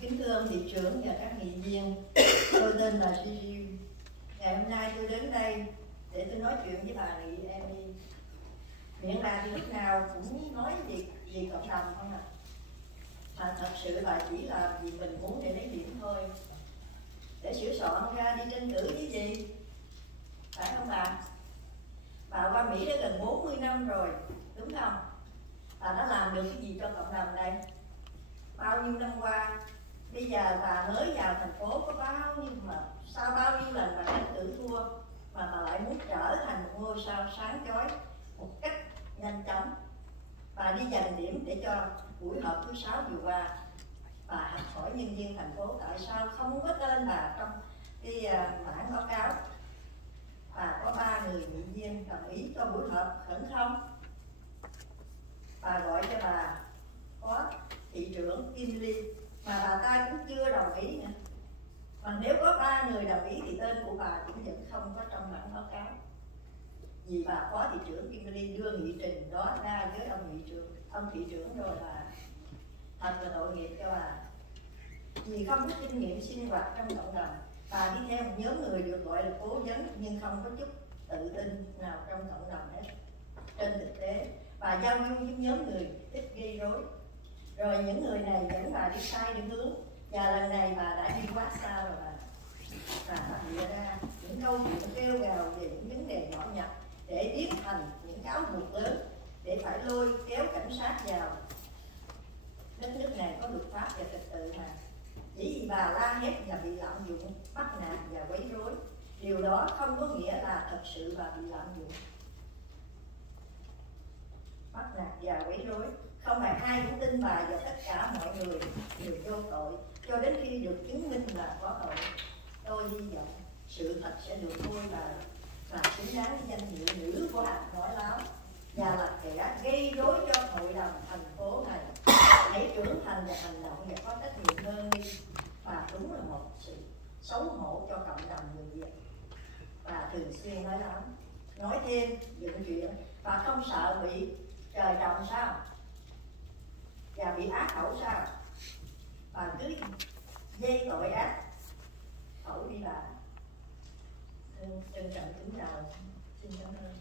Kính thưa ông thị trưởng và các nghị viên, tôi tên là Gigi. Ngày hôm nay tôi đến đây để tôi nói chuyện với bà nghị Emmy. Miệng bà thì lúc nào cũng nói vì cộng đồng không ạ. Thật sự bà chỉ làm vì mình muốn để lấy điểm thôi, để sửa soạn ra đi tranh cử với gì, phải không bà? Bà qua Mỹ đã gần 40 năm rồi, đúng không? Bà đã làm được cái gì cho cộng đồng đây? Bao nhiêu năm qua, bây giờ bà mới vào thành phố có bao nhiêu mà sau bao nhiêu lần bà tranh cử thua mà bà lại muốn trở thành một ngôi sao sáng chói một cách nhanh chóng. Bà đi giành điểm để cho buổi họp thứ 6 vừa qua. Bà học hỏi nhân viên thành phố tại sao không có tên bà trong cái bản báo cáo. Bà có 3 người nghị viên đồng ý cho buổi họp khẩn không? Bà gọi cho bà có thị trưởng Kim Ly mà bà ta cũng chưa đồng ý nữa. Mà nếu có 3 người đồng ý thì tên của bà cũng vẫn không có trong bản báo cáo. Vì bà phó thị trưởng Kim Ly đưa nghị trình đó ra với ông thị trưởng rồi bà. Thật là tội nghiệp cho bà. Vì không có kinh nghiệm sinh hoạt trong cộng đồng, bà đi theo một nhóm người được gọi là cố vấn nhưng không có chút tự tin nào trong cộng đồng hết. Trên thực tế, bà giao du với nhóm người thích gây rối. Rồi những người này dẫn bà đi sai đường hướng. Và lần này bà đã đi quá xa rồi bà. Bà phát hiện ra những câu chuyện kêu gào về những vấn đề nhỏ nhặt để biến thành những cáo buộc lớn, để phải lôi kéo cảnh sát vào. Đất nước này có luật pháp và trật tự mà. Chỉ vì bà la hét và bị lạm dụng, bắt nạt và quấy rối, điều đó không có nghĩa là thật sự bà bị lạm dụng. Bắt nạt và quấy rối, không phải ai cũng tin bà và tất cả mọi người đều vô tội, cho đến khi được chứng minh là có tội. Tôi hy vọng sự thật sẽ được thôi bà xứng đáng với danh hiệu nữ của hạt nói láo và là kẻ gây rối cho hội đồng thành phố này. Hãy trưởng thành và hành động và có trách nhiệm hơn đi. Bà đúng là một sự xấu hổ cho cộng đồng người Việt. Bà thường xuyên nói lắm, nói thêm, dựng chuyện. Bà không sợ bị trời trồng sao? Và bị ác khẩu sao? Bà cứ dây tội ác khẩu đi bà. Trân trọng kính chào. Xin cảm ơn.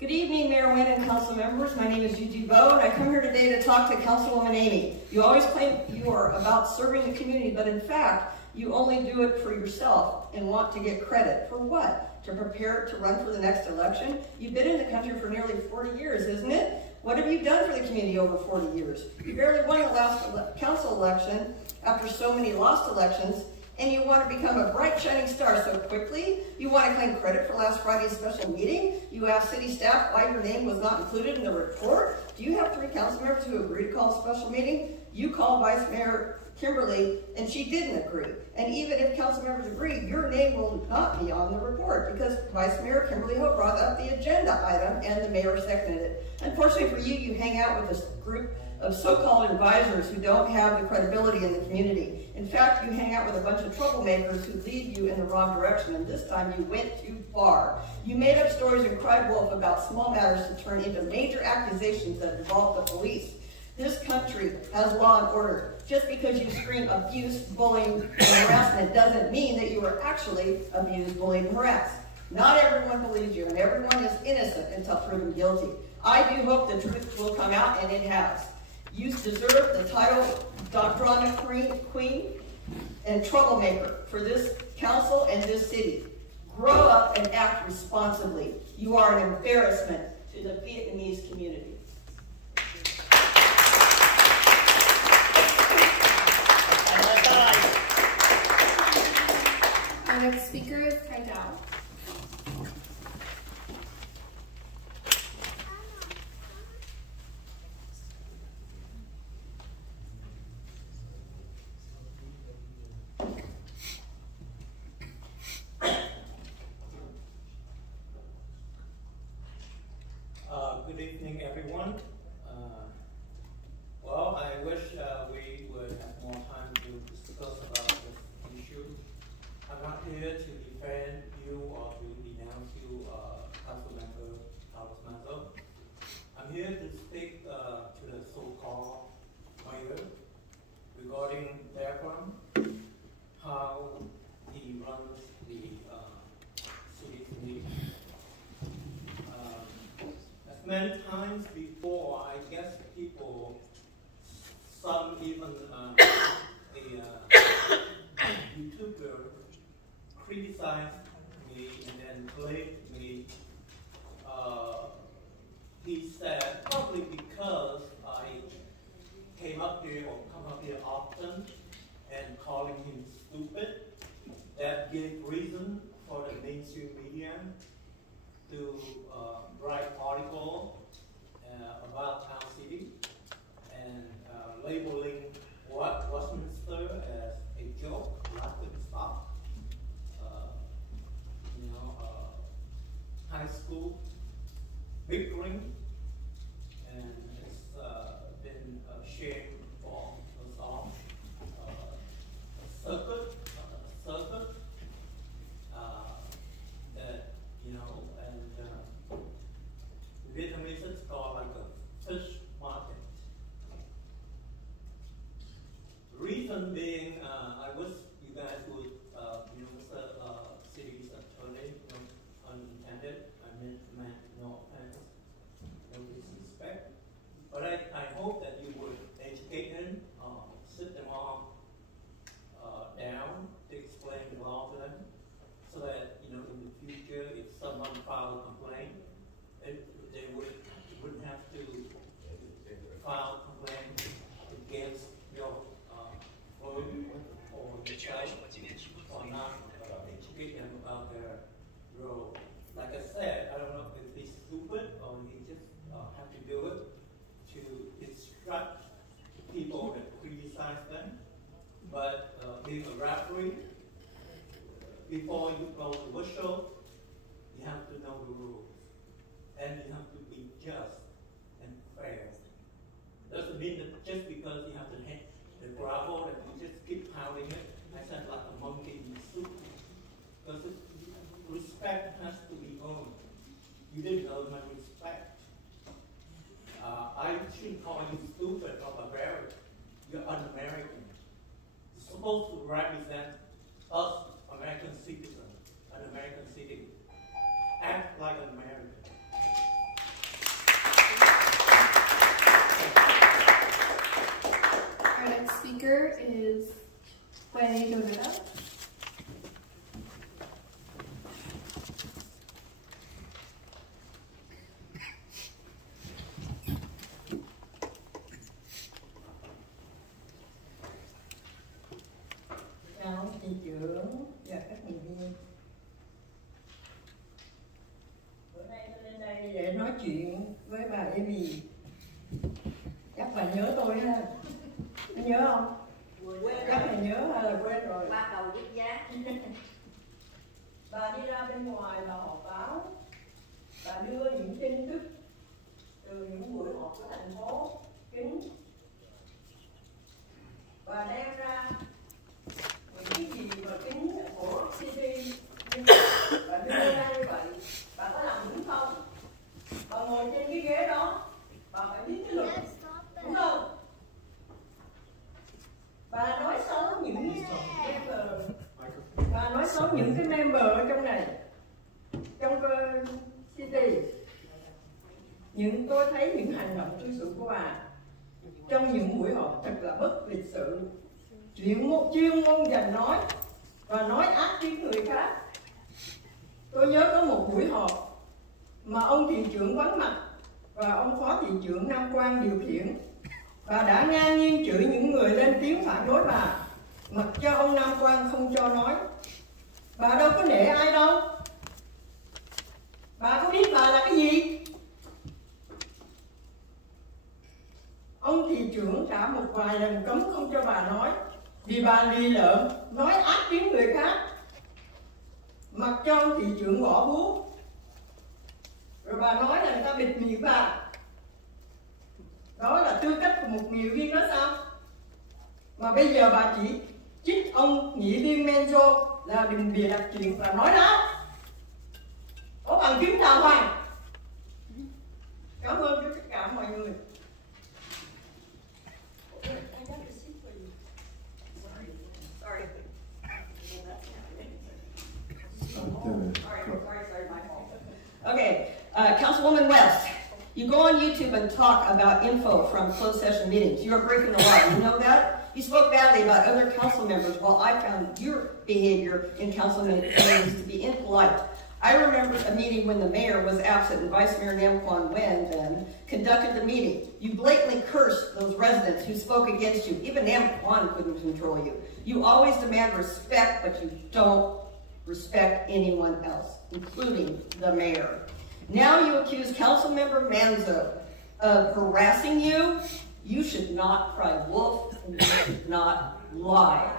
Good evening, Mayor Nguyen and council members. My name is Gigi Vo, and I come here today to talk to Councilwoman Amy. You always claim you are about serving the community, but in fact, you only do it for yourself and want to get credit. For what? To prepare to run for the next election? You've been in the country for nearly 40 years, isn't it? What have you done for the community over 40 years? You barely won the last council election after so many lost elections, and you want to become a bright, shining star so quickly? You want to claim credit for last Friday's special meeting? You asked city staff why your name was not included in the report? Do you have 3 council members who agreed to call a special meeting? You called Vice Mayor Kimberly, and she didn't agree. And even if council members agree, your name will not be on the report because Vice Mayor Kimberly Ho brought up the agenda item and the mayor seconded it. Unfortunately for you, you hang out with this group of so-called advisors who don't have the credibility in the community. In fact, you hang out with a bunch of troublemakers who lead you in the wrong direction, and this time you went too far. You made up stories and cried wolf about small matters to turn into major accusations that involve the police. This country has law and order. Just because you scream abuse, bullying, and harassment doesn't mean that you were actually abused, bullied, and harassed. Not everyone believes you, and everyone is innocent until proven guilty. I do hope the truth will come out, and it has. You deserve the title Doctrina Queen and Troublemaker for this council and this city. Grow up and act responsibly. You are an embarrassment to the Vietnamese community. Our next speaker is Kai Dao. Good evening, everyone. Well, I wish we would have more time to discuss about this issue. I'm not here to defend you or to denounce you, Councilmember Carlos Manzo. I'm here to speak to the so-called mayor regarding background, how he runs the city meeting. Many times before, I guess people, some even a YouTuber criticized me and then blamed me. He said probably because I came up here or come up here often and calling him stupid, that gave reason for the mainstream media to write article about our city and labeling what Westminster as a joke, laughing stock, high school bickering, and it's been a shame for us all. Circuit that, and Vietnamese it's called like a fish market. Reason being, I wish you guys would, Mr. City's attorney, unintended. I meant no offense, no disrespect. But I hope that you would educate them, sit them all down to explain the law to them, so that in the future, if someone filed a complaint, they wouldn't have to file a complaint against your firm or yourself or not educate them about their role. Like I said, I don't know if he's stupid or he just have to do it to instruct people that criticize them. But being a referee, before you blow the whistle, you have to know the rules. And you have to be just and fair. Doesn't mean that just because you have to hit the gravel that you just keep pounding it. I sound like a monkey in soup. Because respect has to be earned. You didn't earn my respect. I shouldn't call you stupid or barbaric. You're un-American. You're supposed to represent us, American citizens, an American city. Act like an American. Our next speaker is Wei Donetta. Chào thị trưởng và các thành viên. Bữa nay tôi lên đây để nói chuyện với bà Amy. Chắc bà nhớ tôi ha. Bà nhớ không? Chắc là nhớ hay là quên rồi. Qua cầu Đức Giá. Bà đi ra bên ngoài bà họp báo, bà đưa những tin tức từ những buổi họp của thành phố kính, bà đem ra những cái gì mà kính của city, bà đưa ra như vậy, bà có làm đúng không? Bà ngồi trên cái ghế đó, bà phải biết cái luật, đúng không? Bà nói xấu những member, bà nói xấu những cái member ở trong này, trong city. Tôi thấy những hành động cư xử của bà trong những buổi họp thật là bất lịch sự, chuyên môn dành nói và nói ác tiếng người khác. Tôi nhớ có một buổi họp mà ông thị trưởng vắng mặt và ông phó thị trưởng Nam Quang điều khiển. Bà đã ngang nhiên chửi những người lên tiếng phản đối bà, mặc cho ông Nam Quang không cho nói. Bà đâu có nể ai đâu. Bà có biết bà là cái gì? Ông thị trưởng đã một vài lần cấm không cho bà nói, vì bà lì lợm, nói ác tiếng người khác, mặc cho ông thị trưởng bỏ búa. Rồi bà nói là người ta bịt miệng bà. Đó là tư cách của một nghị viên đó sao? Mà bây giờ bà chỉ trích ông nghị viên Menzo là đừng bịa đặt chuyện và nói đó. Có bằng chứng đàng hoàng. Cảm ơn tất cả mọi người. Okay, Councilwoman West, you go on YouTube and talk about info from closed session meetings. You are breaking the law. You know that? You spoke badly about other council members, while I found your behavior in council meetings to be impolite. I remember a meeting when the mayor was absent and Vice Mayor Nam Kwan Wen then conducted the meeting. You blatantly cursed those residents who spoke against you. Even Nam Kwan couldn't control you. You always demand respect, but you don't respect anyone else, including the mayor. Now you accuse Councilmember Manzo of harassing you. You should not cry wolf and you should not lie.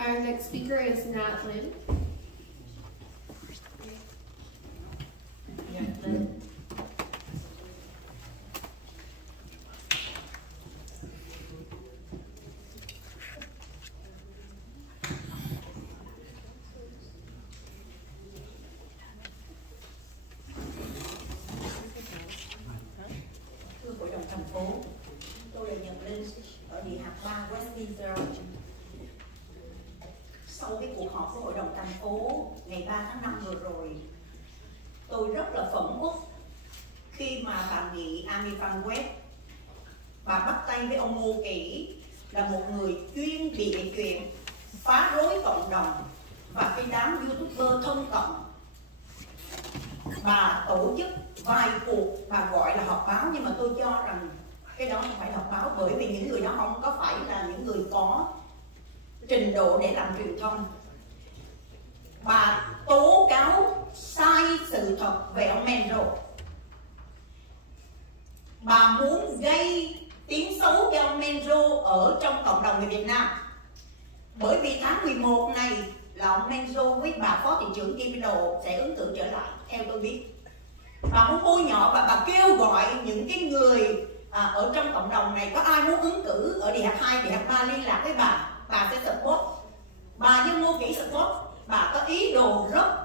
Our next speaker is Nat Lynn. Thưa Hội đồng thành phố, tôi là Nhật Linh ở địa hạt 3 Westminster. Sau cái cuộc họp của Hội đồng thành phố ngày 3 tháng 5 vừa rồi, tôi rất là phẫn uất khi mà bà nghị Amy Van West, bà bắt tay với ông Ngô Kỷ là một người chuyên bịa chuyện, phá rối cộng đồng và cái đám YouTuber thân cận. Bà tổ chức vài cuộc, bà gọi là họp báo, nhưng mà tôi cho rằng cái đó không phải họp báo, bởi vì những người đó không có phải là những người có trình độ để làm truyền thông. Bà tố cáo sai sự thật về ông Menzo. Bà muốn gây tiếng xấu cho ông Menzo ở trong cộng đồng người Việt Nam. Bởi vì tháng 11 này là ông Menzo với bà phó thị trưởng Kim Đồ sẽ ứng cử trở lại, theo tôi biết. Bà muốn bôi nhọ và bà kêu gọi những cái người ở trong cộng đồng này, có ai muốn ứng cử ở địa hạt 2, địa hạt 3 liên lạc với bà sẽ support. Bà như Ngô Kỷ support, bà có ý đồ rất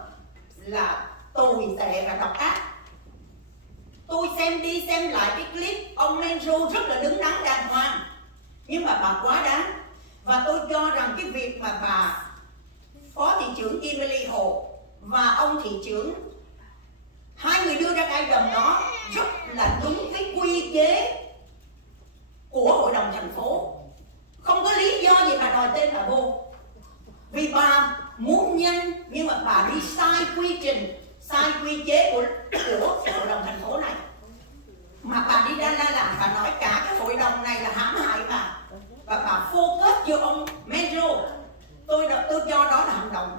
là tồi tệ và độc ác. Tôi xem đi xem lại cái clip, ông Menzo rất là đứng đắn đàng hoàng, nhưng mà bà quá đáng. Và tôi cho rằng cái việc mà bà phó thị trưởng Kimberly Hồ và ông thị trưởng, hai người đưa ra cái đồng đó rất là đúng cái quy chế của Hội đồng thành phố. Không có lý do gì mà đòi tên bà vô. Vì bà muốn nhanh nhưng mà bà đi sai quy trình, sai quy chế của Hội đồng thành phố này. Mà bà đi ra làm, bà nói cả cái hội đồng này là hãm hại bà. Và bà focus vô ông Menzo. Tôi cho đó là hành động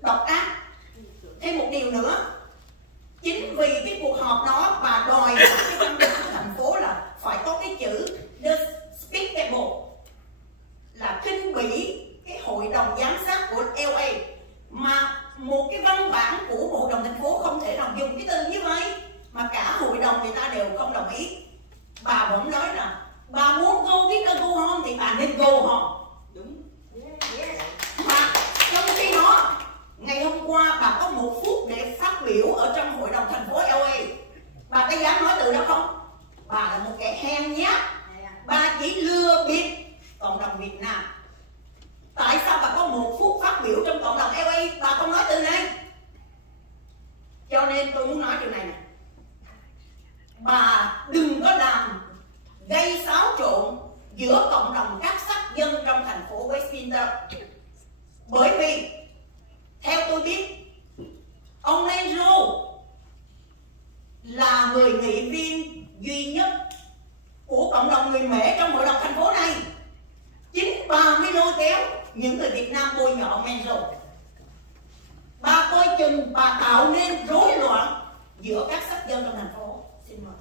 độc ác. Thêm một điều nữa, Chính vì cái cuộc họp đó bà đòi cái văn bản thành phố là phải có cái chữ despicable, là khinh bỉ cái hội đồng giám sát của LA, mà một cái văn bản của hội đồng thành phố không thể nào dùng cái từ như vậy, mà cả hội đồng người ta đều không đồng ý. Bà vẫn nói là bà muốn go big or go home thì bà nên go home. Đúng. Mà trong khi đó ngày hôm qua bà có 1 phút để phát biểu ở trong hội đồng thành phố LA. Bà có dám nói từ đó không? Bà là một kẻ hèn nhát. Bà chỉ lừa bịp cộng đồng Việt Nam. Tại sao bà có 1 phút phát biểu trong cộng đồng LA bà không nói từ này? Cho nên tôi muốn nói điều này nè. Bà đừng có làm gây xáo trộn giữa cộng đồng các sắc dân trong thành phố Westminster. Bởi vì theo tôi biết, ông Menzo là người nghị viên duy nhất của cộng đồng người Mễ trong hội đồng thành phố này. Chính bà mới lôi kéo những người Việt Nam bôi nhọ ông Menzo. Bà coi chừng bà tạo nên rối loạn giữa các sắc dân trong thành phố. Xin mời.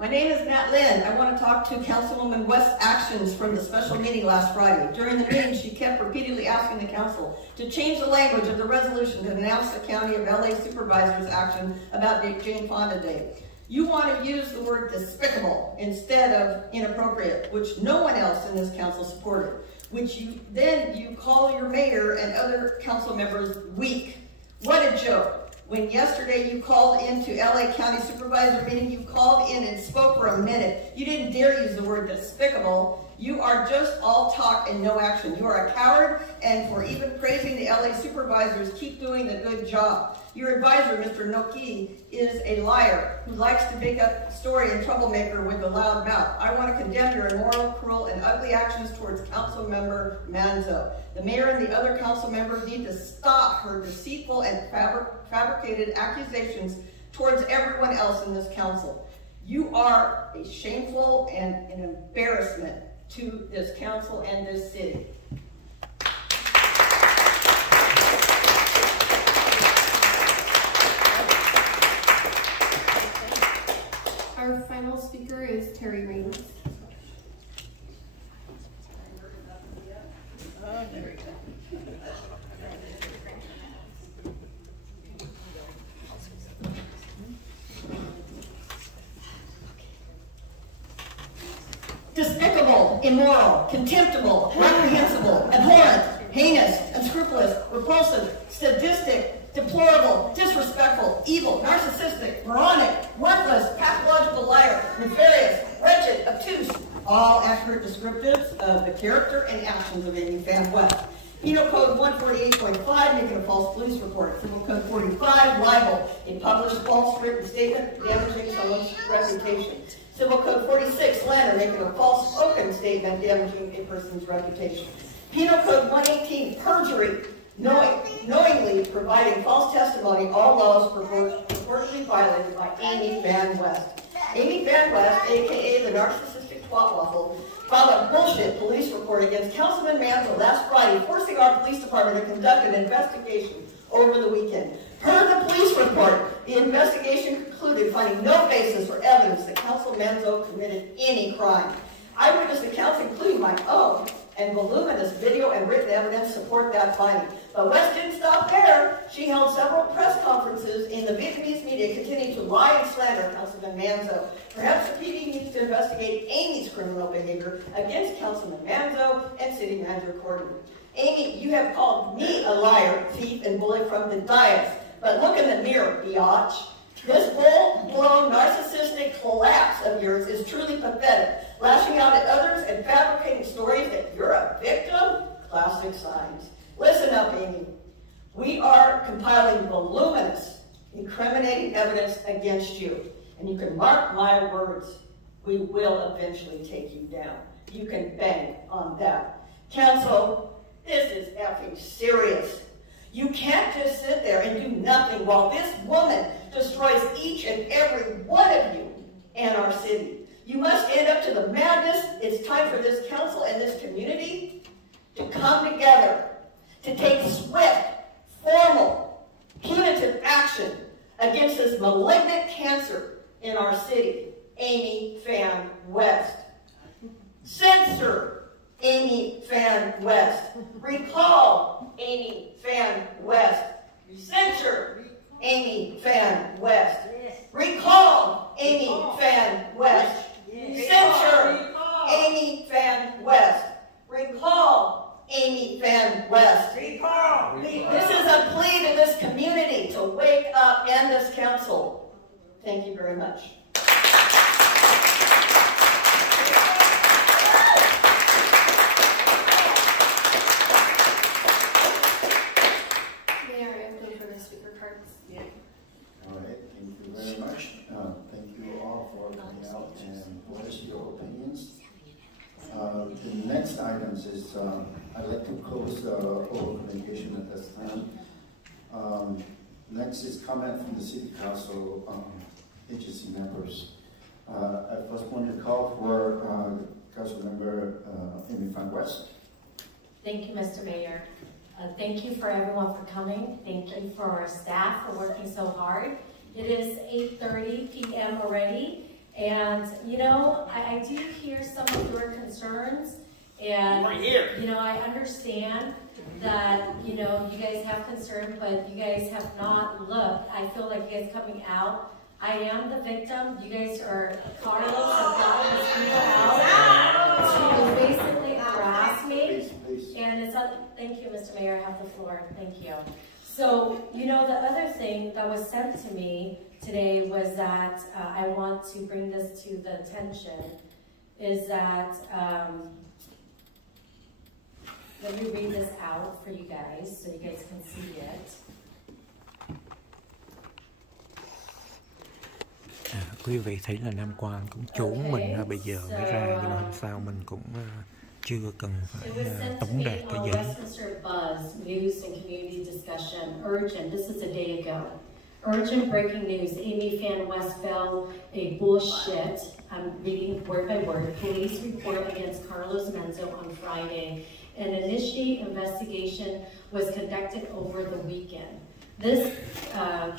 My name is Matt Lynn. I want to talk to Councilwoman West's actions from the special meeting last Friday. During the meeting, she kept repeatedly asking the council to change the language of the resolution to announce the County of LA Supervisor's action about Jane Fonda Day. You want to use the word despicable instead of inappropriate, which no one else in this council supported, which you call your mayor and other council members weak. What a joke. When yesterday you called into LA County Supervisor meeting, you called in and spoke for a minute. You didn't dare use the word despicable. You are just all talk and no action. You are a coward, and for even praising the LA Supervisors, keep doing the good job. Your advisor, Mr. Noki, is a liar who likes to make up story and troublemaker with a loud mouth. I want to condemn your immoral, cruel, and ugly actions towards Council Member Manzo. The mayor and the other council members need to stop her deceitful and fabricated accusations towards everyone else in this council. You are a shameful and an embarrassment to this council and this city. Our final speaker is Terry Raines. Oh, there we go. Despicable, immoral, contemptible, reprehensible, abhorrent, heinous, unscrupulous, repulsive, sadistic, deplorable, disrespectful, evil, narcissistic, moronic, worthless, pathological liar, nefarious, wretched, obtuse, all accurate descriptives of the character and actions of Amy Fan West. Penal Code 148.5, making a false police report. Civil Code 45, libel, a published false written statement damaging someone's reputation. Civil Code 46, slander, making a false spoken statement damaging a person's reputation. Penal Code 118, perjury, knowingly providing false testimony, all laws purportedly violated by Amy Van West. Amy Van West, aka the narcissistic twat waffle, filed a bullshit police report against Councilman Manzo last Friday, forcing our police department to conduct an investigation over the weekend. Per the police report, the investigation concluded finding no basis or evidence that Councilman Manzo committed any crime. Eyewitness accounts, including my own, and voluminous video and written evidence support that finding. But West didn't stop there. She held several press conferences in the Vietnamese media continuing to lie and slander Councilman Manzo. Perhaps the PD needs to investigate Amy's criminal behavior against Councilman Manzo and City Manager Corden. Amy, you have called me a liar, thief, and bully from the dais. But look in the mirror, biatch. This full-blown narcissistic collapse of yours is truly pathetic. Lashing out at others and fabricating stories that you're a victim? Classic signs. Listen up, Amy. We are compiling voluminous, incriminating evidence against you. And you can mark my words. We will eventually take you down. You can bank on that. Council, this is effing serious. You can't just sit there and do nothing while this woman destroys each and every one of you and our city. You must stand up to the madness. It's time for this council and this community to come together, to take swift, formal, against this malignant cancer in our city, Amy Fan West. Censor Amy Fan West. Recall Amy Fan West. Censor Amy Fan West. Recall Amy Fan West. Censor Amy Fan West. Recall Amy Fan West. This is a plea to this community to wake up and this council. Thank you very much. Mayor, I have no further speaker cards. All right, thank you very much. Thank you all for coming out and voice your opinions. The next items is, I'd like to close the oral communication at this time. Next is comment from the City Council agency members. I first want to call for Council Member Amy Fan West. Thank you, Mr. Mayor. Thank you for everyone for coming. Thank you for our staff for working so hard. It is 8:30 p.m. already, and you know, I do hear some of your concerns, and you know, I understand that you know you guys have concern, but you guys have not looked. I feel like you guys coming out. I am the victim. You guys are Carlos and brought these people out to basically harass me, and it's thank you, Mr. Mayor. I have the floor. Thank you. So, you know, the other thing that was sent to me today was that I want to bring this to the attention is that, let me read this out for you guys so you guys can see it. Quý vị thấy là Nam Quang cũng trốn mình bây giờ mới ra, nhưng mà hôm sau mình cũng chưa cần phải tống đạt cái giấy. Westminster Buzz News and Community Discussion. Urgent. This is a day ago. Urgent breaking news. Amy Fan West fell a bullshit. I'm reading word by word. Police report against Carlos Menzo on Friday. An initiate investigation was conducted over the weekend. This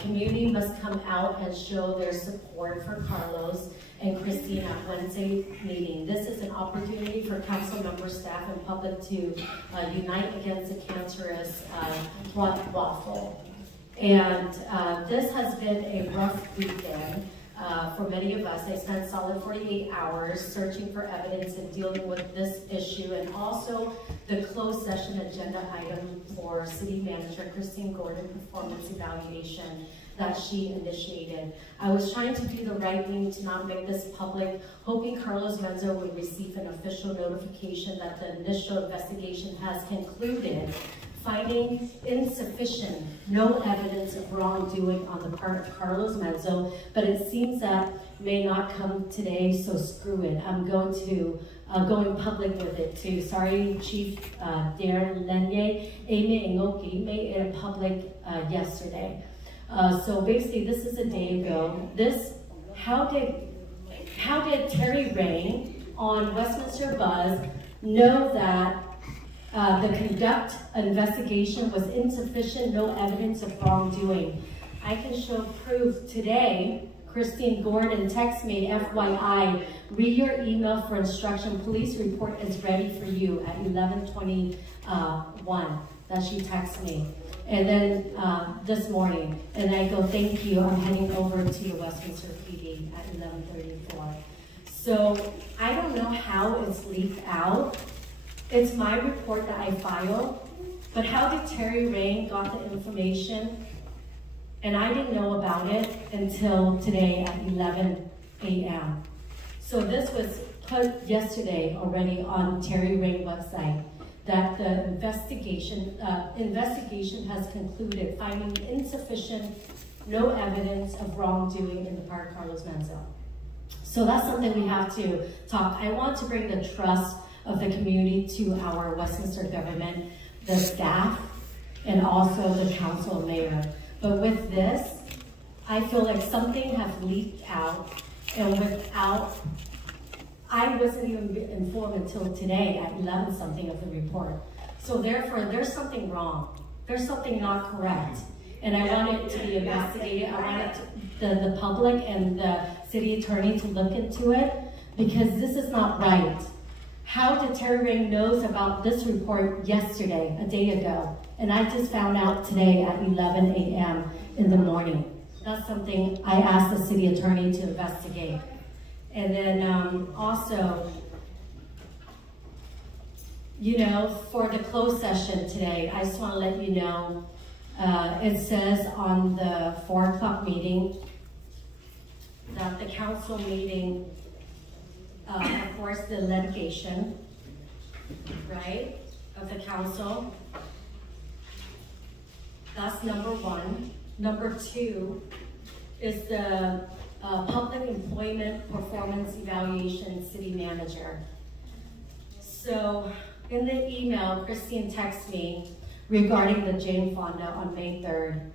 community must come out and show their support for Carlos and Christina at Wednesday meeting. This is an opportunity for council members, staff, and public to unite against the cancerous waffle. And this has been a rough weekend for many of us. I spent solid 48 hours searching for evidence and dealing with this issue, and also the closed session agenda item for City Manager Christine Gordon performance evaluation that she initiated. I was trying to do the right thing to not make this public, hoping Carlos Menzo would receive an official notification that the initial investigation has concluded, finding insufficient, no evidence of wrongdoing on the part of Carlos Menzo, but it seems that may not come today, so screw it. I'm going to going public with it too. Sorry, Chief Darren Lenye. Amy Ngoki made it public yesterday. So basically, this is a day ago. How did Terry Rain on Westminster Buzz know that the conduct investigation was insufficient, no evidence of wrongdoing? I can show proof today. Christine Gordon texted me, FYI, read your email for instruction. Police report is ready for you at 11:21. That she texted me. And then this morning, and I go, thank you, I'm heading over to the Westminster PD at 11:34. So I don't know how it's leaked out. It's my report that I filed, but how did Terry Rain got the information? And I didn't know about it until today at 11 a.m. So this was put yesterday already on Terry Rain website, that the investigation has concluded, finding insufficient, no evidence of wrongdoing in the part of Carlos Menzo. So that's something we have to talk. I want to bring the trust of the community to our Westminster government, the staff, and also the council and mayor. But with this, I feel like something has leaked out, and I wasn't even informed until today at 11 something of the report. So therefore, there's something wrong. There's something not correct. and I want it to be investigated. I want the public and the city attorney to look into it, because this is not right. How did Terry Ring knows about this report yesterday, a day ago, and I just found out today at 11 a.m. in the morning? That's something I asked the city attorney to investigate. And then also, you know, for the closed session today, I just want to let you know, it says on the 4 o'clock meeting that the council meeting, of course, the litigation, right, of the council. That's number 1. Number 2 is the public employment performance evaluation city manager. So in the email, Christine texted me regarding the Jane Fonda on May 3rd.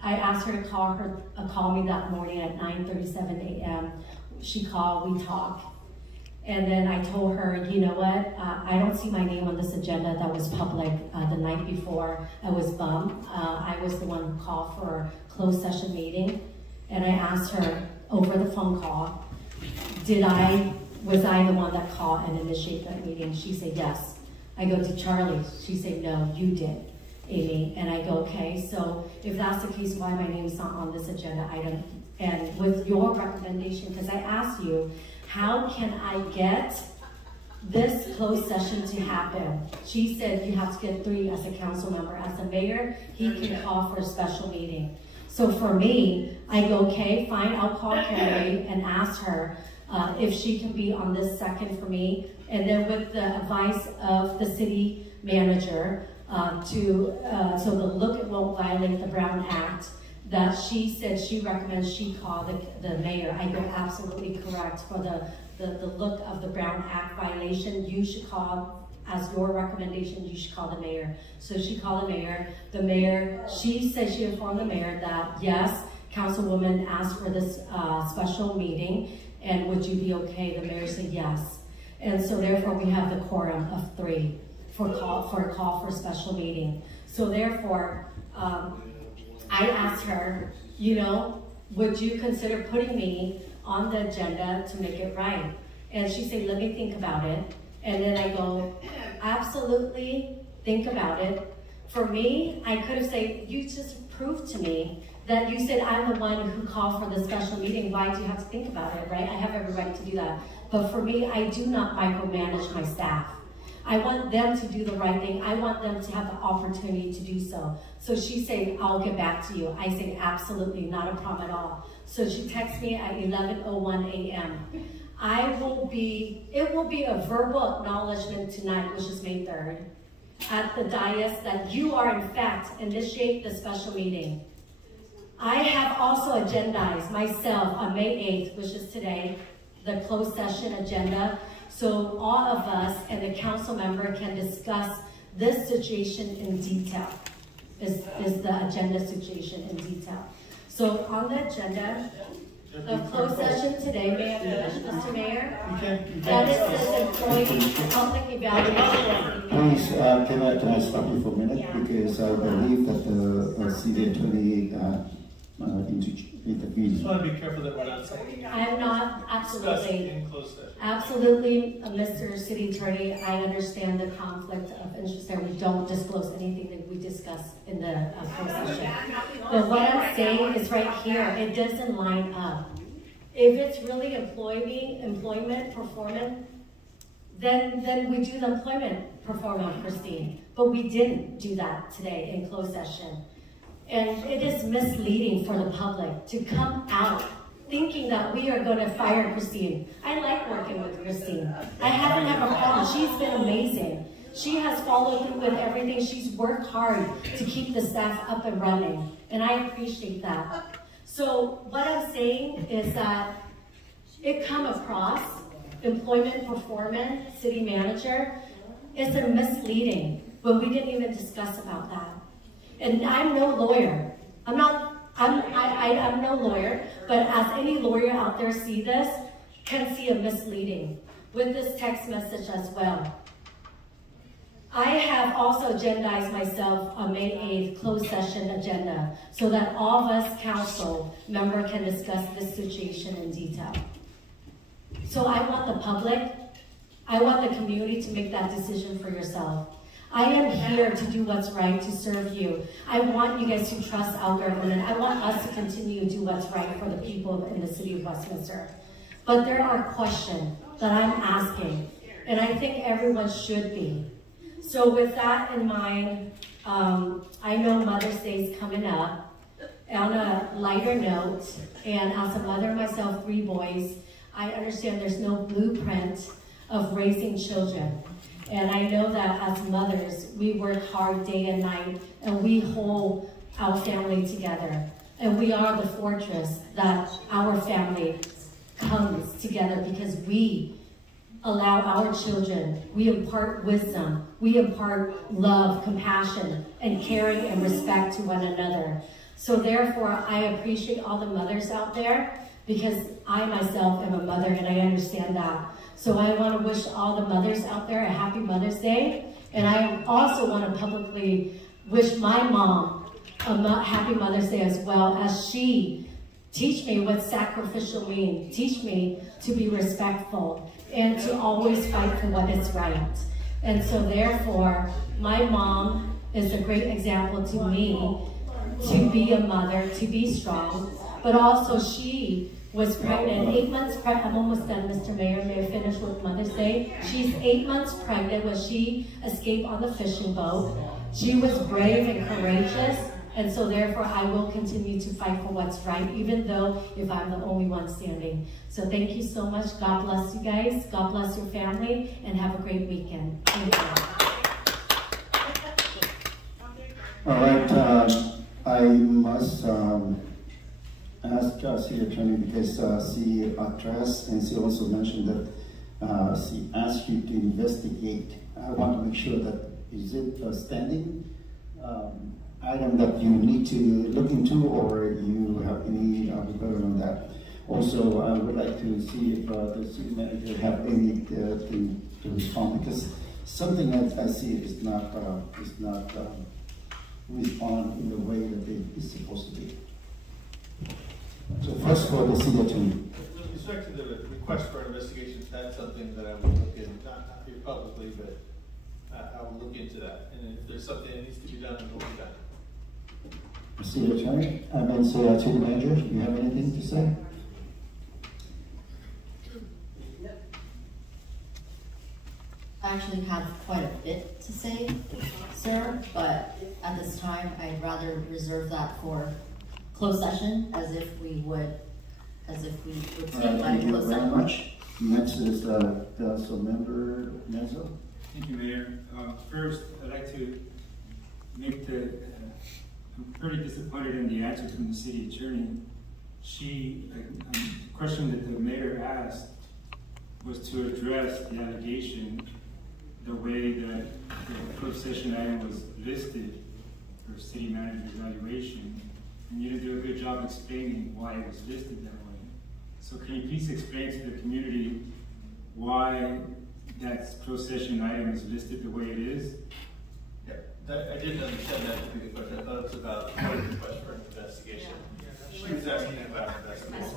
I asked her to call me that morning at 9:37 a.m. She called, we talked. And then I told her, you know what, I don't see my name on this agenda that was public the night before. I was bummed. I was the one who called for a closed session meeting. And I asked her over the phone call, was I the one that called and initiated that meeting? She said yes. I go to Charlie. She said, no, you did, Amy. And I go, okay, so if that's the case, why my name is not on this agenda item? And with your recommendation, because I asked you, how can I get this closed session to happen? She said you have to get 3 as a council member. As a mayor, he can call for a special meeting. So for me, I go, okay, fine, I'll call Carrie and ask her if she can be on this second for me. And then with the advice of the city manager, so the look it won't violate the Brown Act, that she said she recommends she call the mayor. I go, absolutely correct. For the look of the Brown Act violation, you should call, as your recommendation, you should call the mayor. So she called the mayor. The mayor, she said she informed the mayor that, yes, Councilwoman asked for this special meeting, and would you be okay? The mayor said yes. And so therefore we have the quorum of 3 for a call for a special meeting. So therefore, I asked her, you know, would you consider putting me on the agenda to make it right? And she said, let me think about it. And then I go, absolutely, think about it. For me, I could have said, you just proved to me that you said I'm the one who called for the special meeting. Why do you have to think about it, right? I have every right to do that. But for me, I do not micromanage my staff. I want them to do the right thing. I want them to have the opportunity to do so. So she said, I'll get back to you. I said, absolutely, not a problem at all. So she texted me at 11:01 a.m. It will be a verbal acknowledgement tonight, which is May 3rd, at the dais that you are in fact initiate the special meeting. I have also agendized myself on May 8th, which is today, the closed session agenda. So all of us and the council member can discuss this situation in detail, is the agenda situation in detail. So on the agenda of closed session today, may I finish, Mr. Mayor? That is this employee public evaluation. Please, can I stop you for a minute? Yeah. Because I believe that the city attorney intervened. Just want to be careful that we're not saying. I am not, absolutely. In closed session. Absolutely, Mr. City Attorney, I understand the conflict of interest there. We don't disclose anything that we discuss in the closed session. But what I'm saying is right here, it doesn't line up. If it's really employment performance, then we do the employment performance, Christine. But we didn't do that today in closed session. And it is misleading for the public to come out thinking that we are going to fire Christine. I like working with Christine. I haven't had a problem. She's been amazing. She has followed through with everything. She's worked hard to keep the staff up and running, and I appreciate that. So what I'm saying is that it come across, employment performance, city manager, it's a misleading, but we didn't even discuss about that. And I'm no lawyer. I'm no lawyer, but as any lawyer out there see this, can see a misleading with this text message as well. I have also agendized myself a May 8th closed session agenda so that all of us council members can discuss this situation in detail. So I want the public, I want the community to make that decision for yourself. I am here to do what's right, to serve you. I want you guys to trust our government. I want us to continue to do what's right for the people in the city of Westminster. But there are questions that I'm asking, and I think everyone should be. So with that in mind, I know Mother's Day is coming up. On a lighter note, and as a mother myself, 3 boys, I understand there's no blueprint of raising children. And I know that as mothers, we work hard day and night, and we hold our family together. And we are the fortress that our family comes together because we allow our children, we impart wisdom, we impart love, compassion, and caring and respect to one another. So therefore, I appreciate all the mothers out there because I myself am a mother and I understand that. So I want to wish all the mothers out there a happy Mother's Day. And I also want to publicly wish my mom a happy Mother's Day as well, as she teach me what sacrificial means, teach me to be respectful and to always fight for what is right. And so therefore, my mom is a great example to me to be a mother, to be strong, but also she was pregnant, 8 months pregnant. I'm almost done, Mr. Mayor. May I finish with Mother's Day? She's 8 months pregnant when she escaped on the fishing boat. She was brave and courageous, and so therefore I will continue to fight for what's right, even though if I'm the only one standing. So thank you so much. God bless you guys. God bless your family, and have a great weekend. Thank you. All right, I must ask City Attorney because she addressed and she also mentioned that she asked you to investigate. I want to make sure that is it a standing item that you need to look into, or you have any rebuttal on that? Also, I would like to see if the city manager have anything to respond, because something that I see is not respond in the way that it is supposed to be. So first for the city attorney. With respect to the request for an investigation, that's something that I would look in, not here publicly, but I will look into that. And if there's something that needs to be done, it will be done. City attorney, city manager, do you have anything to say? I actually have quite a bit to say, sir, but at this time, I'd rather reserve that for closed session, as if we would take that Thank you closed very session. much. Next is Council Member Menzo. Thank you, Mayor. First, I'd like to make I'm pretty disappointed in the answer from the city attorney. The question that the mayor asked was to address the allegation the way that the closed session item was listed for city manager evaluation, and you didn't do a good job explaining why it was listed that way. So can you please explain to the community why that closed session item is listed the way it is? Yeah, I didn't understand that to be the question. I thought it was about a request for an investigation. She was asking about investigation.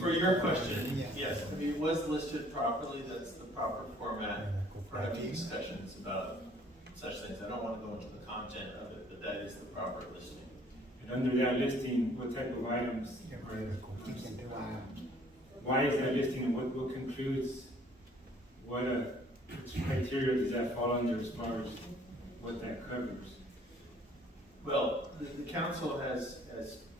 For your question, yes, I mean, it was listed properly. That's the proper format for having discussions about such things. I don't want to go into the content of it, but that is the proper listing. And under that listing, what type of items why is that listing, and what concludes, what criteria does that fall under as far as what that covers? Well, the council has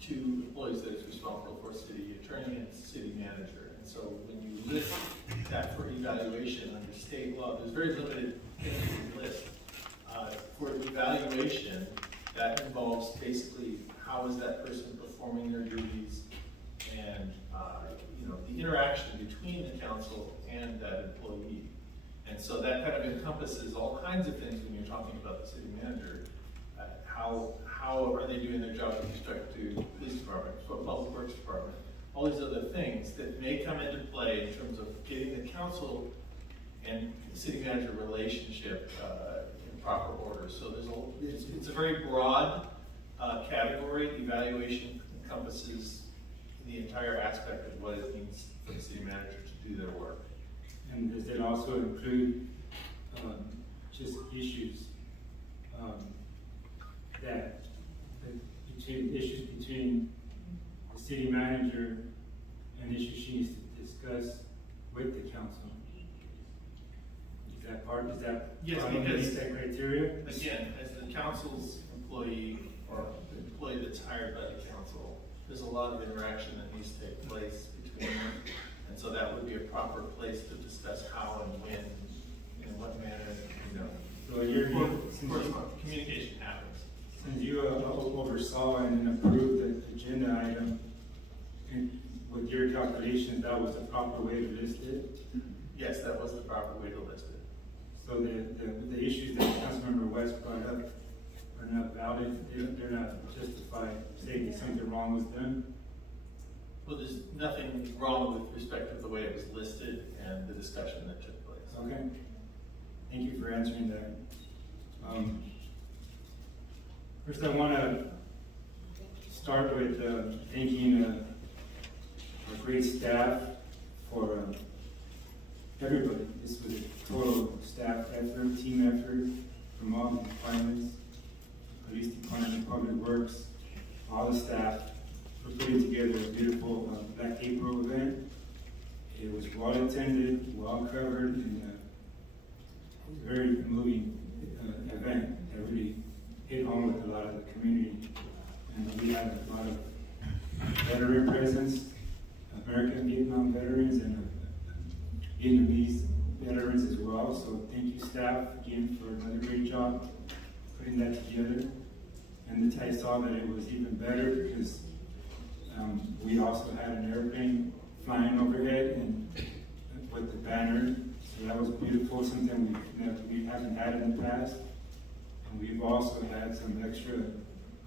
two employees that it's responsible for: city attorney and city manager. And so when you list that for evaluation under state law, there's very limited things to list. For evaluation, that involves basically how is that person performing their duties, and the interaction between the council and that employee. And so that kind of encompasses all kinds of things when you're talking about the city manager. How are they doing their job with respect to police department, public works department, all these other things that may come into play in terms of getting the council and city manager relationship in proper order. So it's a very broad category. Evaluation encompasses the entire aspect of what it means for the city manager to do their work. And does it also include just issues issues between the city manager and issues she needs to discuss with the council? Is that part? Is that yes? Because that criteria? Again, as the council's employee or the employee that's hired by the council, there's a lot of interaction that needs to take place between them, and so that would be a proper place to discuss how and when, in what manner, you know. So communication happens. Since you oversaw and approved the agenda item, and with your calculations, that was the proper way to list it? Yes, that was the proper way to list it. So the issues that Councilmember West brought up are not valid, they're not justified, saying there's something wrong with them? Well, there's nothing wrong with respect to the way it was listed and the discussion that took place. Okay. Thank you for answering that. First, I want to start with thanking our great staff for everybody. This was a total staff effort, team effort from all the departments, police department, public works, all the staff for putting together a beautiful Black April event. It was well attended, well covered, and a very moving event that really hit home with a lot of the community. And we had a lot of veteran presence, American Vietnam veterans and Vietnamese veterans as well. So thank you, staff, again, for another great job putting that together. And I saw that it was even better because we also had an airplane flying overhead and with the banner. So that was beautiful, something we haven't had in the past. And we've also had some extra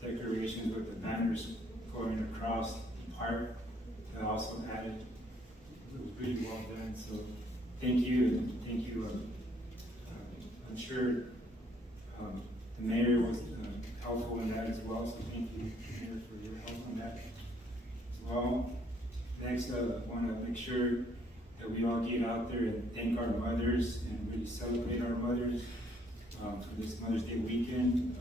decorations with the banners going across the park that also added. It was really well done. So thank you, and thank you. I'm sure the mayor was helpful in that as well. So thank you, Mayor, for your help on that as well. Next, I want to make sure that we all get out there and thank our mothers and really celebrate our mothers for this Mother's Day weekend.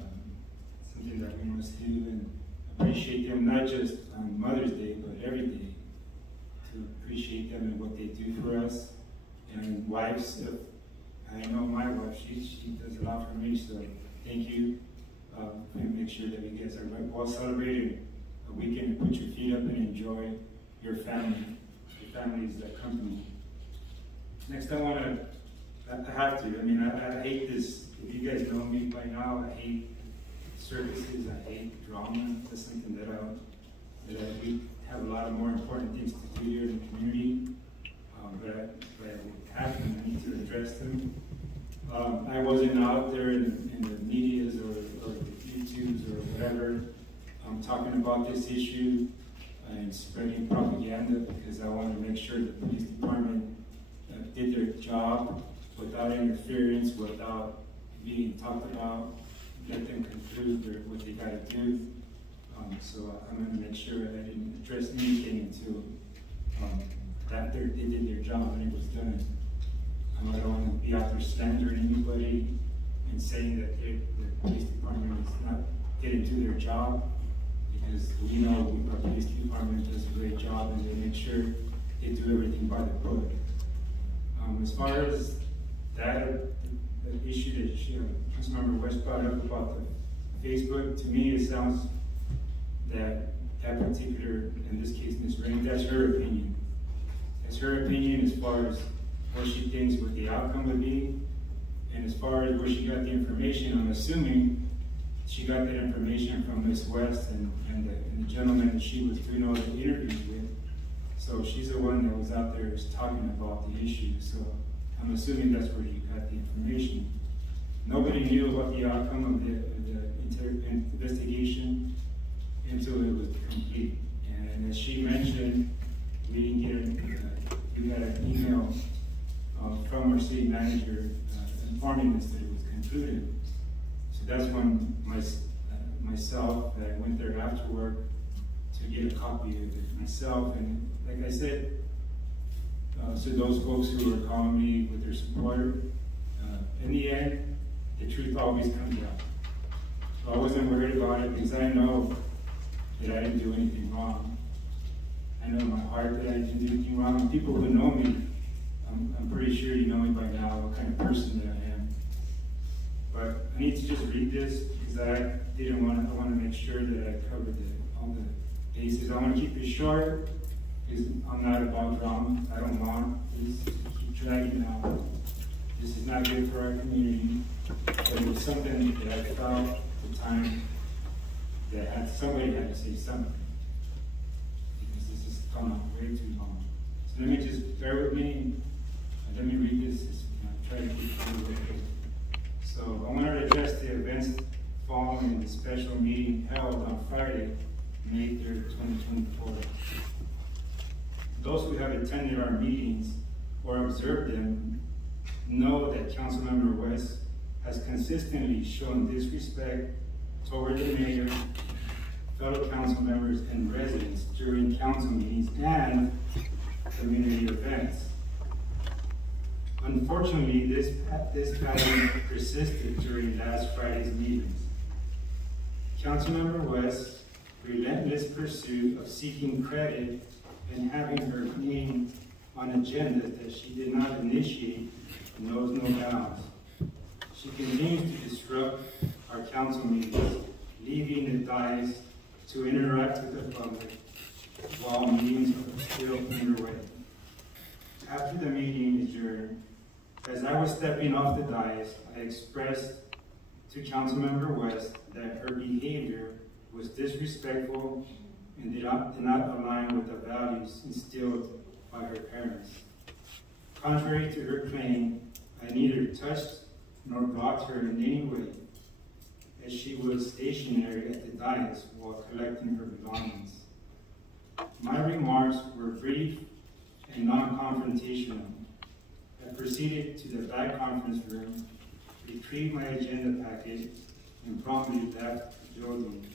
Something that we must do and appreciate them, not just on Mother's Day, but every day, to appreciate them and what they do for us. And wives, I know my wife, she does a lot for me, so thank you. Make sure that you guys are well celebrated a weekend and put your feet up and enjoy your family. Your family is that company. Next, I have to, I mean, I hate this. If you guys know me by now, I hate circuses, I hate drama. That's something that we have a lot of more important things to do here in the community. But I have them, I need to address them. I wasn't out there in the medias or the YouTubes or whatever talking about this issue and spreading propaganda because I want to make sure the police department did their job without interference, without being talked about, let them conclude what they got to do. So I'm going to make sure that I didn't address anything until that they did their job and it was done. I don't want to be out there slandering anybody and saying that the police department is not getting to their job, because we know our police department does a great job and they make sure they do everything by the book. As far as that the issue that Councilmember West brought up about the Facebook, to me it sounds that particular, in this case Ms. Rain, that's her opinion. That's her opinion as far as what she thinks what the outcome would be. And as far as where she got the information, I'm assuming she got that information from Ms. West and the gentleman that she was doing all the interviews with. So she's the one that was out there talking about the issue. So I'm assuming that's where you got the information. Nobody knew what the outcome of the investigation until it was complete. And as she mentioned, we didn't get we got an email from our city manager informing us that it was concluded. So that's when myself, I went there after work to get a copy of it myself. And like I said, to those folks who were calling me with their support, in the end, the truth always comes out. So I wasn't worried about it because I know that I didn't do anything wrong. I know in my heart that I didn't do anything wrong. And people who know me, I'm pretty sure you know me by now, what kind of person that I am. But I need to just read this because I want to make sure that I covered all the bases. I want to keep it short because I'm not about drama. I don't want this to keep dragging out. This is not good for our community. But it was something that I felt at the time that somebody had to say something. Because this has gone on way too long. So let me just bear with me and let me read this. Try to keep it real quick. So I want to address the events following the special meeting held on Friday, May 3rd, 2024. Those who have attended our meetings or observed them know that Councilmember West has consistently shown disrespect toward the mayor, fellow council members, and residents during council meetings and community events. Unfortunately, this pattern persisted during last Friday's meetings. Councilmember West's relentless pursuit of seeking credit and having her name on agendas that she did not initiate knows no bounds. She continues to disrupt our council meetings, leaving the dais to interact with the public while meetings are still underway. After the meeting adjourned, as I was stepping off the dais, I expressed to Councilmember West that her behavior was disrespectful and did not align with the values instilled by her parents. Contrary to her claim, I neither touched nor blocked her in any way, as she was stationary at the dais while collecting her belongings. My remarks were brief and non-confrontational. I proceeded to the back conference room, retrieved my agenda packet, and promptly left the building.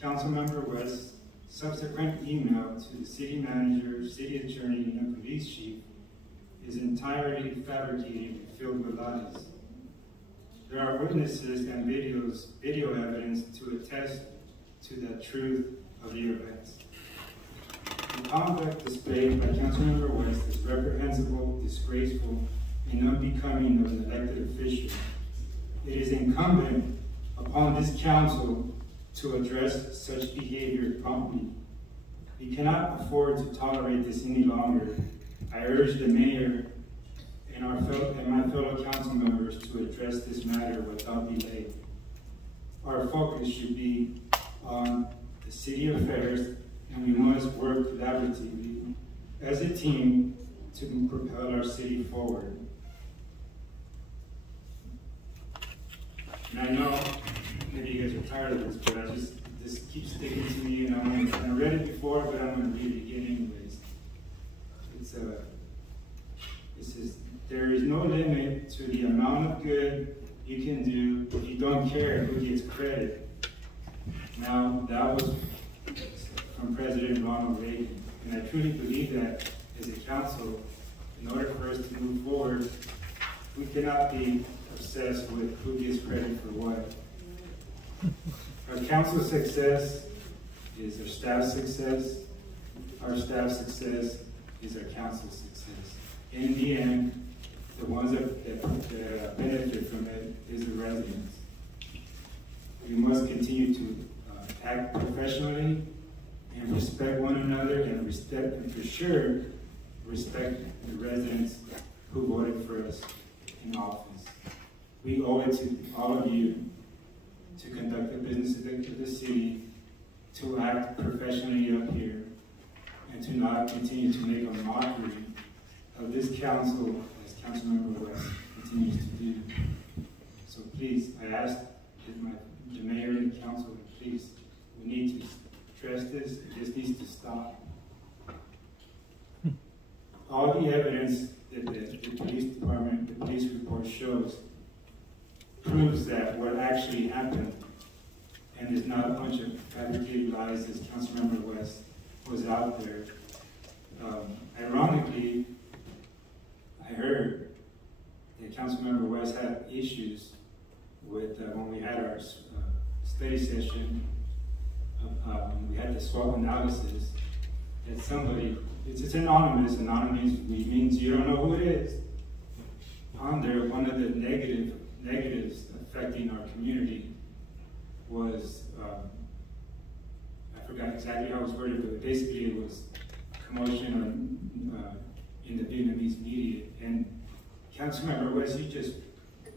Councilmember West's subsequent email to the city manager, city attorney, and police chief is entirely fabricated and filled with lies. There are witnesses and video evidence to attest to the truth of the events. The conduct displayed by Councilmember West is reprehensible, disgraceful, and unbecoming of an elected official. It is incumbent upon this council to address such behavior promptly. We cannot afford to tolerate this any longer. I urge the mayor and my fellow council members to address this matter without delay. Our focus should be on the city affairs, and we must work collaboratively as a team to propel our city forward. And I know maybe you guys are tired of this, but this keeps sticking to me, and I read it before, but I'm going to read it again anyways. It says, there is no limit to the amount of good you can do if you don't care who gets credit. Now, that was from President Ronald Reagan, and I truly believe that as a council, in order for us to move forward, we cannot be obsessed with who gets credit for what. Our council's success is our staff's success. Our staff's success is our council's success. In the end, the ones that benefit from it is the residents. We must continue to act professionally and respect one another, and for sure respect the residents who voted for us in office. We owe it to all of you to conduct the business of the city, to act professionally up here, and to not continue to make a mockery of this council as Councilmember West continues to do. So please, I ask the mayor and the council, please, we need to address this. This needs to stop. All the evidence that the police department, the police report shows and it's not a bunch of fabricated lies as Councilmember West was out there. Ironically, I heard that Councilmember West had issues with when we had our study session, we had the SWOT analysis, that somebody, it's anonymous means you don't know who it is. On there, one of the negatives affecting our community was, I forgot exactly how it was worded, but basically it was commotion in the Vietnamese media. And Councilmember West, you just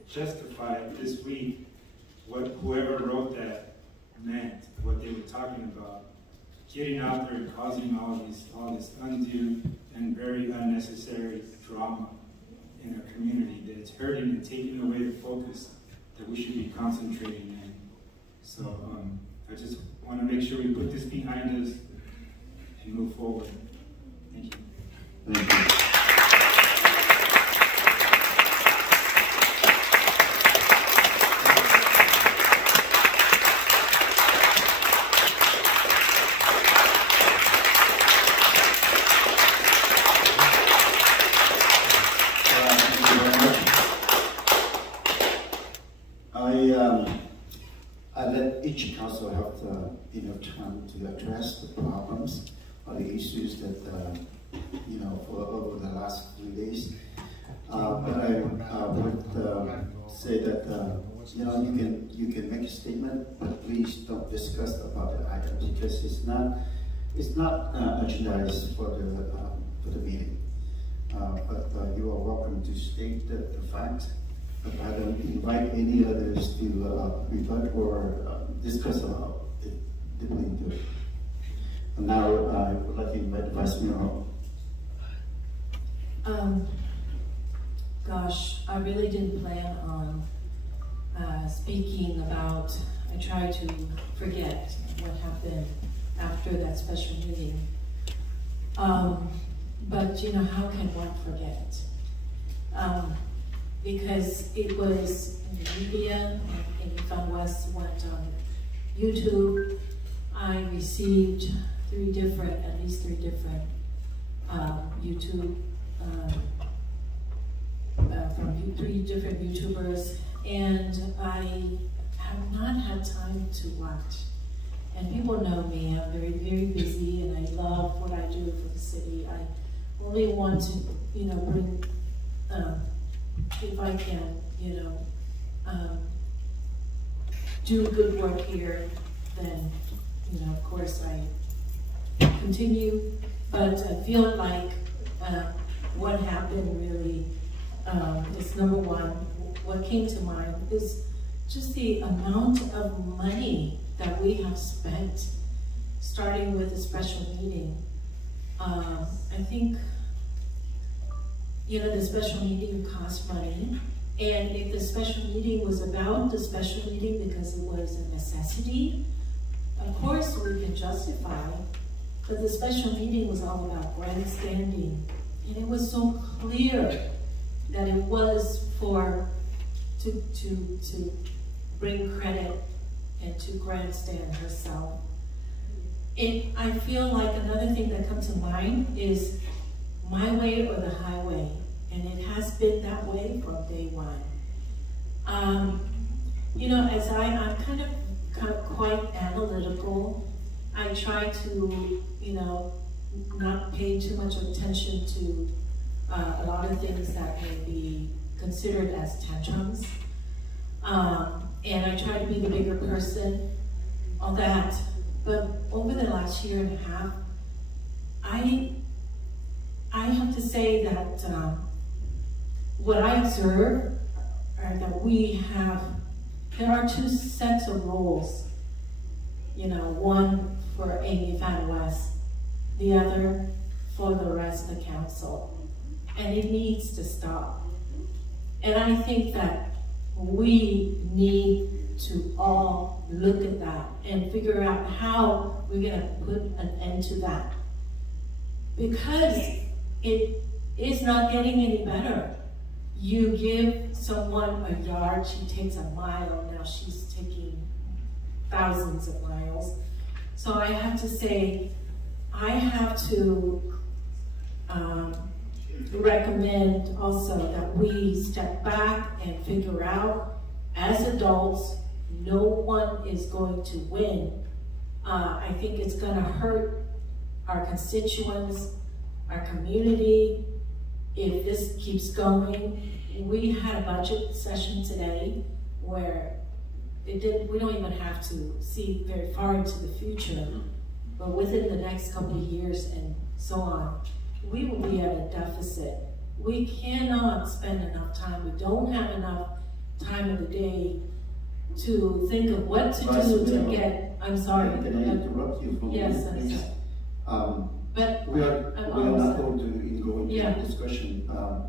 justified this week what whoever wrote that meant, what they were talking about. Getting out there and causing all this undue and very unnecessary drama in our community that's hurting and taking away the focus that we should be concentrating in. So I just want to make sure we put this behind us and move forward. Thank you. Thank you. I let each council have enough time to address the problems or the issues that for over the last 3 days. But I would say that you can make a statement, but please don't discuss about the item because it's not agendized for the meeting. But you are welcome to state the fact. But I don't invite any others to rebut or discuss about it deeply into it. And now I would like to invite the Vice Mayor. Gosh, I really didn't plan on speaking about, I tried to forget what happened after that special meeting. But how can one forget? Because it was in the media, and if I West went on YouTube, I received at least three different YouTube, from 3 different YouTubers, and I have not had time to watch. And people know me, I'm very, very busy, and I love what I do for the city. I only want to, bring, if I can, do good work here, then, of course I continue. But I feel like what happened really is number one, what came to mind is just the amount of money that we have spent, starting with a special meeting. I think, the special meeting costs money, and if the special meeting was about the special meeting because it was a necessity, of course we can justify, but the special meeting was all about grandstanding, and it was so clear that it was to bring credit and to grandstand herself. I feel like another thing that comes to mind is my way or the highway, and it has been that way from day one. As I'm kind of quite analytical, I try to, not pay too much attention to a lot of things that may be considered as tantrums. And I try to be the bigger person, all that. But over the last year and a half, I have to say that what I observe are that there are 2 sets of rules. One for Amy Van West, the other for the rest of the council. And it needs to stop. And I think that we need to all look at that and figure out how we're going to put an end to that. Because it is not getting any better. You give someone a yard, she takes a mile, now she's taking thousands of miles. So I have to say, I have to recommend also that we step back and figure out, as adults, no one is going to win. I think it's going to hurt our constituents, our community, if this keeps going. We had a budget session today where we don't even have to see very far into the future, but within the next couple of years and so on, we will be at a deficit. We cannot spend enough time. We don't have enough time of the day to think of what to do to get. I'm sorry. Can I interrupt you for yes, a minute, please? But we are not going to go into yeah. discussion.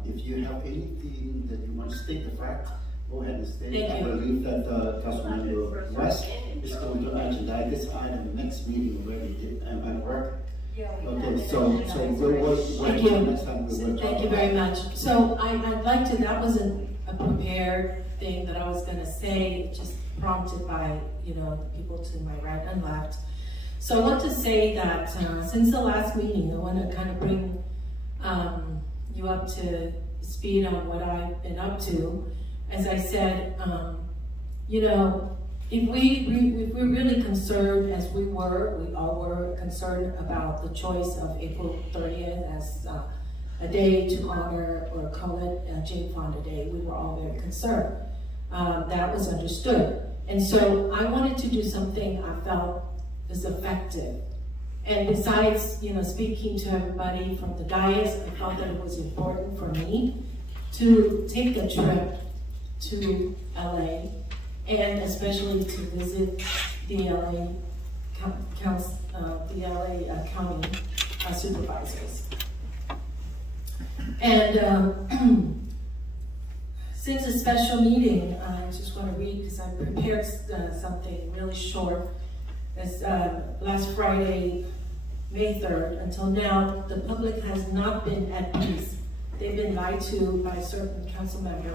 If you have anything that you want to state the fact, go ahead and state. Thank I you. believe that Councilmember West is going to agendize this item next meeting already. Am I correct? Yeah. Okay, so we'll Thank you. next time we will Thank you very much. So I'd like to, that wasn't a prepared thing that I was going to say, just prompted by, you know, the people to my right and left. So I want to say that since the last meeting, I want to kind of bring you up to speed on what I've been up to. As I said, you know, if we're really concerned, as we all were concerned about the choice of April 30th as a day to honor or call it Jane Fonda Day, we were all very concerned. That was understood. And so I wanted to do something I felt was effective. And besides, you know, speaking to everybody from the dais, I felt that it was important for me to take a trip to LA, and especially to visit the LA County supervisors. And since a special meeting, I just want to read, because I prepared something really short. As last Friday, May 3rd, until now, the public has not been at peace. They've been lied to by a certain council member.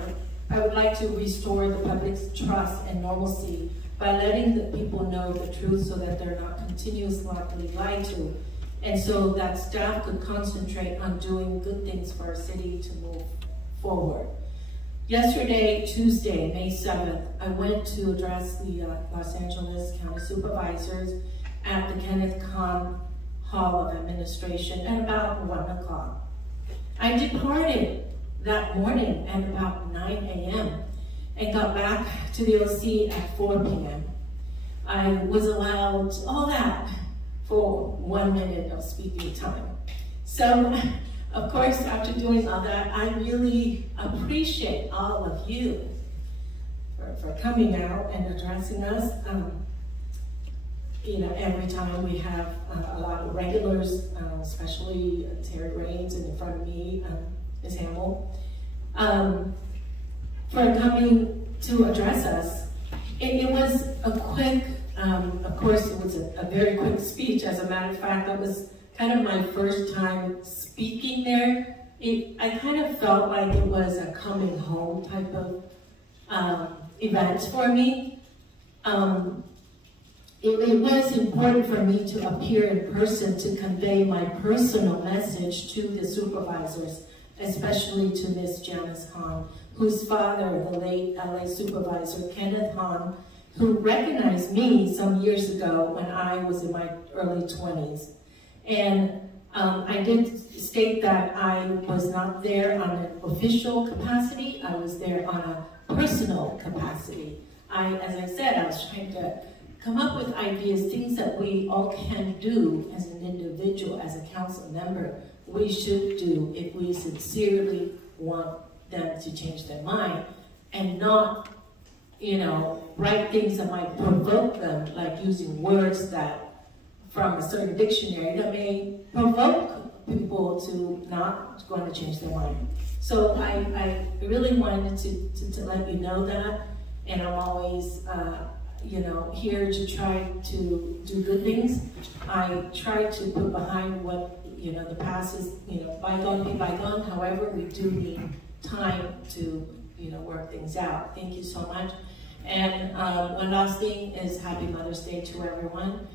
I would like to restore the public's trust and normalcy by letting the people know the truth so that they're not continuously lied to, and so that staff could concentrate on doing good things for our city to move forward. Yesterday, Tuesday, May 7th, I went to address the Los Angeles County Supervisors at the Kenneth Kahn Hall of Administration at about 1 o'clock. I departed that morning at about 9 a.m. and got back to the OC at 4 p.m. I was allowed all that for 1 minute of speaking time. So, of course, after doing all that, I really appreciate all of you for coming out and addressing us. You know, every time we have a lot of regulars, especially Terry Raines, and in front of me, Ms. Hamill, for coming to address us. It was a quick, of course, it was a very quick speech. As a matter of fact, that was kind of my first time speaking there. I kind of felt like it was a coming home type of event for me. It was important for me to appear in person to convey my personal message to the supervisors, especially to Ms. Janice Hahn, whose father, the late LA supervisor Kenneth Hahn, who recognized me some years ago when I was in my early 20s. And I did state that I was not there on an official capacity, I was there on a personal capacity. As I said, I was trying to come up with ideas, things that we all can do as an individual, as a council member, we should do if we sincerely want them to change their mind, and not, you know, write things that might provoke them, like using words that from a certain dictionary that may provoke people to not going to change their mind. So I really wanted to let you know that, and I'm always you know, here to try to do good things. I try to put behind what, you know, the past is, you know, bygone be bygone. However, we do need time to, you know, work things out. Thank you so much. And one last thing is Happy Mother's Day to everyone.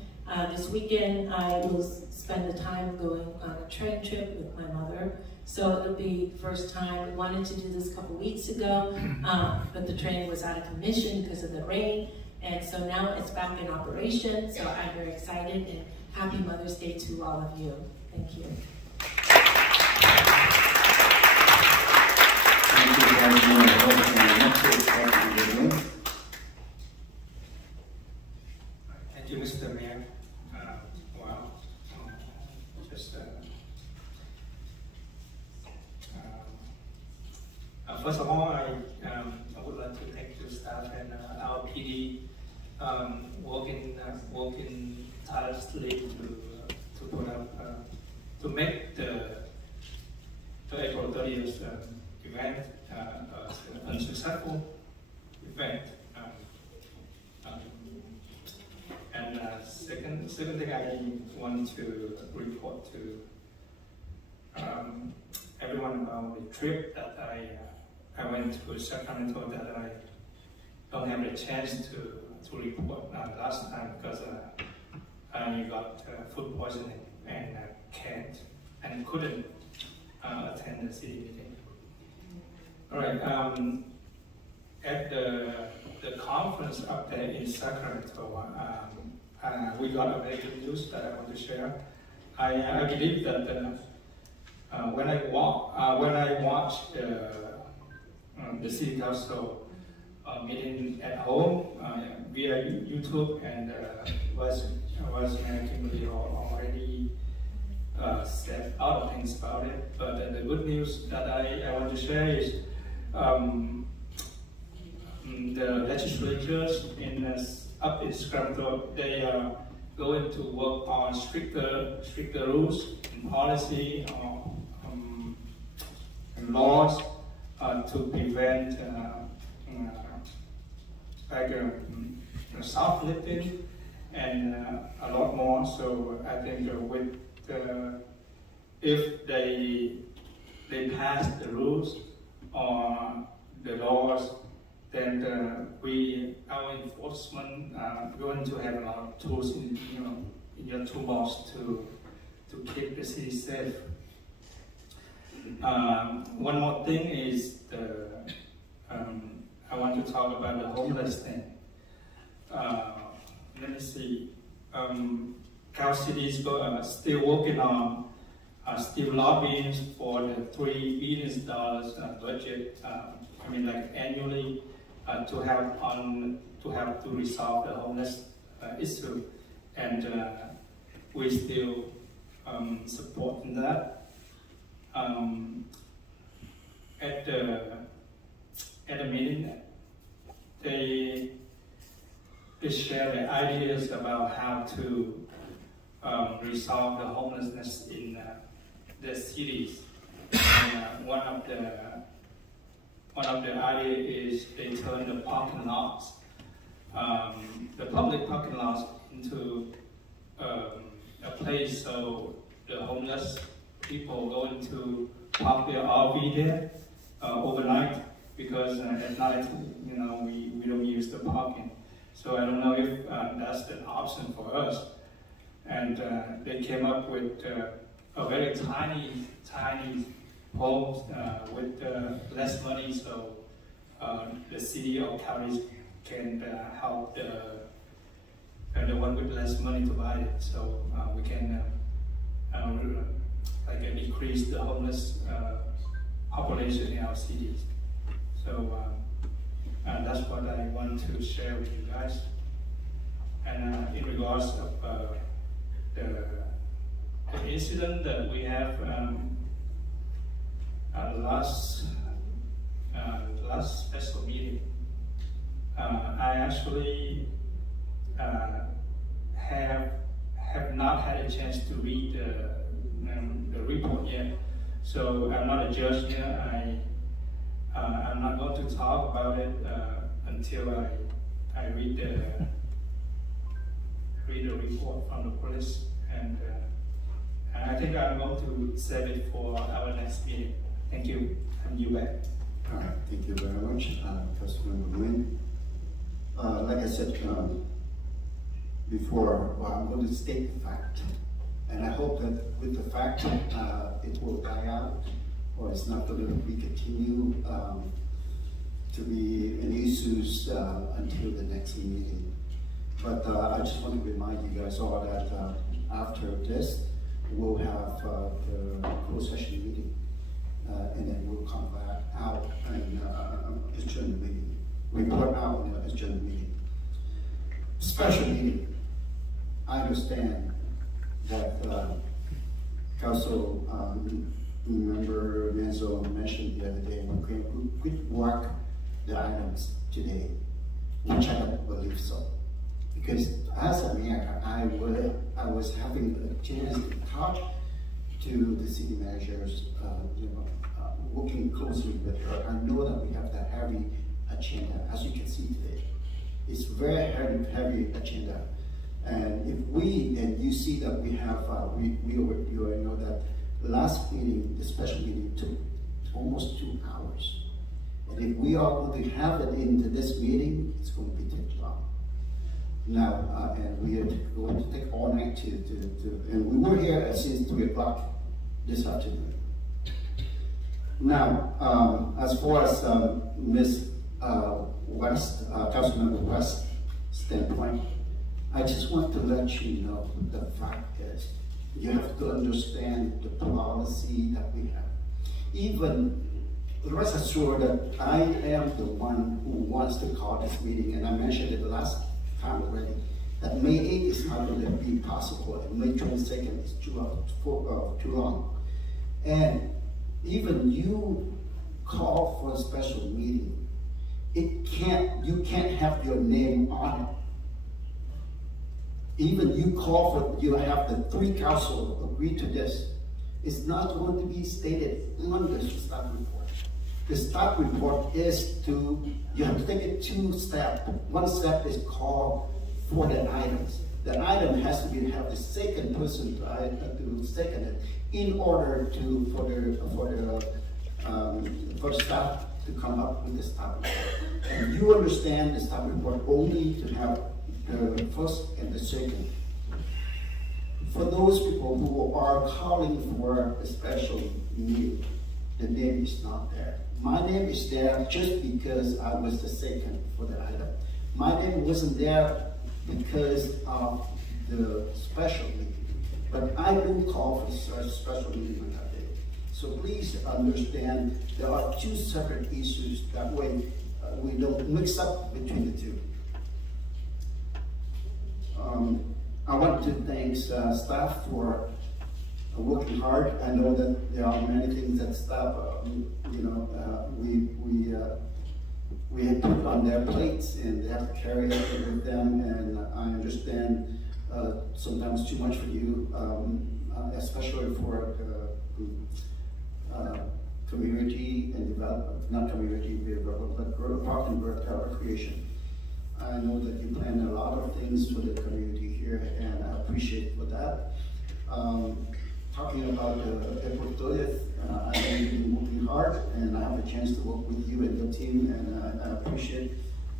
This weekend I will spend the time going on a train trip with my mother. So it'll be the first time. We wanted to do this a couple weeks ago, but the train was out of commission because of the rain. And so now it's back in operation. So I'm very excited, and Happy Mother's Day to all of you. Thank you. Thank you very much. Thank you, Mr. Mayor. Wow. First of all, I would like to thank the staff and our PD working tirelessly to put up to make the April 30th event an unsuccessful event. And second thing I want to report to everyone about the trip that I went to Sacramento that I don't have the chance to report last time because I got food poisoning and couldn't attend the city meeting. All right. At the conference up there in Sacramento, we got a very good news that I want to share. I believe that when I watched the city council meeting at home via YouTube, and was Kimberly already said a lot of things about it. But the good news that I want to share is the legislatures up in Sacramento, they are going to work on stricter rules and policy and laws to prevent shoplifting and a lot more. So I think with if they pass the rules or the laws, then our enforcement going to have a lot of tools in your toolbox to keep the city safe. One more thing is I want to talk about the homeless thing. Let me see. Cal City is still working on, still lobbying for the $3 billion budget. Annually to help to resolve the homeless issue, and we still supporting that. At the meeting, they share their ideas about how to resolve the homelessness in the cities. And one of the ideas is they turn the parking lots, the public parking lots, into a place so the homeless people going to park their RV there overnight, because at night, we don't use the parking. So I don't know if that's an option for us. And they came up with a very tiny homes with less money, so the city or counties can help the one with less money to buy it. So we can decrease the homeless population in our cities. So that's what I want to share with you guys. And in regards of the incident that we have last special meeting, I actually have not had a chance to read the report yet. So I'm not a judge here. I'm not going to talk about it until I read the report from the police, and I think I'm going to save it for our next meeting. Thank you, and you back. All right, thank you very much, Councilmember Binh. like I said before, I'm going to state the fact. And I hope that with the fact, it will die out, or it's not going to be continue to be an issues until the next meeting. But I just want to remind you guys all that after this, we'll have the closed session meeting, and then we'll come back out and adjourn the meeting. Report out in the adjourn meeting. Special meeting. I understand that Council Member Manzo mentioned the other day, we could work the items today, which I don't believe so. Because as a mayor, I was having a chance to talk to the city managers, working closely with her. I know that we have that heavy agenda, as you can see today. It's very heavy agenda. And if and you see that we have, you know that last meeting, the special meeting took almost 2 hours. And if we are going to have it into this meeting, it's going to be take long. Now, and we are going to take all night and we were here since 3 o'clock this afternoon. Now, as far as Ms. West, Councilmember West standpoint, I just want to let you know the fact is, you have to understand the policy that we have. Even, rest assured that I am the one who wants to call this meeting, and I mentioned it last time already, that May 8th is not going to be possible, and May 22nd is too long. And even you call for a special meeting, you can't have your name on it. Even you call for, you have the 3 council agree to this. It's not going to be stated on the staff report. The staff report is you have to take it 2 steps. 1 step is call for the items. The item has to have the second person to second it in order for staff to come up with the staff report. And you understand the staff report only to have the first and the second. For those people who are calling for a special meeting, the name is not there. My name is there just because I was the second for the item. My name wasn't there because of the special meeting, but I do call for a special meeting on that day. So please understand there are 2 separate issues. That way we don't mix up between the 2. I want to thank staff for working hard. I know that there are many things that staff, we had put on their plates and they have to carry it with them. And I understand sometimes too much for you, especially for community and development, not community development, but park and recreation. I know that you plan a lot of things for the community here, and I appreciate for that. Talking about April 30th, I know you've been working hard, and I have a chance to work with you and your team, and I appreciate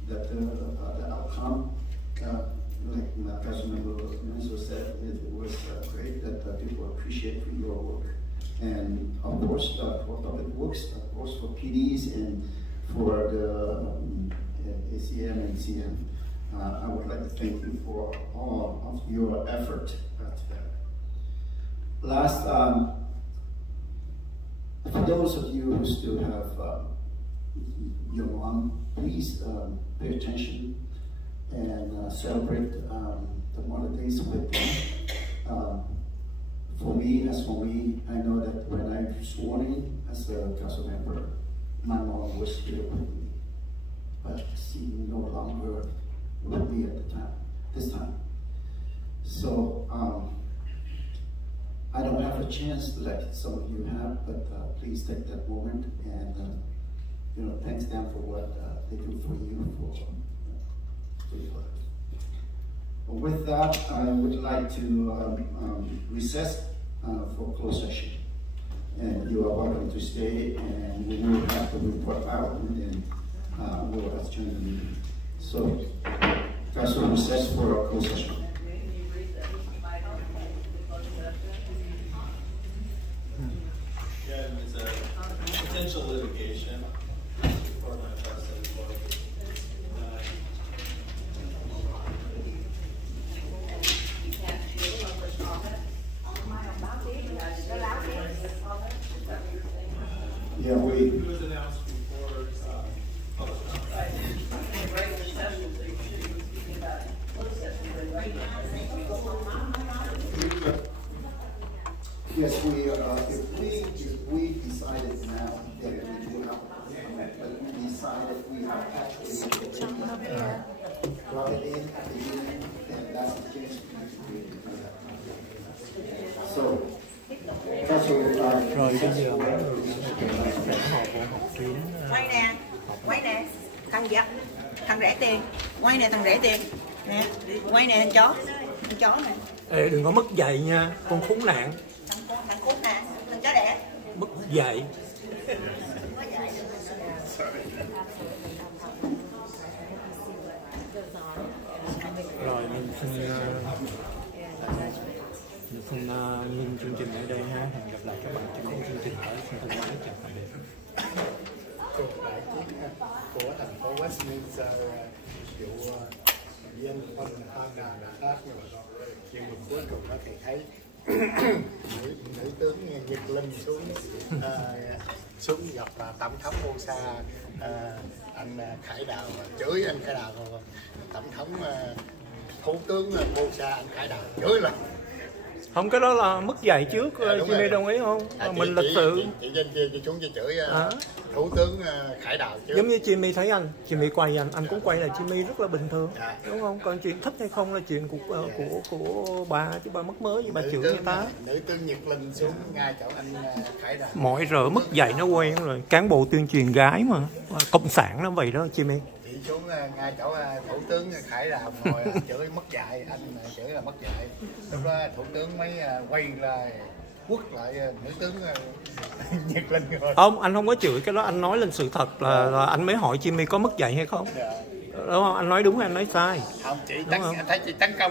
that the outcome. Like Councilmember Manzo said, it was great that people appreciate your work. And of course, for public works, of course, for PDs and for the ACM and CM. I would like to thank you for all of your effort today. Last, for those of you who still have your mom, please pay attention and celebrate the holidays with them. For me, I know that when I was sworn in as a council member, my mom was here with me. But she no longer with me at this time. So I don't have a chance like some of you have, but please take that moment and thanks them for what they do for you for your life. With that, I would like to recess for closed session. And you are welcome to stay, and we will have to report out, and then we'll adjourn the meeting. So, Council recess for a closed session. Yeah, it's a potential litigation for my trust. Yeah, it was announced before public yes, if we decided now, then we do have, but we decided we have actually brought it in at the beginning, then that's the case. So, rồi bây giờ họp kiến. Quay nè, thằng rẻ tiền, quay nè thằng rẻ tiền, nè, quay nè thằng chó nè. Ê, đừng có mất dạy nha, con khốn nạn. Thằng khốn nạn, thằng chó đẻ. Mất dạy. Rồi mình xin ngưng chương trình ở đây ha. Hẹn gặp lại các bạn trong những chương trình tới. Xin thân ái chào tạm biệt. Cuộc đại chiến của thành phố Westminster vụ dân phân Hoa Đà đã khác rồi, nhưng mà cuối cùng đó thì thấy nữ tướng Nhật Linh xuống gặp tổng thống Mosa, anh Khải Đào chửi anh Khải Đào, tổng thống thủ tướng Mosa anh Khải Đào chửi là không, cái đó là mất dạy trước, Jimmy đồng ý không? Mình lịch sự. Chị xuống chị chửi thủ tướng Khải Đào chứ. Giống như Jimmy thấy Jimmy quay anh cũng quay là Jimmy rất là bình thường, đúng không? Còn chuyện thích hay không là chuyện của bà, chứ bà mất mới với bà chửi người ta. Nữ tướng Nhật Linh xuống ngay chỗ anh Khải Đào. Mọi rỡ mất dạy nó quen rồi, cán bộ tuyên truyền gái mà, cộng sản nó vậy đó Jimmy. Chị xuống ngay chỗ thủ tướng Khải Đào ngồi chửi mất dạy, anh chửi là mất dạy. Lúc đó thủ tướng mới quay lại quất lại nữ tướng Nhật Linh rồi. Không, anh không có chửi cái đó, anh nói lên sự thật là anh mới hỏi Jimmy có mất dạy hay không. Đúng không? Anh nói đúng hay anh nói sai? Không, chị thấy chị tấn công